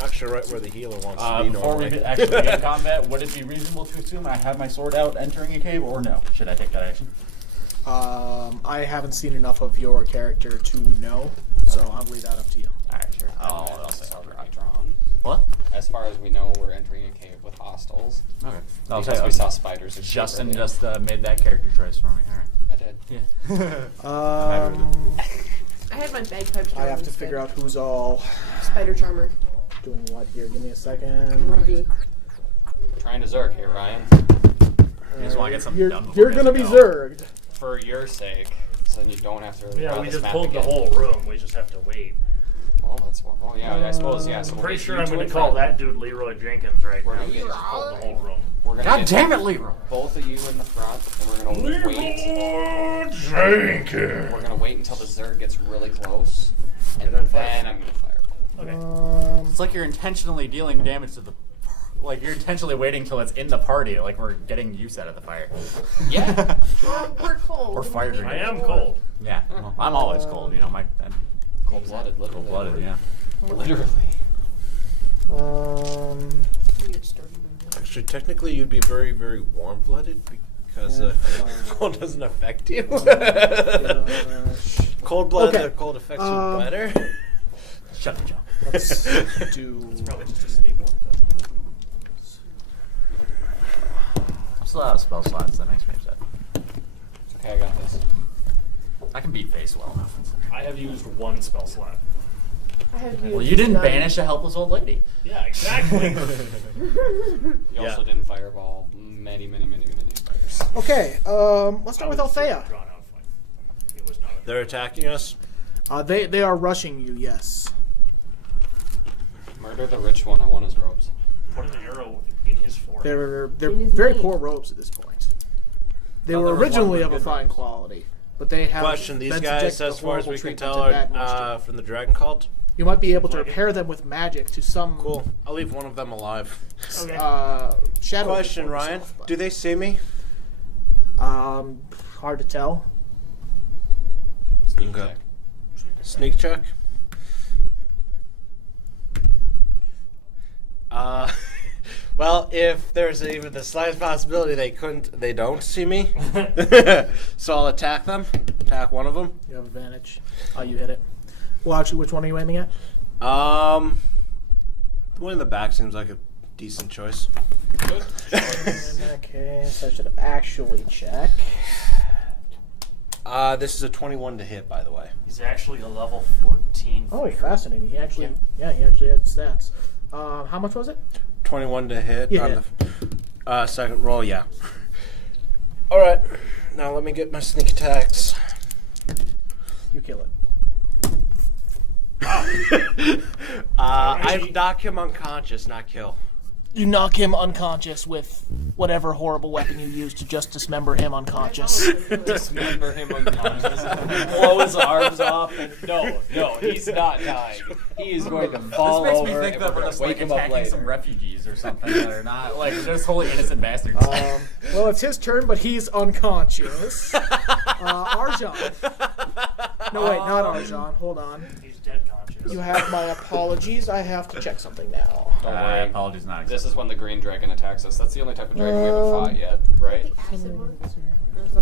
Actually, right where the healer wants to be Before we normally. actually begin combat, would it be reasonable to assume I have my sword out entering a cave, or no? Should I take that action? I haven't seen enough of your character to know, so I'll leave that up to you. Alright, sure. I'll say already drawn. What? As far as we know, we're entering a cave with hostiles. Okay. I'll Because say we saw spiders. and shit Justin earlier. just made that character choice for me. Alright. I did. Yeah. I had my bagpipes. I have to figure out who's all Spider Charmer. doing what here. Give me a second. Ruby. Trying to Zerg here, Ryan. You just want to get something done before You're gonna be go. Zerged. For your sake, so then you don't have to. Yeah, run we this just map pulled the again. whole room. We just have to wait. Well, that's what. Oh yeah, I suppose yeah. So I'm we'll pretty get sure you I'm two going in to call front. that dude Leroy Jenkins right We're now. gonna We get- just pulled the whole room. We're gonna God get damn it, Leroy! both of you in the front, and we're gonna wait. Jenkins. We're gonna wait until the Zerg gets really close, and And then then fire. I'm gonna fireball. Okay. It's like you're intentionally dealing damage to the. Like you're intentionally waiting till it's in the party, like we're getting use out of the fire. Yeah. We're cold. Or fire We need I grenade. am more. cold. Yeah, well, I'm always cold. You know, I'm Cold-blooded, literally. cold-blooded. Yeah. Literally. Weird story. Actually, technically, you'd be very, very warm-blooded because cold doesn't affect you. Cold-blooded, Okay. the cold affects you better. Shut the jaw. Let's do. It's probably just a sleepwalk. I'm still out of spell slots. That makes me upset. It's okay, I got this. I can beat face well enough. I have used one spell slot. I have Well, you didn't banish a helpless old lady. Yeah, exactly. You Yeah. also didn't fireball many spiders. Okay, let's start with Althea. Drawn out fight. It was not a They're attacking us. They are rushing you. Yes. Murder the rich one. I want his robes. put an arrow in his forehead. They're very poor robes at this point. They Oh, were there was originally one of a with good fine robes. quality, but they have Question: These been guys, subjected to as far as horrible we can treatment tell, and bad are moisture. from the Dragon Cult. You might be able to Like it. repair them with magic to some Cool. I'll leave one of them alive. Okay. Shadow. Question, before Ryan: himself, but, Do they see me? hard to tell. Sneak Okay. check. Sneak check. Well, if there's even the slightest possibility they don't see me, so I'll attack them. Attack one of them. You have advantage. You hit it. Well, actually, which one are you aiming at? The one in the back seems like a decent choice. Good. In that case, I should actually check. This is a 21 to hit, by the way. He's actually a level 14 Oh, fighter. fascinating. He actually, he actually had stats. How much was it? 21 to hit Yeah. on the second roll, yeah. Alright, now let me get my sneak attacks. You kill it. I knock him unconscious, not kill. You knock him unconscious with whatever horrible weapon you use to just dismember him unconscious. Dismember him unconscious. Blow his arms off. And no, he's not dying. He is going to fall This makes me over think and that we're we're going just to wake like him up attacking some later. refugees or something that are not like just totally innocent bastards. Well, it's his turn, but he's unconscious. Arjan. No, wait, not Arjan. Hold on. He's dead conscious. You have my apologies. I have to check something now. Don't worry. Apologies, not This is acceptable. when the green dragon attacks us. That's the only type of dragon we haven't fought yet, right?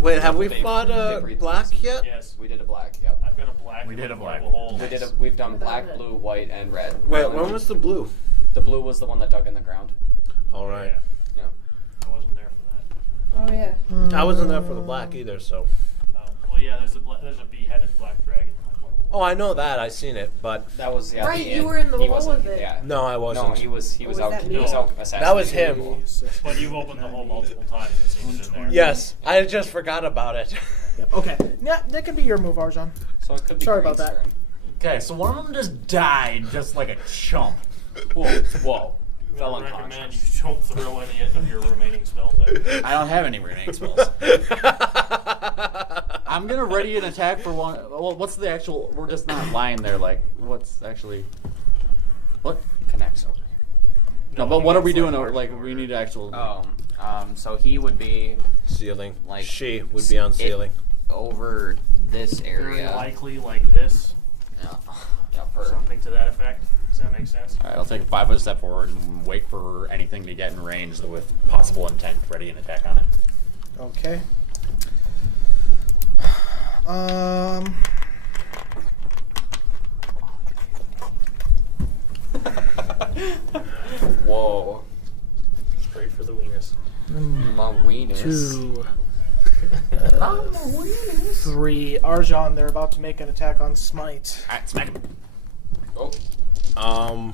Wait, have we They- fought they breathe black poison. yet? Yes. We did a black, yep. I've been a black. We did a black. Whole We've done black, blue, white, and red. Wait, when was the blue? The blue was the one that dug in the ground. Alright. Yeah. Yeah. I wasn't there for that. Oh yeah. I wasn't there for the black either, so. Well, yeah. There's a beheaded black dragon. Oh, I know that. I seen it, but That was Right, the you end. were in the He hole wasn't- with it. Yeah. no, I wasn't. No, he was was out. that He me? was out assassinating That was him. people. But you've opened the hole multiple times. It seems in there. Yes, I just forgot about it. Yep. Okay. Yeah, that can be your move, Arjan. So it could be Sorry Green's about that. turn. Okay, so one of them just died just like a chump. Whoa. fell gonna recommend unconscious. you don't throw any of your remaining spells at it. I don't have any remaining spells. I'm gonna ready an attack for one. Well, what's the actual? We're just not lying there. Like, what's actually? What Connects over here. No, but what are we doing? Like, we need actual. Oh, so he would be Ceiling. like She would be on ceiling. over this Very area. likely like this. Yeah, yeah, per. Something to that effect. Does that make sense? All right, I'll take a 5-foot step forward and wait for anything to get in range with possible intent. Ready an attack on it. Okay. Whoa. Straight for the weenus. My weenus. 2, 3. Arjan, they're about to make an attack on Smite. Alright, smack him. Oh,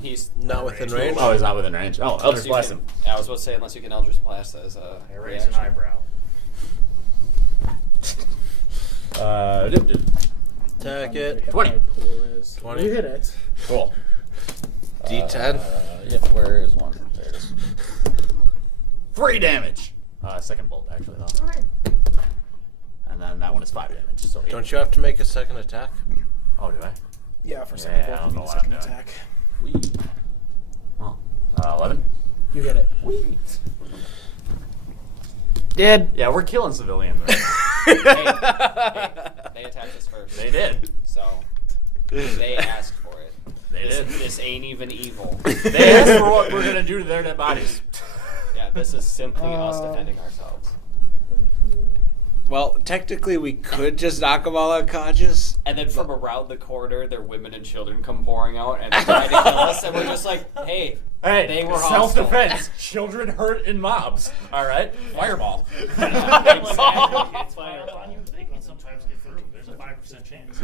He's not within range. Oh, he's not within range. Oh, Eldritch Blast him. Yeah, I was about to say, unless you can Eldritch Blast as a I raise an reaction. eyebrow. Attack it. 20. Pool is. 20. You hit it. Cool. D10. Yeah, where is one? There it is. 3 damage. Second bolt, actually, though. Alright. And then that one is 5 damage. So 8. Don't you have to make a second attack? Oh, do I? Yeah, for second Yeah, I bolt, don't you know need what I'm second doing. attack. Wee. Oh. 11? You hit it. Wee. Dead. Yeah, we're killing civilians. Right? They attacked us first. They did. So, they asked for it. They did. This ain't even evil. They asked for what we're going to do to their dead bodies. Yeah, this is simply us defending ourselves. Well, technically, we could just knock them all unconscious. And then from around the corner, their women and children come pouring out and try to kill us, and we're just like, hey, they were self-defense. Children hurt in mobs. All right, fireball. Kids fire upon you, they can sometimes get through. There's a 5% chance.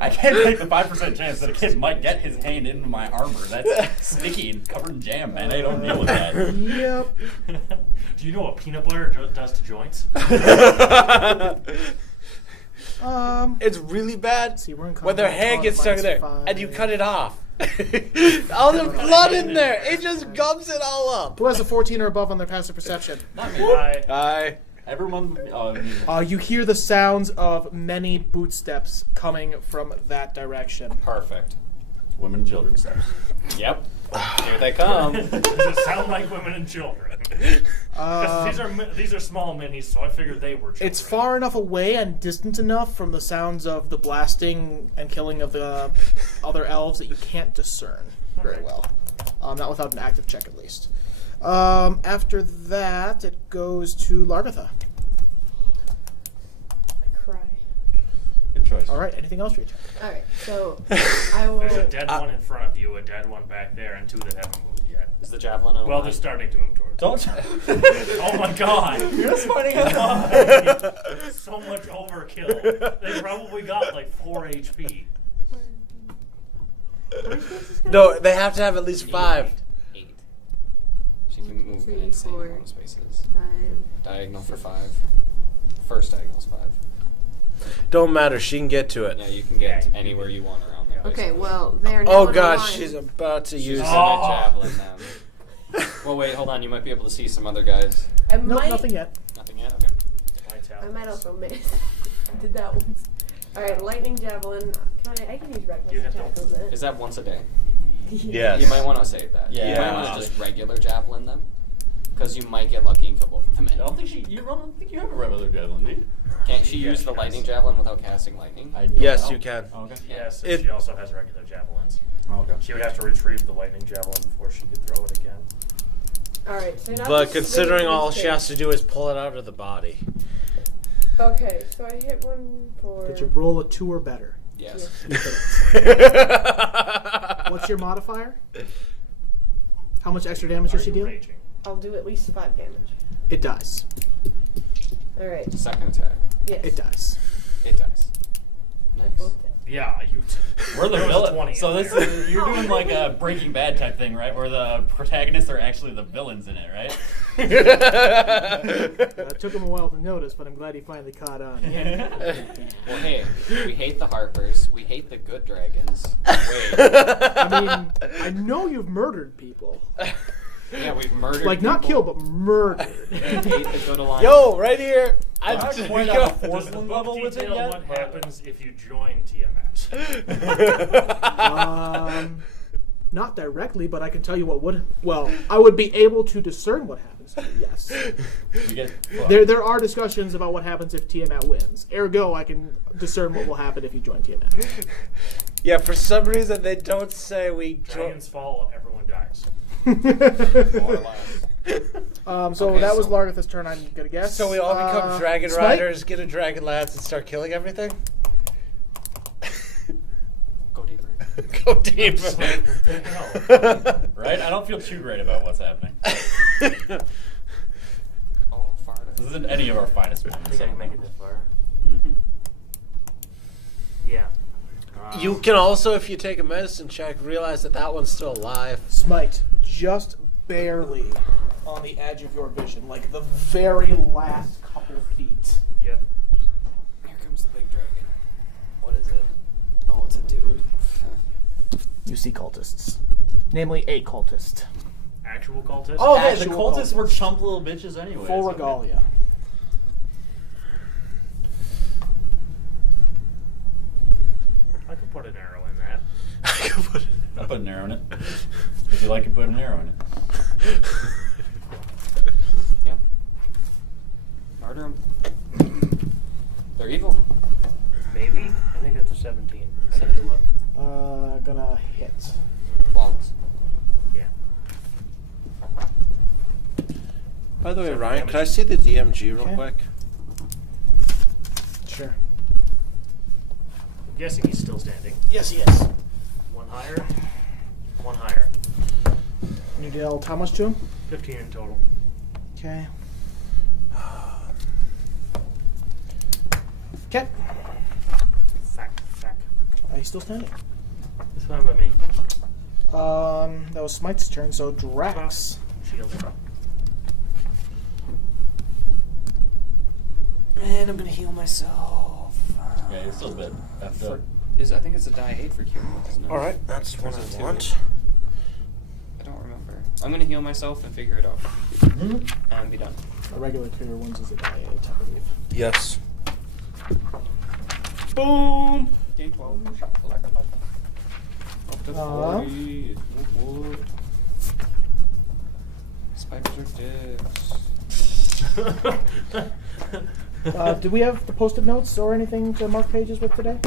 I can't take the 5% chance that a kid might get his hand into my armor. That's sticky and covered in jam, man. I don't deal with that. Yep. Do you know what peanut butter does to joints? It's really bad See, we're in when their combat. hand gets stuck in there -5. and you cut it off. All the blood in there. It just gums it all up. Who has a 14 or above on their passive perception? Not me. Aye. Everyone. You hear the sounds of many bootsteps coming from that direction. Perfect. Women and children steps. Yep. Here they come. Does it sound like women and children? 'Cause these are small minis, so I figured they were children. It's far enough away and distant enough from the sounds of the blasting and killing of the other elves that you can't discern very well. Not without an active check, at least. After that, it goes to Largatha. Cry. Good choice. All right. Anything else for your turn? Alright, so I will. There's a dead one in front of you, a dead one back there, and 2 that haven't moved yet. Is the javelin on Well, line? they're starting to move towards. Don't. Oh my god! You're just fighting a So much overkill. They probably got like 4 HP. No, they have to have at least 5. 8. She can move 3, insane 4, amount of spaces. 5. Diagonal for 5. First diagonal's 5. Don't matter. She can get to it. Yeah, you can get anywhere you want around there. Okay, basically. well, they're now Oh on the gosh, line. she's about to She's use gonna Oh. javelin them. Well, wait, hold on. You might be able to see some other guys. I Nope, might, nothing yet. Nothing yet? Okay. I might also miss. Did that once. Alright, lightning javelin. I can use You reckless have to- attack on that. Is that once a day? Yes. You might want to save that. Yeah. You might want to just regular javelin them. Because you might get lucky and kill both of them. I don't think you have a regular javelin, do you? Can't she Yes, use the she lightning does. javelin without casting lightning? I don't Yes, know. you can. Oh, okay. Yes, It- she also has regular javelins. Oh, okay. She would have to retrieve the lightning javelin before she could throw it again. Alright, so now But just considering swing all these she has to do is pull it out of the body. Okay, so I hit one for. Did you roll a 2 or better? Yes. What's your modifier? How much extra damage does she deal? Raging? I'll do at least 5 damage. It dies. Alright. Second attack. Yes. It dies. It dies. I Nice. both did. Yeah, you. We're the There was a villain. 20 So in this there. you're doing like a Breaking Bad type thing, right? Where the protagonists are actually the villains in it, right? It took him a while to notice, but I'm glad he finally caught on. Well, hey, we hate the Harpers. We hate the good dragons. Wait. I mean, I know you've murdered people. Yeah, we've murdered Like, not people. killed, but murdered. We hate the good alliance. Yo, right here. I I'm just point out a Forceland level with it yet? What happens if you join TMS? Not directly, but I can tell you what would. Well, I would be able to discern what happens to you, yes. You get There are discussions about what happens if Tiamat wins. Ergo, I can discern what will happen if you join Tiamat. Yeah, for some reason they don't say we Dragons fall, everyone dies. More or less. So Okay, that was so- Largith's turn, I'm gonna guess. So we all become dragon Smite? riders, get a dragon lance, and start killing everything? Go deeper. Go deep. Right? I don't feel too great about what's happening. Oh, farther. This isn't any of our finest I moments. think I can make it this far. Mm-hmm. Yeah. You can also, if you take a medicine check, realize that that one's still alive. Smite, just barely on the edge of your vision, like the very last couple feet. Yep. Here comes the big dragon. What is it? Oh, it's a dude. You see cultists. Namely, a cultist. Actual cultists? Oh, hey, the Actual cultists were cultists. chump little bitches anyway. Full regalia. I could put an arrow in that. I'll put an arrow in it. If you like it, put an arrow in it. Yep. Murder them. They're evil. Maybe? I think that's a 17. I have to look. Gonna hit. Flawless. Yeah. By the way, Ryan, could I see the DMG real Okay. quick? Sure. I'm guessing he's still standing. Yes, he is. One higher. One higher. You dealt how much to him? 15 in total. Okay. Okay. Fact. He's still standing. It's fine by me. That was Smite's turn, so Drax. Shield. And I'm gonna heal myself. Yeah, you're still a bit effed up. I think it's a die 8 for Q, isn't it? Alright, that's what Or is it I two? want. I don't remember. I'm gonna heal myself and figure it out. And be done. A regular clear ones is a die 8, I believe. Yes. Boom! Day 12. Up to Uh-huh. 40. Whoop, whoop. Spikes are dicks. Do we have the posted notes or anything to mark pages with today?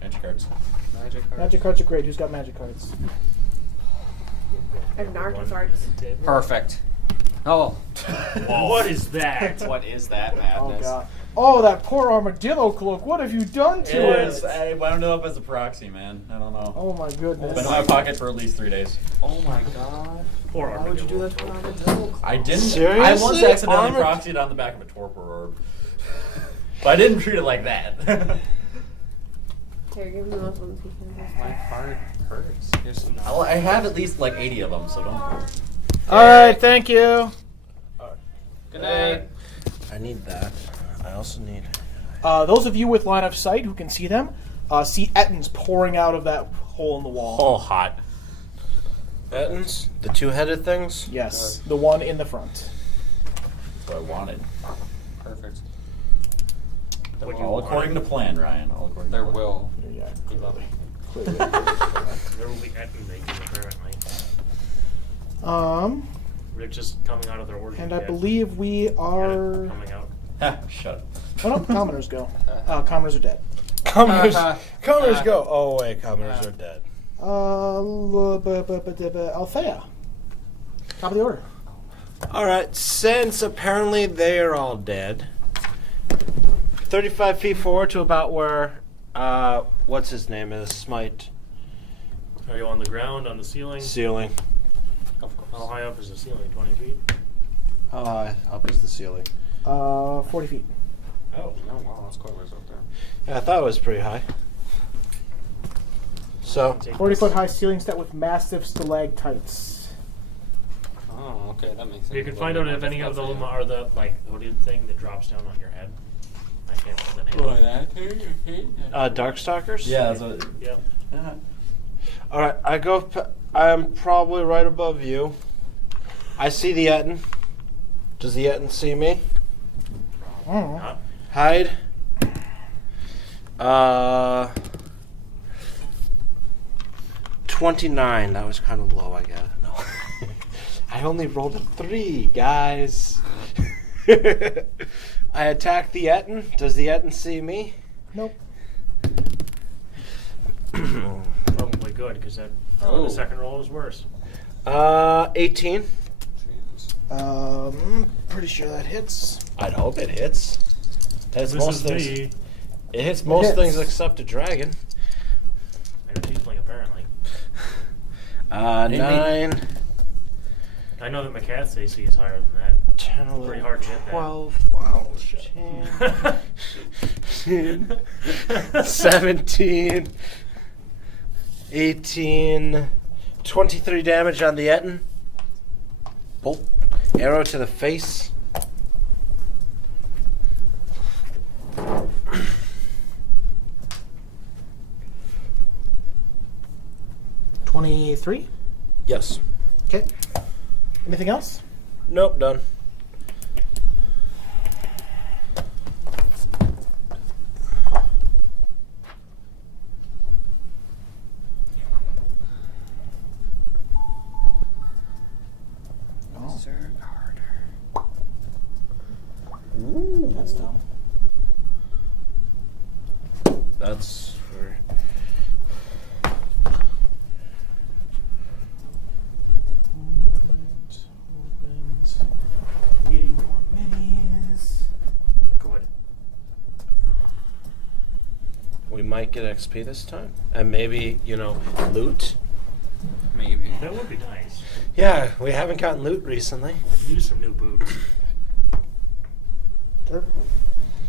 Magic cards. Magic cards. Magic cards are great. Who's got magic cards? I have Narc's arts. Perfect. Oh. What is that? What is that Oh madness? god. Oh, that poor armadillo cloak. What have you done to it? I wound it up as a proxy, man. I don't know. Oh my goodness. Been in my pocket for at least 3 days. Oh my god. Poor Why would you do that to an armadillo? I didn't. Seriously? I once accidentally Armor- proxied on the back of a torpor orb. But I didn't treat it like that. Here, give me those ones. You can have. My heart hurts. Here's some I have at least like 80 of them, so don't. Alright, thank you. Good night. I need that. I also need... Those of you with line of sight who can see them, see Ettins pouring out of that hole in the wall. Oh, hot. Buttons? The two-headed things? Yes, the one in the front. That's what I wanted. Perfect. All according to plan, Ryan. All according There to plan. will. Yeah, Clearly. clearly. There will be Etten making apparently. They're just coming out of their origin. And I kit. believe we are. Coming out. Ha, shut up. Oh no, commoners go. Commoners are dead. Commoners go. Oh, wait, commoners are dead. Althea. Top of the order. Alright, since apparently they are all dead, 35 feet forward to about where, what's his name is, Smite. Are you on the ground, on the ceiling? Ceiling. Of course. How high up is the ceiling? 20 feet? How high up is the ceiling? 40 feet. Oh. Oh wow, that's quite a ways up there. Yeah, I thought it was pretty high. So, 40 foot high ceiling set with massive stalactites. Oh, Okay, that makes sense. You can find out if any of them are the like hooded thing that drops down on your head. I can't remember the name. Darkstalkers? Yeah, that's what. Yeah. All right, I'm probably right above you. I see the Etten. Does the Etten see me? Not. Hide. 29. That was kind of low, I guess. No. I only rolled a 3, guys. I attack the Etten. Does the Etten see me? Nope. Probably good because that the second roll was worse. 18. Pretty sure that hits. I'd hope it hits. That's This most is things. me. It hits most hits. things except a dragon. And a tiefling apparently. 9, I know that McCath's AC is higher than that. 10, 11, Pretty hard to hit that. 12, wow, 10, 17, 18, 23 damage on the Etten. Bolt. Arrow to the face. $23. Yes. Okay. Anything else? Nope, done. Ooh, that's dumb. That's for... Movement. Needing more minis. Good. We might get XP this time. And maybe, loot. Maybe. That would be nice. Yeah, we haven't gotten loot recently. I could use some new boots. Sure.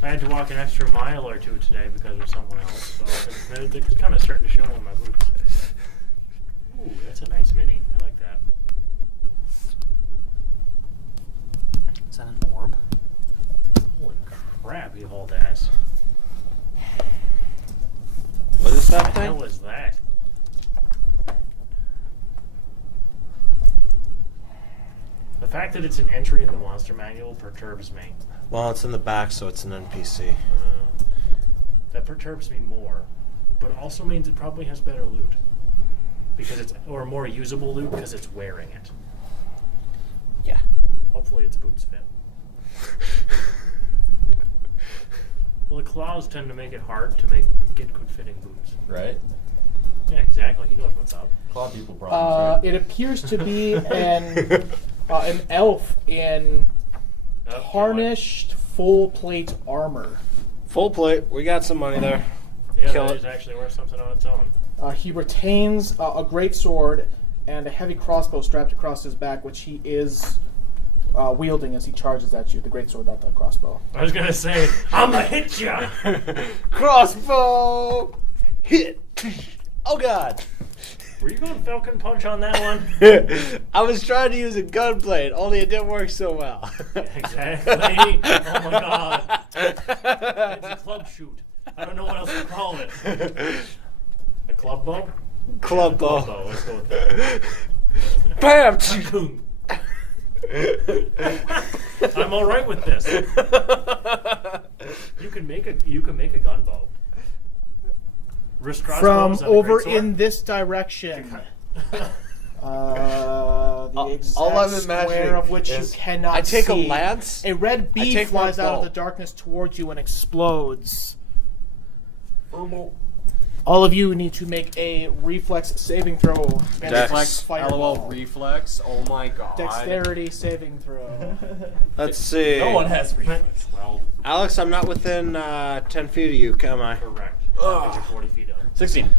I had to walk an extra mile or two today because of someone else, so they're kind of starting to show on my boots. Ooh, that's a nice mini. I like that. Is that an orb? Holy crap, you hauled ass. What is that What the thing? hell is that? The fact that it's an entry in the monster manual perturbs me. Well, it's in the back, so it's an NPC. That perturbs me more, but also means it probably has better loot. Or more usable loot because it's wearing it. Yeah. Hopefully its boots fit. Well, the claws tend to make it hard to get good fitting boots. Right? Yeah, exactly. He knows what's up. Claw people problems, right? It appears to be an elf in tarnished full plate armor. Full plate. We got some money there. Yeah, Kill that it. is actually worth something on its own. He retains a great sword and a heavy crossbow strapped across his back, which he is wielding as he charges at you. The great sword, not the crossbow. I was gonna say, I'ma hit ya! Crossbow! Hit! Oh, God. Were you going Falcon Punch on that one? I was trying to use a gunblade, only it didn't work so well. Exactly. Oh my god. It's a club shoot. I don't know what else to call it. A club bow? Club bow. Club bow. Let's go with that. Bam! Boom. I'm all right with this. You can make a gun bow. Wrist crossbow, From is that a over great sword? in this direction. The exact all I'm square imagining of which you is cannot I take see. a lance. A red bead take my flies out of bow. the darkness towards you and explodes. All of you need to make a reflex saving throw. against Reflex, fireball. LOL, reflex. Oh my god. Dexterity saving throw. Let's see. No one has reflex. Well, Alex, I'm not within 10 feet of you, am I? correct. Because you're 40 feet up. 16.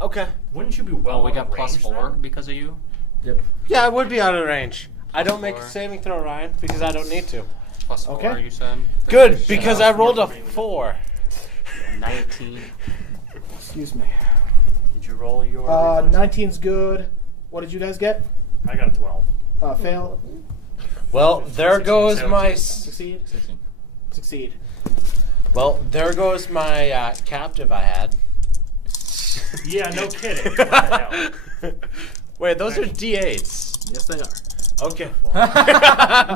Okay. Wouldn't you be well Oh, we out got of plus range 4 then? because of you? Yep. Yeah, I would be out of range. I don't make a 4. saving throw, Ryan, because I don't need to. Plus 4, Okay. you said? Good, because I rolled a for me with 4. 19. Excuse me. Did you roll your... 19's good. What did you guys get? I got a 12. Fail. Well, there goes 16, my. Succeed. 16. Succeed. Well, there goes my captive I had. Yeah, no kidding. What the hell? Wait, those are D8s. Yes, they are. Okay.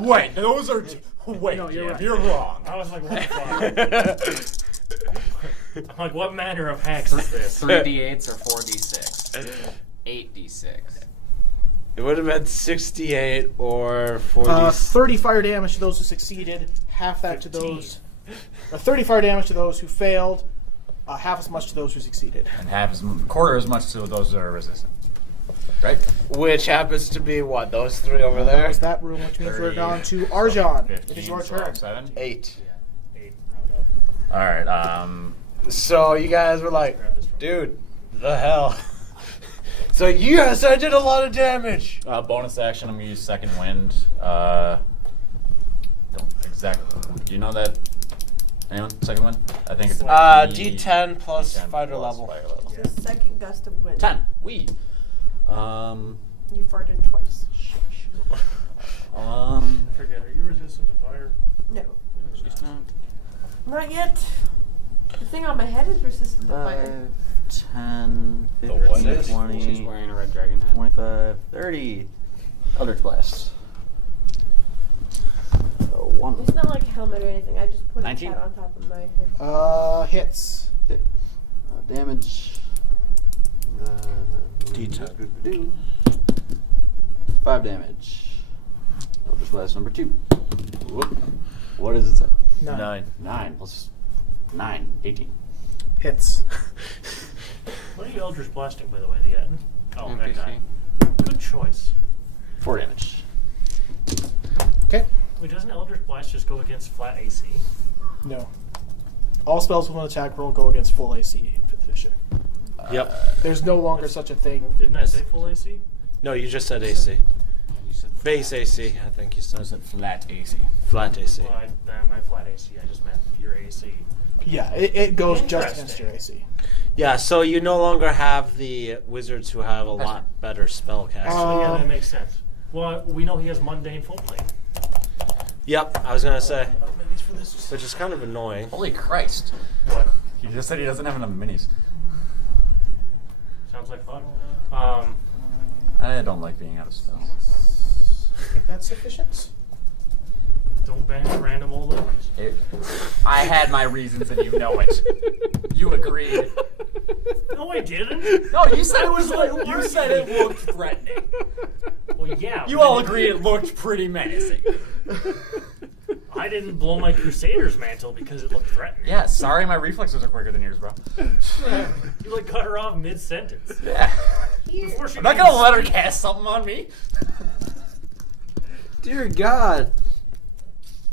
Wait, those are. Wait, No, you're right. you're wrong. I was like, what the fuck? I'm like, what manner of hex is this? 3d8s or 4d6? 8d6. It would have been 68 or 40. 30 fire damage to those who succeeded. Half that 15. to those. 30 fire damage to those who failed. Half as much to those who succeeded. And quarter as much to those that are resistant. Right? Which happens to be what? Those three over That there? was that room, which means we're 30, down to Arjan. 15, It is your 12, turn. 7. 8. 8, round up. Alright, So you guys were like, Grab this from dude, the hell. So yes, I did a lot of damage. bonus action, I'm gonna use second wind. Don't exactly. Do you know that? Anyone? Second wind? I think it's D10 plus D10 fighter plus level. fire level. It's the second gust of wind. 10. Wee. You farted twice. I forget, are you resistant to fire? No. Not yet. The thing on my head is resistant to fire. 10, The what 15, is? 20, She's wearing a red dragon head. 25, 30. Eldritch Blast. 1. It's not like a helmet or anything. I just put 19? a cat on top of my head. Hits. Damage. D10. 5 damage. Eldritch Blast number 2. Whoop. What does it say? 9. 9 plus 9, 18. Hits. What are you Eldritch blasting, by the way, the end? Oh, that guy. NPC. Good choice. 4 damage. Okay. Wait, doesn't Eldritch Blast just go against flat AC? No. All spells with an attack roll go against full AC in 5th edition. Yep. There's no longer such a thing. Didn't I say full AC? No, you just said AC. You said Base AC, I think you said. flat AC. Flat AC. Well, my flat AC, I just meant pure AC. Yeah, it goes just Interesting. against your AC. Yeah, so you no longer have the wizards who have a lot better spell casting. Actually, yeah, that makes sense. Well, we know he has mundane full plate. Yep, I was gonna say. Which is kind of annoying. Holy Christ. What? He just said he doesn't have enough minis. Sounds like fun. I don't like being out of spells. I think that's sufficient. Don't bang random old ladies. I had my reasons and you know it. You agreed. No, I didn't. No, you said it was like, you said it looked threatening. Well, yeah. You but all then- agreed it looked pretty menacing. I didn't blow my Crusader's mantle because it looked threatening. Yeah, sorry my reflexes are quicker than yours, bro. You like cut her off mid-sentence. Yeah. Before she I'm not can gonna let her speak. cast something on me. Dear God.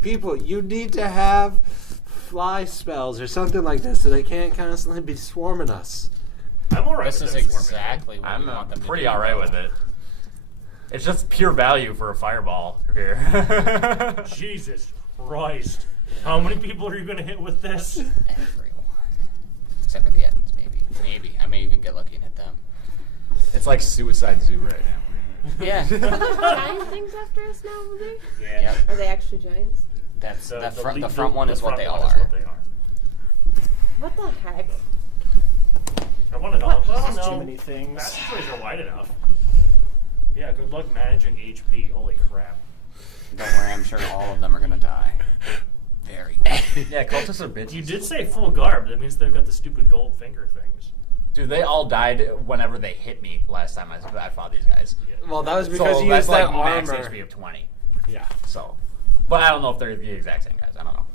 People, you need to have fly spells or something like this so they can't constantly be swarming us. I'm alright This with is them swarming. exactly what I'm we want them to pretty do. alright with it. It's just pure value for a fireball here. Jesus Christ. How many people are you going to hit with this? Everyone. Except for the Ettins, maybe. Maybe. I may even get lucky and hit them. It's like Suicide Zoo right now. Yeah. Are there giant things after us now, over there? Yeah. Yep. Are they actually giants? That's The the front one is what they front are. one is what they are. What the heck? I want to know. What? Well, That's no. too many things. Passageways are wide enough. Yeah, good luck managing HP. Holy crap. Don't worry, I'm sure all of them are gonna die. Very quick. Yeah, cultists are bitches. You did say full garb. That means they've got the stupid gold finger things. Dude, they all died whenever they hit me last time I fought these guys. Well, that was because So you that's used like that max armor. HP of 20. Yeah. So, but I don't know if they're the exact same guys. I don't know.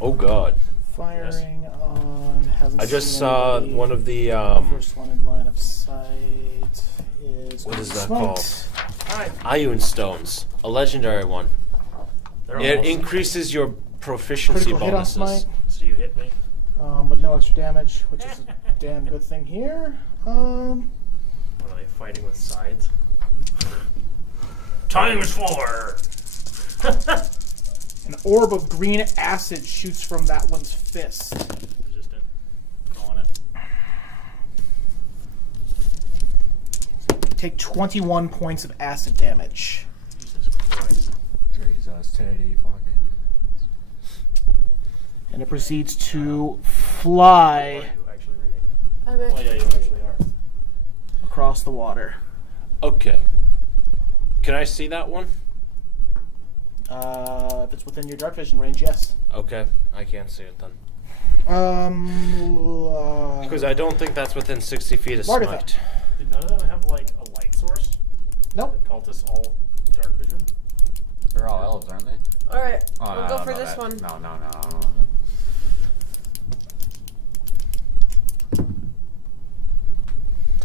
Oh God. Firing on. Hasn't I just seen saw anybody. one of the First one in line of sight is. what is that Smite. called? Alright. Ioun stones, a legendary one. They're It almost- increases your proficiency Critical hit on bonuses. Smite, So you hit me. but no extra damage, which is a damn good thing here. What are they fighting with sides? Times 4! An orb of green acid shoots from that one's fist. Resistant. Calling it. take 21 points of acid damage. Jesus Christ. Jesus, Teddy, fucking. And it proceeds to fly What are you actually reading? I'm Oh, actually yeah, you actually are. across the water. Okay. Can I see that one? If it's within your dark vision range, yes. Okay, I can't see it then. Because Because I don't think that's within 60 feet of Martha. Smite. Did none of them have like a light source? Nope. The cultists all dark vision? They're all elves, aren't they? Alright, Oh, we'll no, go I don't for know this that. one. No.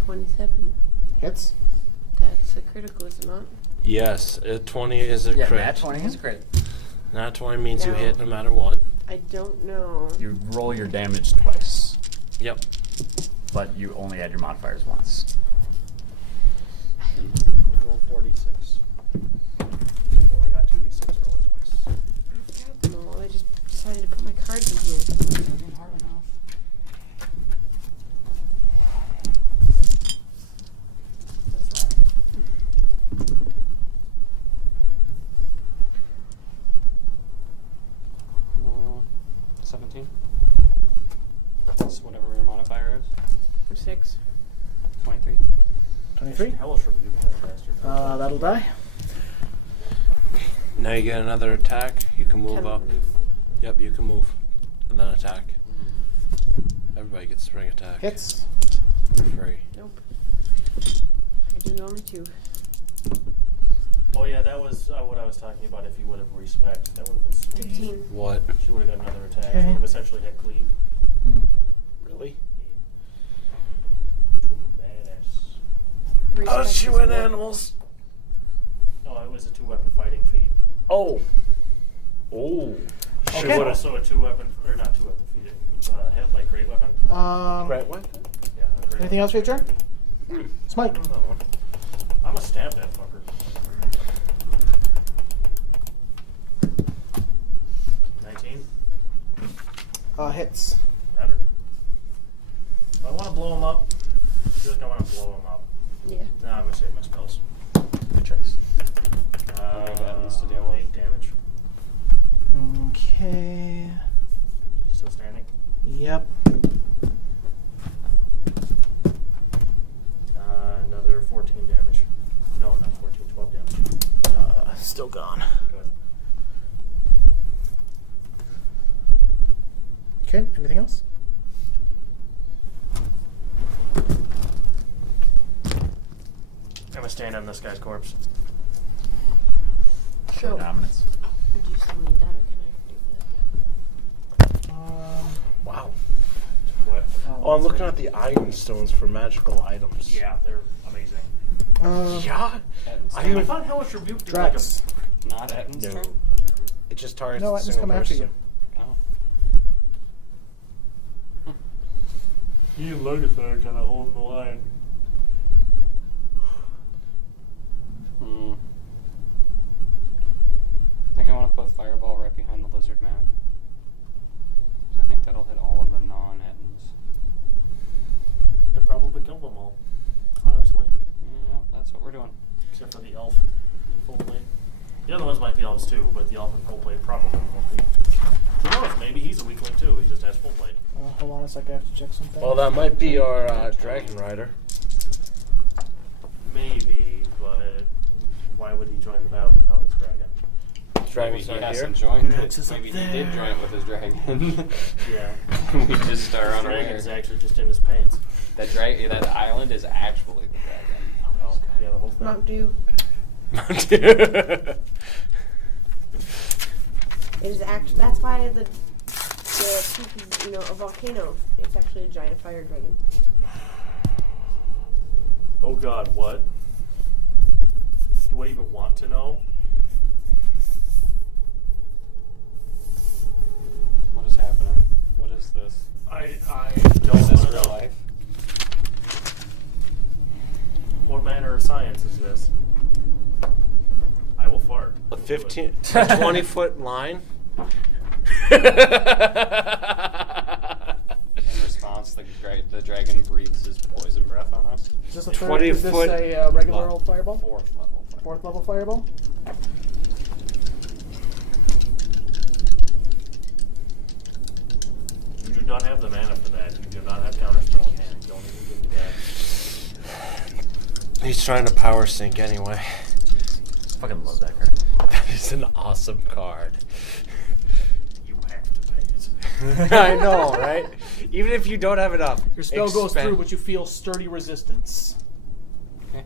27. Hits. That's a critical, is it not? Yes, 20 is a Yeah, crit. nat 20 is crit. Nat 20 means you No. hit no matter what. I don't know. You roll your damage twice, Yep. but you only add your modifiers once. Roll 46. Only got 2d6 rolling twice. I forgot them all. I just decided to put my cards in here. Hard enough. That's right. 17. That's whatever your modifier is. 6. 23. 23. Hellish rebuke that bastard. That'll die. Now you get another attack. You can move 10. up. Yep, you can move. And then attack. Everybody gets spring attack. Hits. For free. Nope. I do only 2. Oh yeah, that was what I was talking about. If you would have respec, that would have been sweet. 15. What? She would have got another attack. Okay. She would have essentially hit cleave. Really? Badass. Oh, she went animals. No, it was a 2-weapon fighting feat. Oh. Oh. She Okay. would Also a 2-weapon, or not 2-weapon feat. Hit like great weapon. Great one. Yeah. A great Anything else for your turn? Smite. That one. I'm gonna stab that fucker. 19. Hits. Better. I want to blow him up. I feel like I want to blow him up. Yeah. Nah, I'm gonna save my spells. Good choice. Buttons to deal with. 8 damage. Okay. Still standing. Yep. Another 14 damage. No, not 14. 12 damage. Still gone. Good. Okay. Anything else? I'm gonna stand on this guy's corpse. Sure, So, dominance. do you still need that, or can I do that? Wow. What? Oh, I'm looking at the iron stones for magical items. Yeah, they're amazing. Yeah. I thought Hellish Rebuke did like a... Drax. Not Etton's No. turn? It just targets No, a Etton's single come after person. you. Oh. You look at that kind of holding the line. I think I want to put Fireball right behind the lizard man. So I think that'll hit all of the non-Ettins. It probably killed them all, honestly. Yeah, that's what we're doing. Except for the elf in full plate. The other ones might be elves too, but the elf in full plate probably won't be. Who knows? Maybe he's a weakling too. He just has full plate. Hold on a sec. I have to check something. Well, that might be our Dragon Rider. Maybe, but why would he join the battle without his dragon? Dragon's Maybe he not hasn't here. joined Drax it. is up Maybe he did there. join it with his dragon. Yeah. We just are His unaware. dragon's actually just in his pants. That island is actually the dragon. Oh, yeah, the whole thing. Mount Dew. It is actually, that's why the peak is, you know, a volcano. It's actually a giant fire dragon. Oh god, what? Do I even want to know? What is happening? What is this? I Is don't this want to real know. life? What manner of science is this? I will fart. A 20-foot line. In response, the dragon breathes his poison breath on us. Is this a 20 is this foot a regular old fireball? 4th level. Fourth level fireball? You do not have the mana for that. You do not have counterspell in hand. Don't even give me that. He's trying to power sync anyway. Fucking love that card. That is an awesome card. You have to pay it. I know, right? Even if you don't have enough. Your spell goes through, but you feel sturdy resistance. Okay.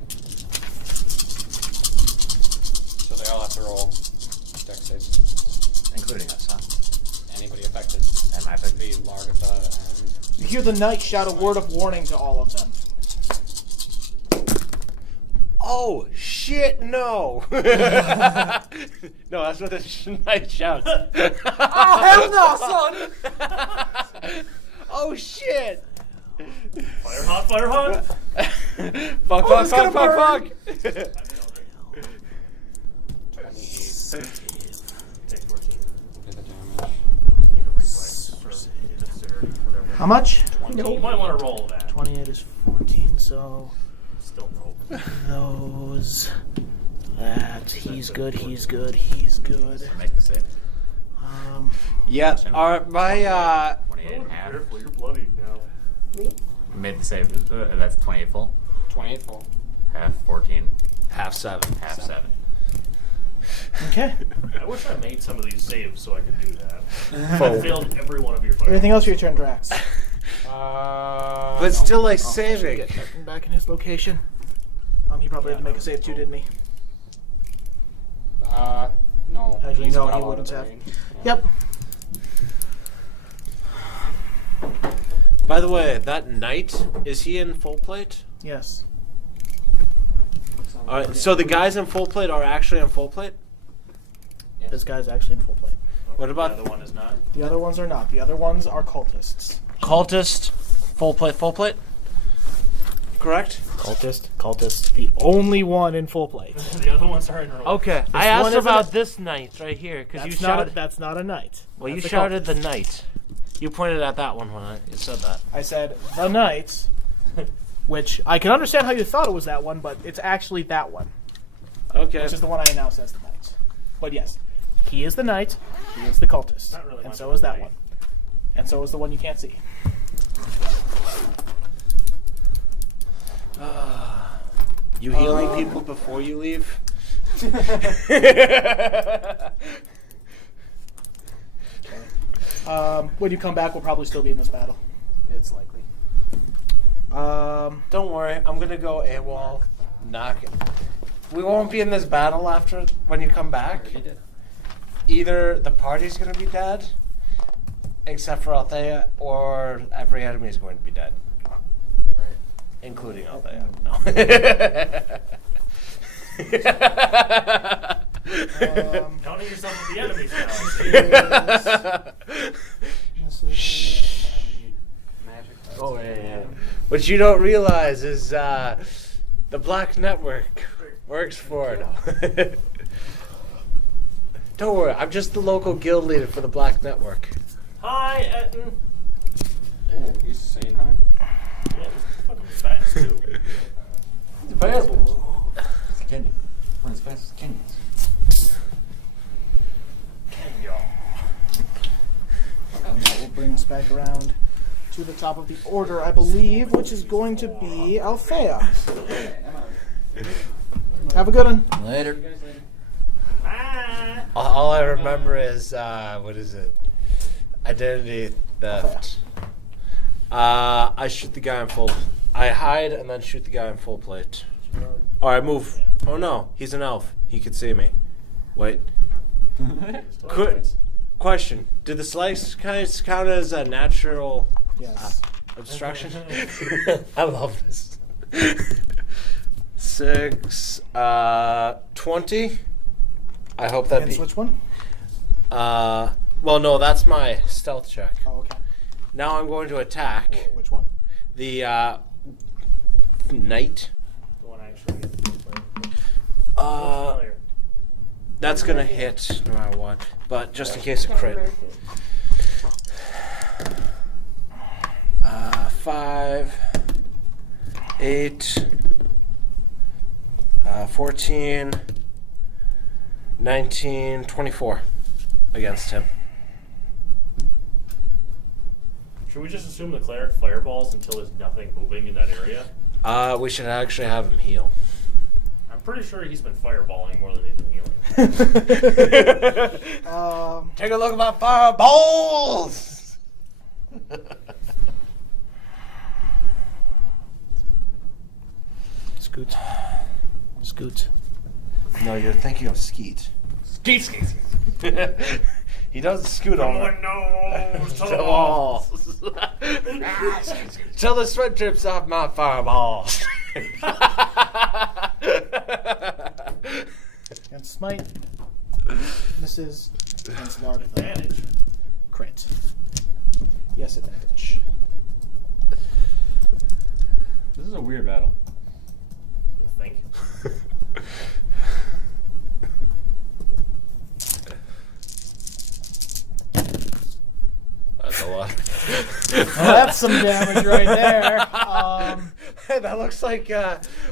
So they all have to roll dex saves. Including us, huh? Anybody affected. Am I affected? The Largatha and... You hear the knight shout a word of warning to all of them. Oh, shit, no. No, that's what the knight shouts. Oh, hell no, son! Oh, shit. Fire hot, fire hot! Fuck. Take 14. Okay, the damage. Need a reflex or dexterity, whatever. How much? You might want to roll that. 28 is 14, so... Still roll. Those... That... He's good. Make the save. Yeah, my, 28 and half. Careful, you're bloody now. Made the save. That's 28 full. 28 full. Half 14. half 7. Half 7. Okay. I wish I made some of these saves so I could do that. Full. I failed every one of your fire. Anything else for your turn, Drax? But still, like, saving. Get Captain back in his location. He probably had to make a save too, didn't he? No. Actually, He's no, well he out wouldn't of have. range. Yep. By the way, that knight, is he in full plate? Yes. So the guys in full plate are actually on full plate? This guy's actually in full plate. What about The other one is not. The other ones are not. The other ones are cultists. cultist? Full plate? Correct? Cultist. The only one in full plate. The other ones are in roll. Okay, I one asked isn't about a- this knight right here because you That's shouted. that's not a knight. Well, you That's a shouted the cultist. knight. You pointed at that one when you said that. I said the knight, which I can understand how you thought it was that one, but it's actually that one, Okay. which is the one I announced as the knight. But yes, he is the knight. He is the cultist, Not really and much so of a is that knight. one, and so is the one you can't see. You healing people before you leave? When you come back, we'll probably still be in this battle. It's likely. Don't worry, I'm gonna go AWOL. Knock it. We won't be in this battle after when you come back. Either the party's gonna be dead, except for Althea, or every enemy is going to be dead. Right. Including Althea. No. Counting yourself with the enemies now. Magic. Oh, yeah. What you don't realize is the Black Network works for it. Don't worry, I'm just the local guild leader for the Black Network. Hi, Etten. Oh, he's saying hi. Yeah, he's fucking fast too. It's available. It's Kenny. Run as fast as Kenny is. We'll bring us back around to the top of the order, I believe, which is going to be Althea. Have a good one. Later. Bye. All I remember is, what is it? Identity theft. I shoot the guy in full. I hide and then shoot the guy in full plate. Or I move. Oh no, he's an elf. He could see me. Wait. Question: did the slice count as a natural Yes. obstruction? I love this. 6, 20. I hope that Against be. which one? Well, no, that's my stealth check. Oh, okay. Now I'm going to attack Which one? the knight. The one I actually get to play. That's gonna hit no matter what. But just in case of crit. 5, 8, 14, 19, 24 against him. Should we just assume the cleric fireballs until there's nothing moving in that area? We should actually have him heal. I'm pretty sure he's been fireballing more than he's been healing. Take a look at my fireballs! Scoot. Scoot. No, you're thinking of Skeet. Skeet, skeet, skeet. He doesn't scoot No over. one knows To the wall. Till the sweat drips off my fireballs. And Smite. Misses. Against Larg Advantage. Crit. Yes, advantage. This is a weird battle. You think? That's a lot. Well, that's some damage right there. Hey, that looks like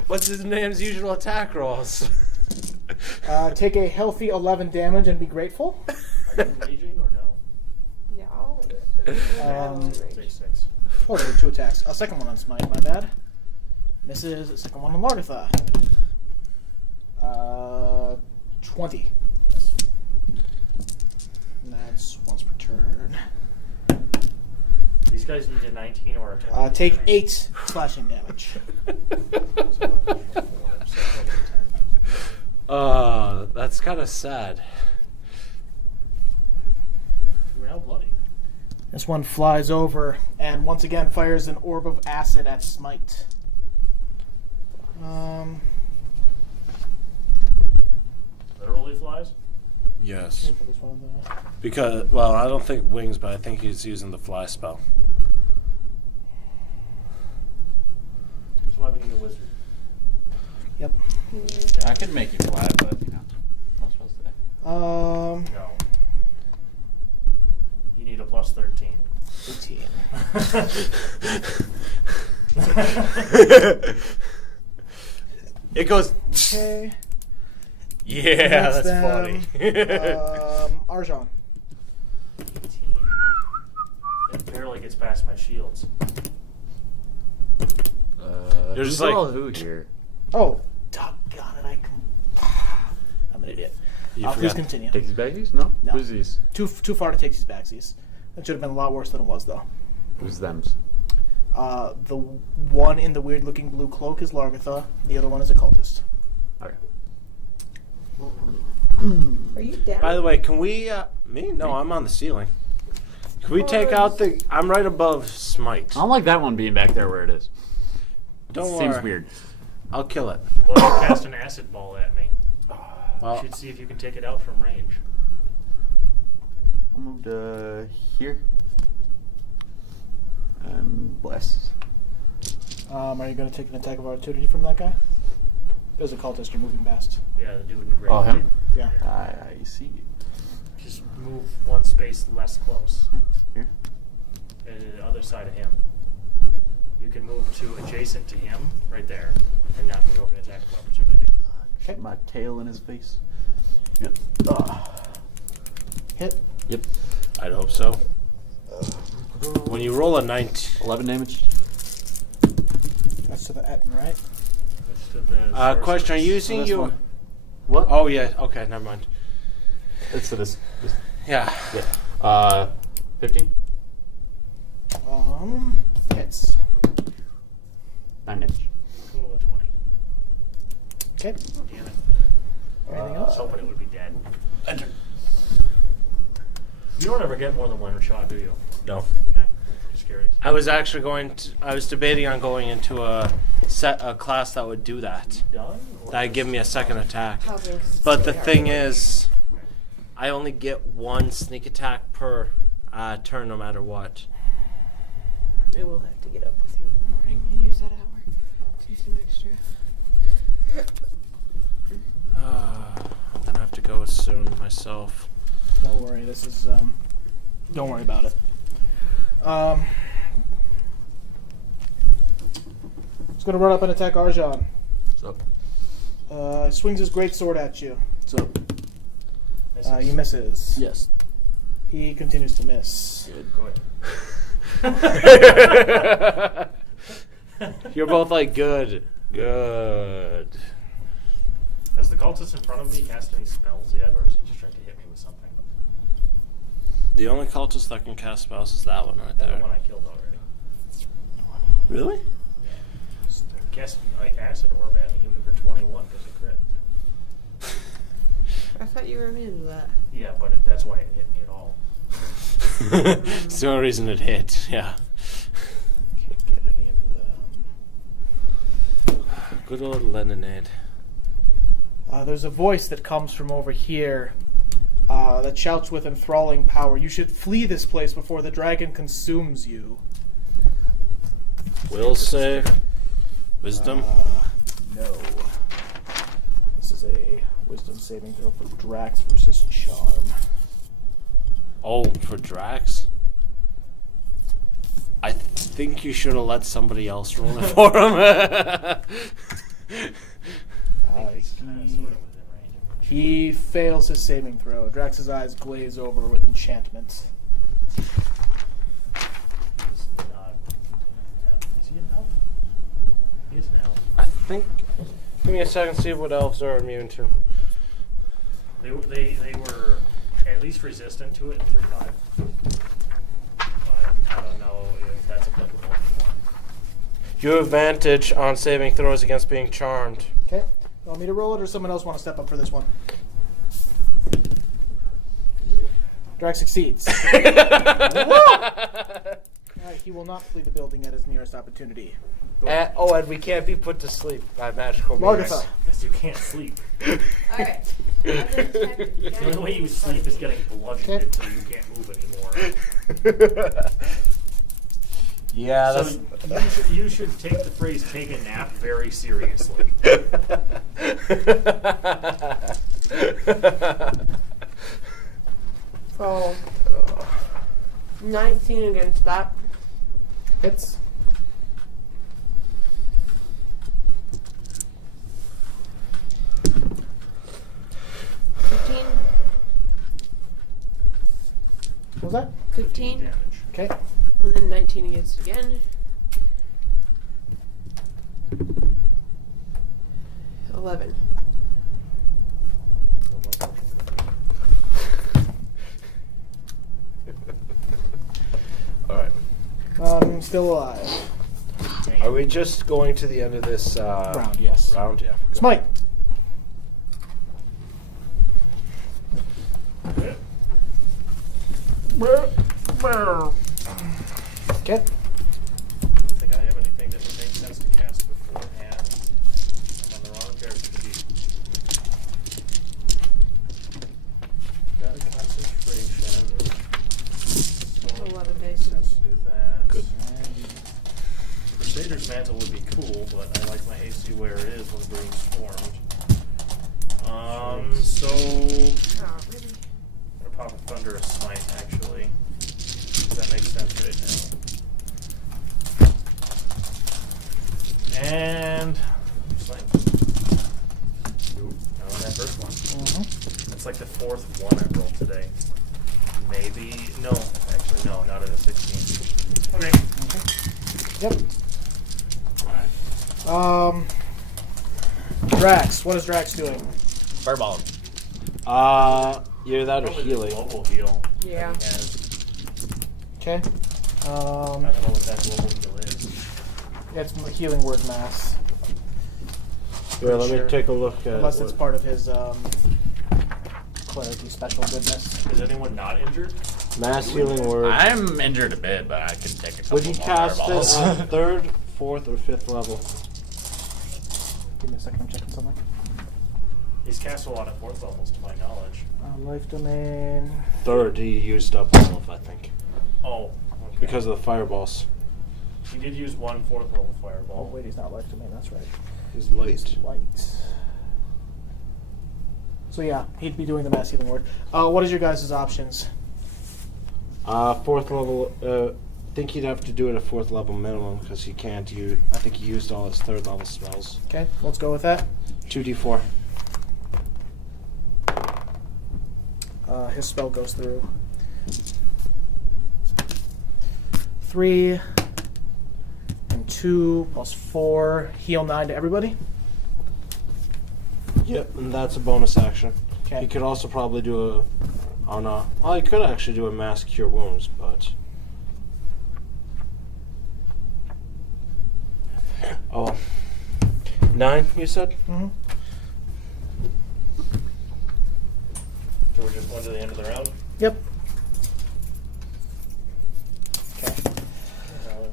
what's his name's usual attack rolls. Take a healthy 11 damage and be grateful. Are you raging or no? Yeah, always. Take 6. Oh, there were 2 attacks. A second one on Smite, my bad. Misses. Second one on Largatha. 20. And that's once per turn. These guys need a 19 or a 20. Take 8 slashing damage. That's kind of sad. We're now bloody. This one flies over and once again fires an orb of acid at Smite. Literally flies? Yes. Because, well, I don't think wings, but I think he's using the fly spell. That's why we need a wizard. Yep. I could make you fly, but you know, most supposed to. No. You need a plus 13. 18. It goes. Okay. Yeah, that's funny. Arjan. 18. It barely gets past my shields. You're just who's like- all who here? Oh, doggone it! I'm an idiot. Please forgot. continue. Take these baggies? No? No. Who's these? Too far to take these backsies. That should have been a lot worse than it was, though. Who's them's? The one in the weird-looking blue cloak is Largatha. The other one is a cultist. Okay. Are you down? By the way, can we? Me? No, I'm on the ceiling. Can we take out the? I'm right above Smite. I don't like that one being back there where it is. Don't Seems worry. weird. I'll kill it. Well, you cast an acid ball at me. Well, You should see if you can take it out from range. I'll move to here. And bless. Are you going to take an attack of opportunity from that guy? There's a cultist you're moving past. Yeah, the dude in red. Oh, him? Yeah. I see. Just move one space less close. Here. And the other side of him. You can move to adjacent to him, right there, and knock me over an attack of opportunity. Keep my tail in his face. Yep. Hit. Yep. I'd hope so. When you roll a 19, 11 damage. That's to the Etten, right? That's to the question: Are you sorceress. using this your? one. What? Oh yeah. Okay, never mind. It's to this. Yeah. Yeah. 15? Hits. 9 damage. Total of 20. Okay. Damn it. Anything I was else? hoping it would be dead. You don't ever get more than one shot, do you? No. Okay. Just curious. I was actually going to. I was debating on going into a class that would do that. Done? Or That'd give me a second attack. Probably 'cause it's But the really thing hard. is, I only get one sneak attack per turn, no matter what. I will have to get up with you in the morning and use that hour. Do some extra. I'm gonna have to go soon myself. Don't worry. This is. Don't worry about it. He's going to run up and attack Arjan. What's up? Swings his great sword at you. What's up? He misses. Yes. He continues to miss. Good. Go ahead. You're both like, good. Good. Has the cultist in front of me cast any spells yet, or is he just trying to hit me with something? The only cultist that can cast spells is that one right That there. one I killed already. Really? Cast acid orb at me, hit me for 21 because of crit. I thought you were immune to that. Yeah, but that's why it hit me at all. It's the only reason it hit, yeah. Can't get any of them. Good old Leninade. There's a voice that comes from over here that shouts with enthralling power. You should flee this place before the dragon consumes you. Will save. Wisdom. No. This is a wisdom saving throw for Drax versus Charm. Oh, for Drax? I think you should have let somebody else roll it for him. He fails his saving throw. Drax's eyes glaze over with enchantment. Is he an elf? He is an elf. I think. Give me a second to see what elves are immune to. They were at least resistant to it in 3.5. But I don't know if that's applicable anymore. You have advantage on saving throws against being charmed. Okay. You want me to roll it, or someone else want to step up for this one? Drax succeeds. Alright, he will not flee the building at his nearest opportunity. And we can't be put to sleep by magical means. Margatha. Because you can't sleep. Alright. The only way you sleep is getting bludgeoned until you can't move anymore. Yeah, So that's... you should take the phrase "take a nap" very seriously. So, 19 against that. Hits. What was that? 15. Damage. Okay. And then 19 against again. 11. Alright. I'm still alive. Are we just going to the end of this Round, yes. round? Yeah. Smite. Okay. I don't think I have anything that would make sense to cast beforehand. I'm on the wrong character sheet. Got a concentration. So 11 days. makes sense to do that. Good. Crusader's Mantle would be cool, but I like my AC where it is when being swarmed. So Oh, really? I'm gonna pop a Thunderous Smite, actually. Does that make sense right now? And Smite. Ooh, I won that first one. That's like the fourth one I rolled today. Maybe no, actually no, not at a 16. Okay. Yep. Drax. What is Drax doing? Fireball. Either that or Probably healing. the global heal. Yeah. that he has. Okay. I don't know what that global heal is. It's a healing word mass. Yeah, let Sure. me take a look at Unless it's part of his clarity special goodness. Is anyone not injured? mass healing word. I'm injured a bit, but I can take a couple Would you more cast fireballs. it at 3rd, 4th, or 5th level? Give me a second, I'm checking something. He's cast a lot of 4th levels, to my knowledge. Life domain. 3rd, he used up all of, I think, Oh, okay. because of the fireballs. He did use one 4th level Oh fireball. wait, he's not life domain. That's right. He's light. He's light. So yeah, he'd be doing the mass healing word. What is your guys' options? 4th level I think he'd have to do it at 4th level minimum because he can't use. I think he used all his 3rd level spells. Okay, let's go with that. 2d4. His spell goes through. 3 and 2 plus 4. Heal 9 to everybody. Yep, and that's a bonus action. Okay. He could also probably do a. Oh no. Oh, he could actually do a mass cure wounds, but. Oh. 9, you said? Mm-hmm. So we're just going to the end of the round? Yep.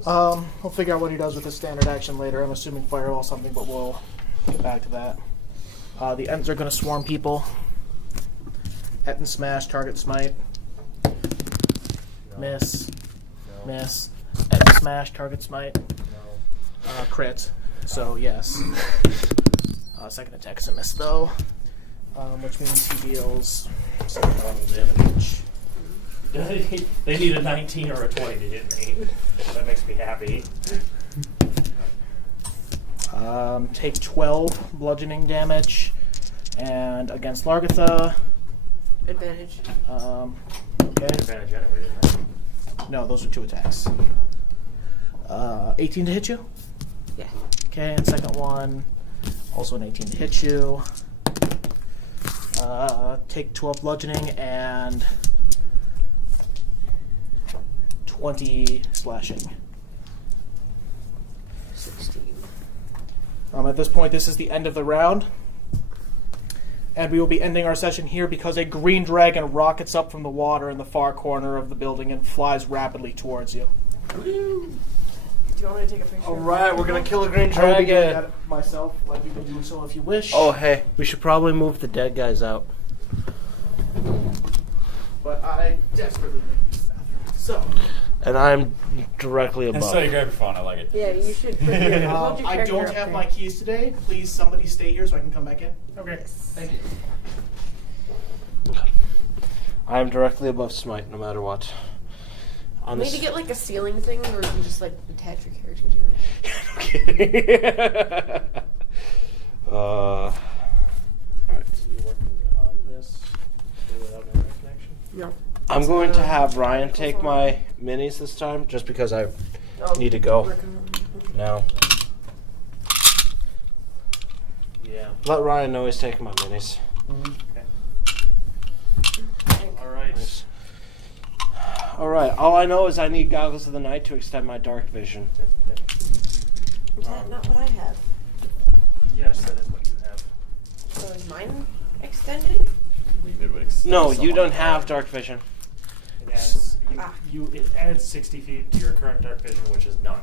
We'll figure out what he does with his standard action later. I'm assuming fireball something, but we'll get back to that. The ends are going to swarm people. Et and smash, target smite. No. Miss. No. Miss. Et and smash, target smite. No. Crit. So, yes. Second attack's a miss, though. Which means he deals 7 damage. They need a 19 or a 20 to hit me. That makes me happy. Take 12 bludgeoning damage. And against Largatha. Advantage. Okay. Advantage anyway, isn't it? No, those are 2 attacks. 18 to hit you? Yeah. Okay, and second one, also an 18 to hit you. Take 12 bludgeoning and 20 slashing. 16. At this point, this is the end of the round. And we will be ending our session here because a green dragon rockets up from the water in the far corner of the building and flies rapidly towards you. Do you want me to take a picture? Alright, we're gonna kill a green I will be doing dragon. that myself, like you can do so if you wish. Oh, hey. We should probably move the dead guys out. But I desperately need to use the bathroom. So, And I'm directly above. So you grab your phone. I like it. Yeah, you should put your, hold your I character don't up have there. my keys today. Please, somebody stay here so I can come back in. Okay. Thank you. I am directly above Smite, no matter what. On We need this. to get like a ceiling thing where you can just like attach your character to it. Alright. You working on this without internet connection? No. I'm going to have Ryan take my minis this time, just because I need to go now. Yeah. Let Ryan know he's taking my minis. Alright. Alright, all I know is I need Goggles of the Night to extend my dark vision. Is that not what I have? Yes, that is what you have. So is mine extended? No, you don't have dark vision. It adds, it adds 60 feet to your current dark vision, which is none.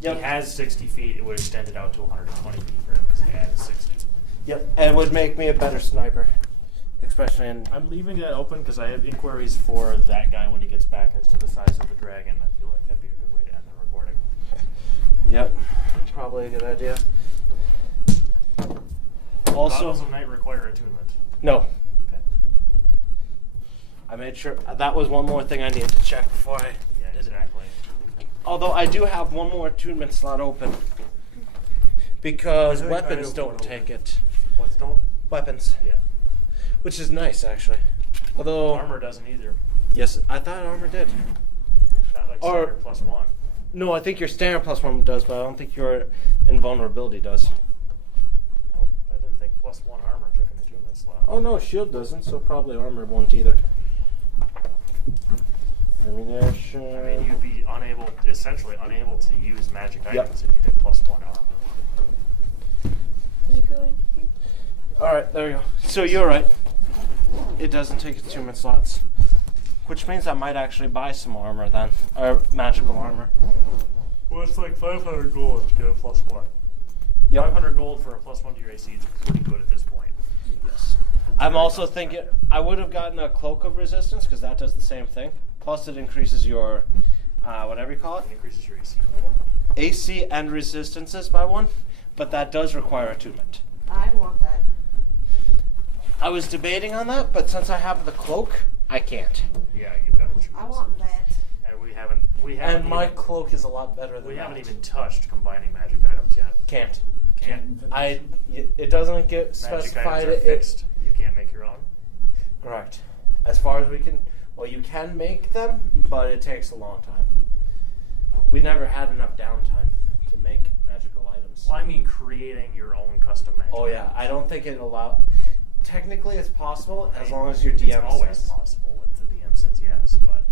Yep. He has 60 feet, it would extend it out to 120 feet for him because he adds 60. Yep, and it would make me a better sniper. Especially in... I'm leaving that open because I have inquiries for that guy when he gets back as to the size of the dragon. I feel like that'd be a good way to end the recording. Yep, probably a good idea. Also... Goggles of Night require attunement. No. Okay. I made sure... That was one more thing I needed to check before I... Yeah, exactly. Although I do have one more attunement slot open. Because I think I weapons have don't one take open. it. What's don't? Weapons. Yeah. Which is nice, actually. Although... Armor doesn't either. Yes, I thought armor did. Not like Or- standard +1. No, I think your standard +1 does, but I don't think your invulnerability does. Oh, I didn't think +1 armor took an attunement slot. Oh no, shield doesn't, so probably armor won't either. Ammunition... I mean, you'd be essentially unable to use magic Yep. items if you did +1 armor. Did it go in here? Alright, there you go. So you're right. It doesn't take attunement slots. Which means I might actually buy some armor then. Or magical armor. Well, it's like 500 gold to get a +1. Yep. 500 gold for a +1 to your AC is pretty good at this point. Yes. I'm also thinking I would have gotten a cloak of resistance because that does the same thing. Plus it increases your, whatever you call it, It increases your AC by 1. AC and resistances by 1. But that does require attunement. I want that. I was debating on that, but since I have the cloak, I can't. Yeah, you've got to choose. I want that. And we we haven't and my even- cloak is a lot better than We that. haven't even touched combining magic items yet. Can't. Can't. It doesn't get Magic specified. items are fixed. You can't make your own. Correct. As far as we can, well, you can make them, but it takes a long time. We never had enough downtime to make magical items. Well, I mean creating your own custom magic. Oh yeah, I don't think it allow. Technically, it's possible as long as your It's DM always says. possible when the DM says yes, but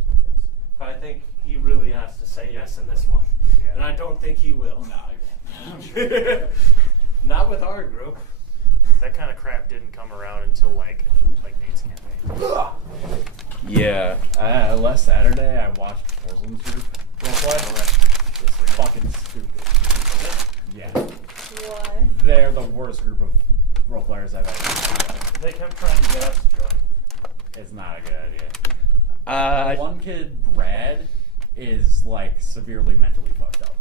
But I think he really has to say yes in this one, Yeah. and I don't think he will. Not with our group. that kind of crap didn't come around until like Nate's campaign. Yeah. Last Saturday, I watched Porcelain's group roleplay. It's fucking stupid. Yeah. Why? They're the worst group of role players I've ever seen. They kept trying to get us to join. It's not a good idea. One kid, Brad, is like severely mentally fucked up.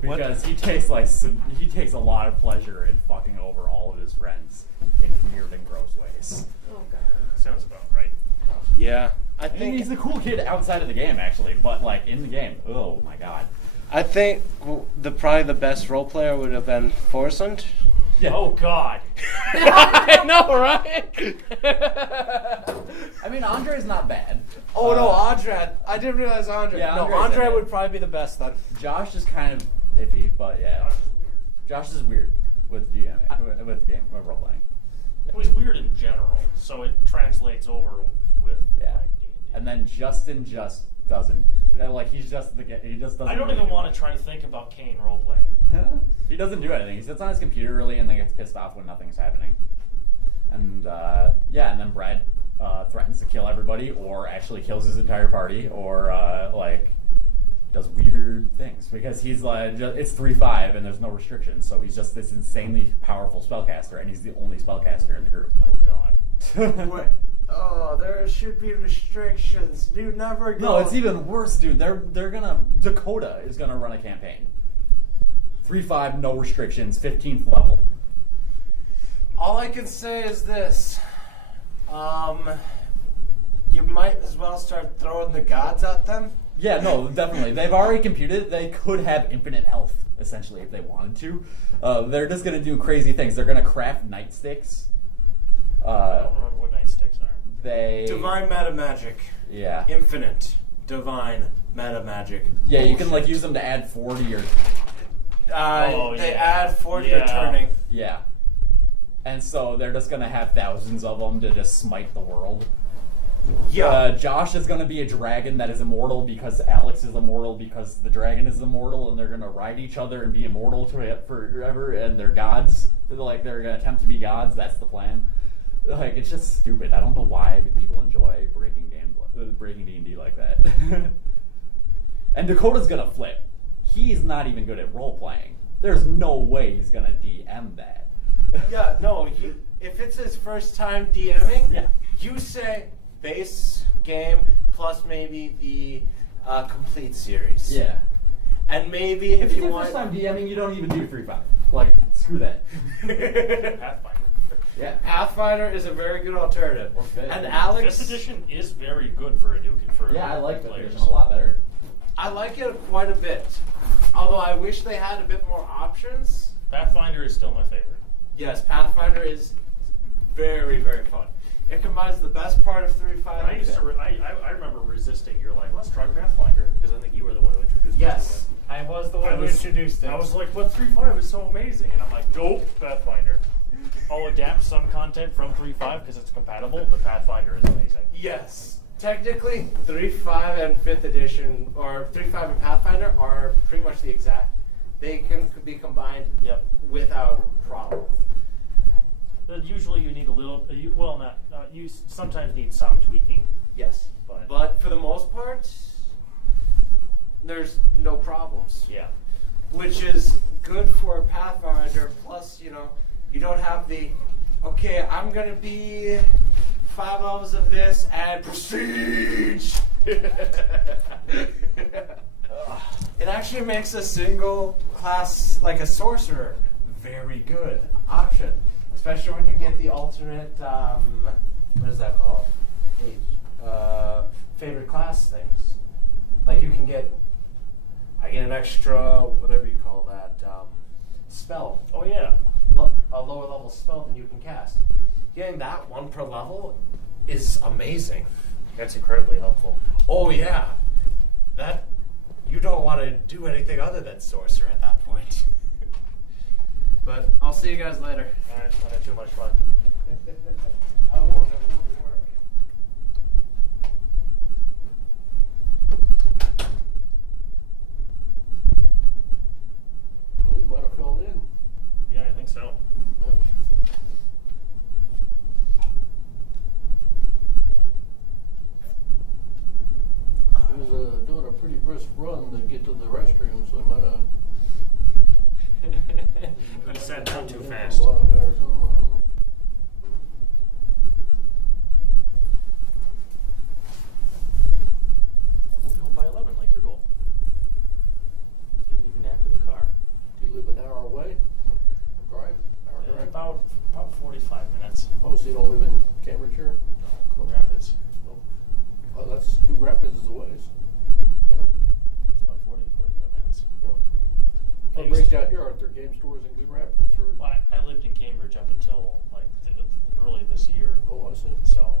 Because he takes a lot of pleasure in fucking over all of his friends in weird and gross ways. Oh god. Sounds about right. Yeah, I I think mean, he's a cool kid outside of the game, actually, but like in the game, oh my god. I think probably the best role player would have been Forsland. Yeah. Oh God. I know, right? I mean, Andre's not bad. Oh no, Andre! I didn't realize Andre. Yeah, no, Andre's Andre in it. would probably be the best then. Josh is kind of iffy, but yeah. Josh is weird with GM, with the game, with role playing. It was weird in general, so it translates over with Yeah. like D&D. And then Justin just doesn't like. He just doesn't. I don't really even do want much. to try to think about Kane roleplaying. He doesn't do anything. He sits on his computer early and then gets pissed off when nothing's happening. And and then Brad threatens to kill everybody, or actually kills his entire party, or does weird things because he's like it's 3-5 and there's no restrictions, so he's just this insanely powerful spellcaster, and he's the only spellcaster in the group. Oh God. Wait. Oh, there should be restrictions. You never go. No, it's even worse, dude. Dakota is gonna run a campaign. 3-5, no restrictions, 15th level. All I can say is this. You might as well start throwing the gods at them. Yeah, no, definitely. They've already computed they could have infinite health, essentially, if they wanted to. They're just going to do crazy things. They're going to craft nightsticks. I don't remember what nightsticks are. Divine meta magic. Yeah. Infinite. Divine meta magic. Yeah, you can use them to add 4 to your... They add 4 to your turning. Yeah. And so they're just going to have thousands of them to just smite the world. Yeah. Josh is going to be a dragon that is immortal because Alex is immortal because the dragon is immortal, and they're going to ride each other and be immortal forever, and they're gods. They're going to attempt to be gods. That's the plan. It's just stupid. I don't know why people enjoy breaking D&D like that. And Dakota's going to flip. He's not even good at role-playing. There's no way he's going to DM that. Yeah, no, if it's his first time DMing, Yeah. you say base game plus maybe the complete series. Yeah. And maybe If if it's you your want... first time DMing, you don't even do 3-5. Screw that. Pathfinder. Yeah. Pathfinder is a very good alternative. good. And Alex... This edition is very good for a new Yeah, I like the players. version a lot better. I like it quite a bit. Although I wish they had a bit more options. Pathfinder is still my favorite. Yes, Pathfinder is very, very fun. It combines the best part of 3.5 I and used to. 5. I remember resisting. You're like, let's try Pathfinder because I think you were the one who introduced. Yes, me I was the to it. one who introduced it. I was like, but 3.5 is so amazing, and I'm like, nope, Pathfinder. I'll adapt some content from 3.5 because it's compatible, but Pathfinder is amazing. Yes. Technically, 3.5 and 5th edition, or 3.5 and Pathfinder are pretty much the exact. They can be combined without problem. But usually you need a little, you sometimes need some tweaking. Yes. But for the most part, there's no problems. Yeah. Which is good for Pathfinder. Plus, you don't have the, okay, I'm going to be 5 levels of this and prestige. It actually makes a single class, like a sorcerer, very good option. Especially when you get the alternate, what is that called? Favorite class things. Like you can get, I get an extra, whatever you call that, spell. Oh yeah. A lower level spell than you can cast. Getting that one per level is amazing. That's incredibly helpful. Oh yeah, that you don't want to do anything other than sorcerer at that point. But I'll see you guys later. Alright, I had too much fun. I won't work. Well, you might have filled in. Yeah, I think so. He was doing a pretty brisk run to get to the restroom, so he might have. Could have said not too fast. I don't know. We'll be home by 11, like your goal. You can even nap in the car. Do you live an hour away? Drive? Hour drive? About 45 minutes. Oh, so you don't live in Cambridgeshire? No, Cool Rapids. Oh, that's Cool Rapids is a ways. Yeah. It's about 45 minutes. Yeah. I What used brings to- you out here? Aren't there game stores in Cool Rapids? Or? Well, I lived in Cambridge up until like early this year. Oh, I see. So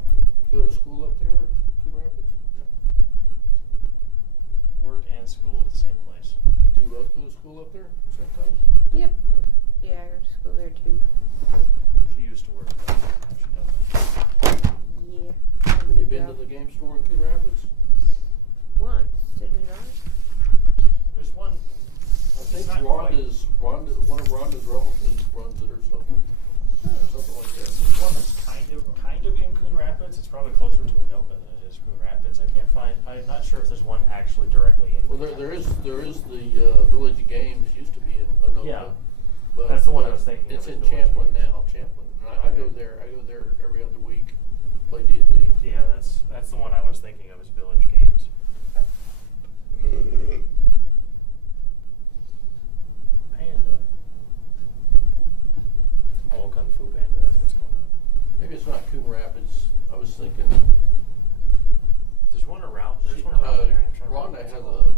You go to school up there, Cool Rapids? work and school at the same place. Do you both go to school up there same time? Yep. Yeah, I go to school there too. She used to work there. She doesn't. Yeah. Have you been to the game store in Cool Rapids? Once, did we not? There's one. I think not Rhonda, one of Rhonda's relatives runs it or something. Or something like that. There's one that's kind of in Coon Rapids. It's probably closer to Anoka than it is Coon Rapids. I can't find. I'm not sure if there's one actually directly in. Well, Coon there is Rapids. the Village of Games used to be in Anoka. Yeah. But That's the one I was thinking of, It's is in Village Champlin Games. now. Champlin. And I go there. I go there every other week. Play D&D. Yeah, that's the one I was thinking of, is Village Games. Panda. Oh, Kung Fu Panda. That's what's going on. Maybe it's not Coon Rapids. I was thinking. There's one around. There's one around there. I'm trying to remember Rhonda what it's has called.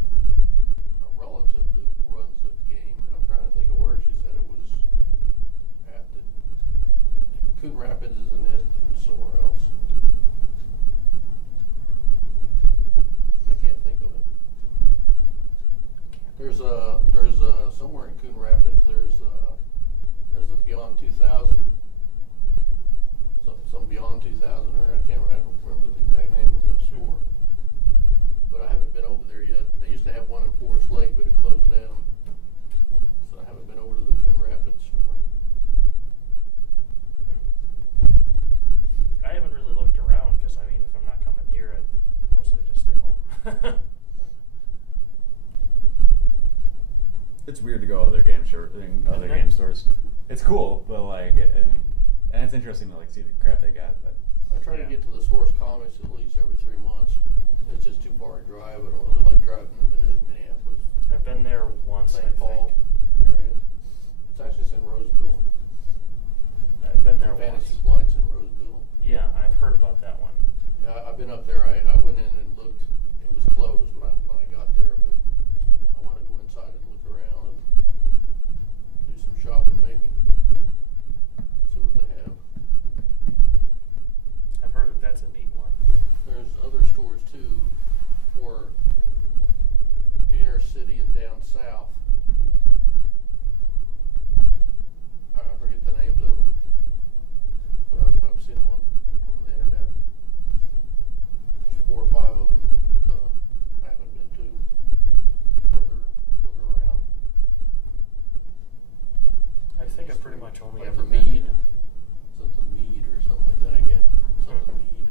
a relative that runs the game, and I'm trying to think of where she said it was at. Coon Rapids isn't it, and somewhere else. I can't think of it. There's somewhere in Coon Rapids. There's a Beyond 2000. Some Beyond 2000, or I don't remember the exact name of the store. But I haven't been over there yet. They used to have one in Forest Lake, but it closed down. So I haven't been over to the Coon Rapids store. I haven't really looked around because, I mean, if I'm not coming here, I mostly just stay home. It's weird to go other game game stores. It's cool, but like, and it's interesting to like see the crap they got. But I try to get to the Source Comics at least every 3 months. It's just too far to drive. I don't really like driving to Minneapolis. I've been there once, I St. Paul think. area. It's actually in Roseville. I've been there Fantasy once. Flight's in Roseville. Yeah, I've heard about that one. Yeah, I've been up there. I went in and looked. It was closed when I got there, but I want to go inside and look around and do some shopping maybe. See what they have. I've heard that that's a neat one. There's other stores too, more inner city and down south. I forget the names of them, but I've seen them on the internet. There's 4 or 5 of them that I haven't been to further around. I think I pretty much only Like ever the been Mead. to. Something Mead or something like that again. Something Mead.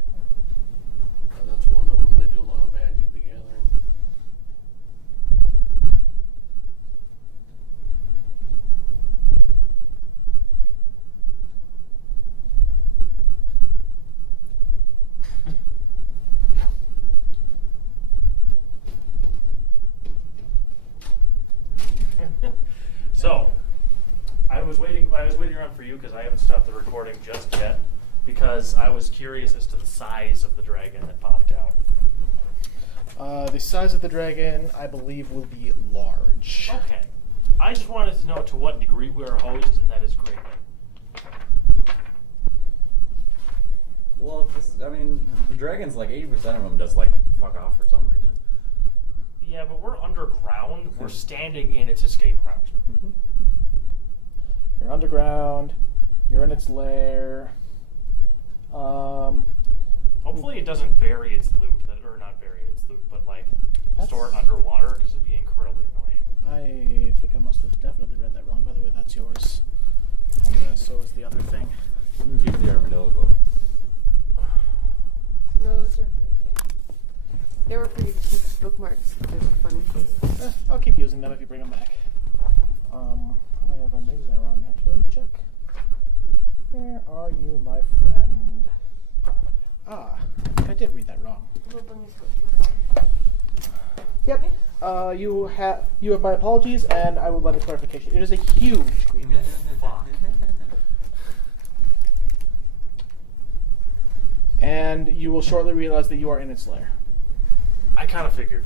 That's one of them. They do a lot of Magic the Gathering. So, I was waiting around for you because I haven't stopped the recording just yet, because I was curious as to the size of the dragon that popped out. The size of the dragon, I believe, will be large. Okay. I just wanted to know to what degree we are hosed, and that is great. Well, this is, I mean, the dragon's like 80% of them just like fuck off for some reason. Yeah, but we're underground. We're standing in its escape route. You're underground. You're in its lair. Hopefully it doesn't bury its loot, or not bury its loot, but like store it underwater because it'd be incredibly annoying. I think I must have definitely read that wrong. By the way, that's yours. And so is the other thing. You can keep the armadillo book. No, those are okay. They were pretty cheap bookmarks. They were funny. I'll keep using them if you bring them back. I might have been reading that wrong, actually. Let me check. Where are you, my friend? Ah, I did read that wrong. Yep. You have my apologies, and I will lend a clarification. It is a huge green dragon. Fuck. And you will shortly realize that you are in its lair. I kind of figured.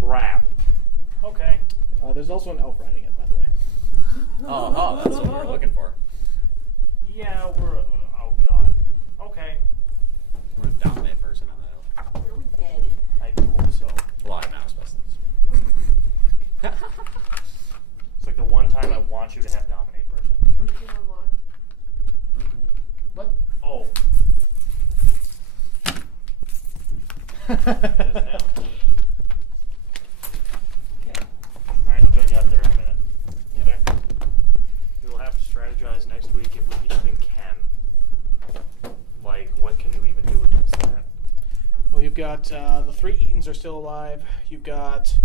Crap. Okay. There's also an elf riding it, by the way. Oh, that's what we're looking for. Yeah, we're. Oh god. Okay. We're a dominant person on that. Are we dead? I hope so. A lot of mouse specimens. It's like the one time I want you to have dominate person. Is it unlocked? What? Oh. It is now. Alright, I'll join you out there in a minute. Okay. We will have to strategize next week if we even can. Like, what can we even do against that? Well, you've got the 3 Eatons are still alive. You've got,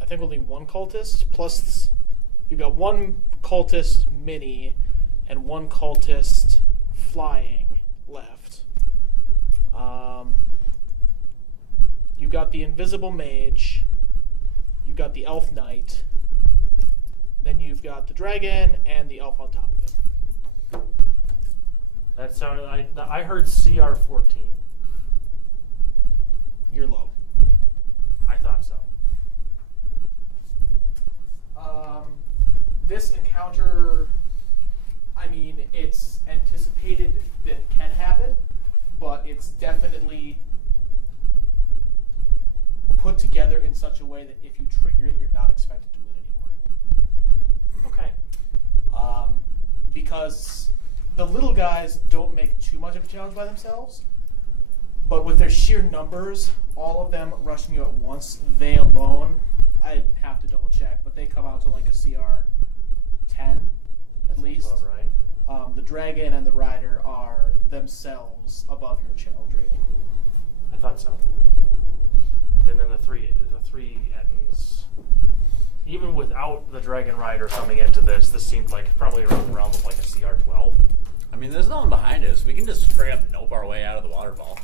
I think, only 1 cultist, plus you've got 1 cultist mini and 1 cultist flying left. You've got the invisible mage. You've got the elf knight. Then you've got the dragon and the elf on top of it. That sounded. I heard CR 14. You're low. I thought so. This encounter, I mean, it's anticipated that it can happen, but it's definitely put together in such a way that if you trigger it, you're not expected to win anymore. Okay. Because the little guys don't make too much of a challenge by themselves, but with their sheer numbers, all of them rushing you at once, they alone, I'd have to double check, but they come out to like a CR 10 at least. Sounds about right. The dragon and the rider are themselves above your challenge rating. I thought so. And then the three Ettins, even without the dragon rider coming into this seemed like probably around the realm of like a CR 12. I mean, there's no one behind us. We can just straight up nope our way out of the waterfall.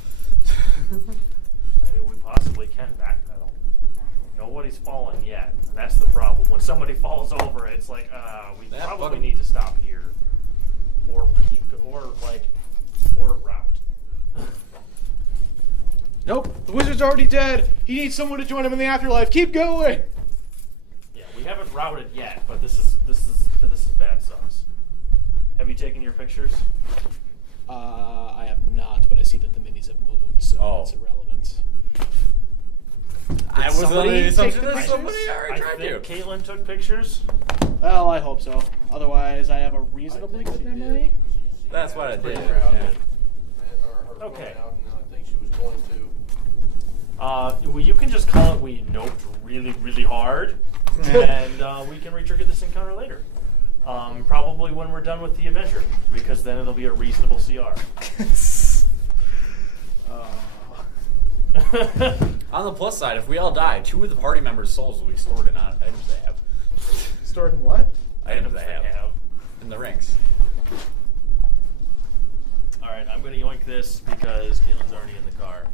I mean, we possibly can backpedal. Nobody's fallen yet. And that's the problem. When somebody falls over, it's like, we probably need to stop here, or route. Nope, the wizard's already dead. He needs someone to join him in the afterlife. Keep going. Yeah, we haven't routed yet, but this is bad sauce. Have you taken your pictures? I have not, but I see that the minis have moved, so it's irrelevant. I was under the assumption that pictures? somebody already I tried to. think Caitlin took pictures. Well, I hope so. Otherwise, I have a reasonably good memory. That's what I did. Okay. Out, and I think she was going to. Well, you can just call it we noped really, really hard, and we can re-trigger this encounter later. Probably when we're done with the adventure, because then it'll be a reasonable CR. On the plus side, if we all die, 2 of the party members' souls will be stored in items they have. Stored in what? Items they have. In the rings. Alright, I'm going to yoink this because Caitlin's already in the car.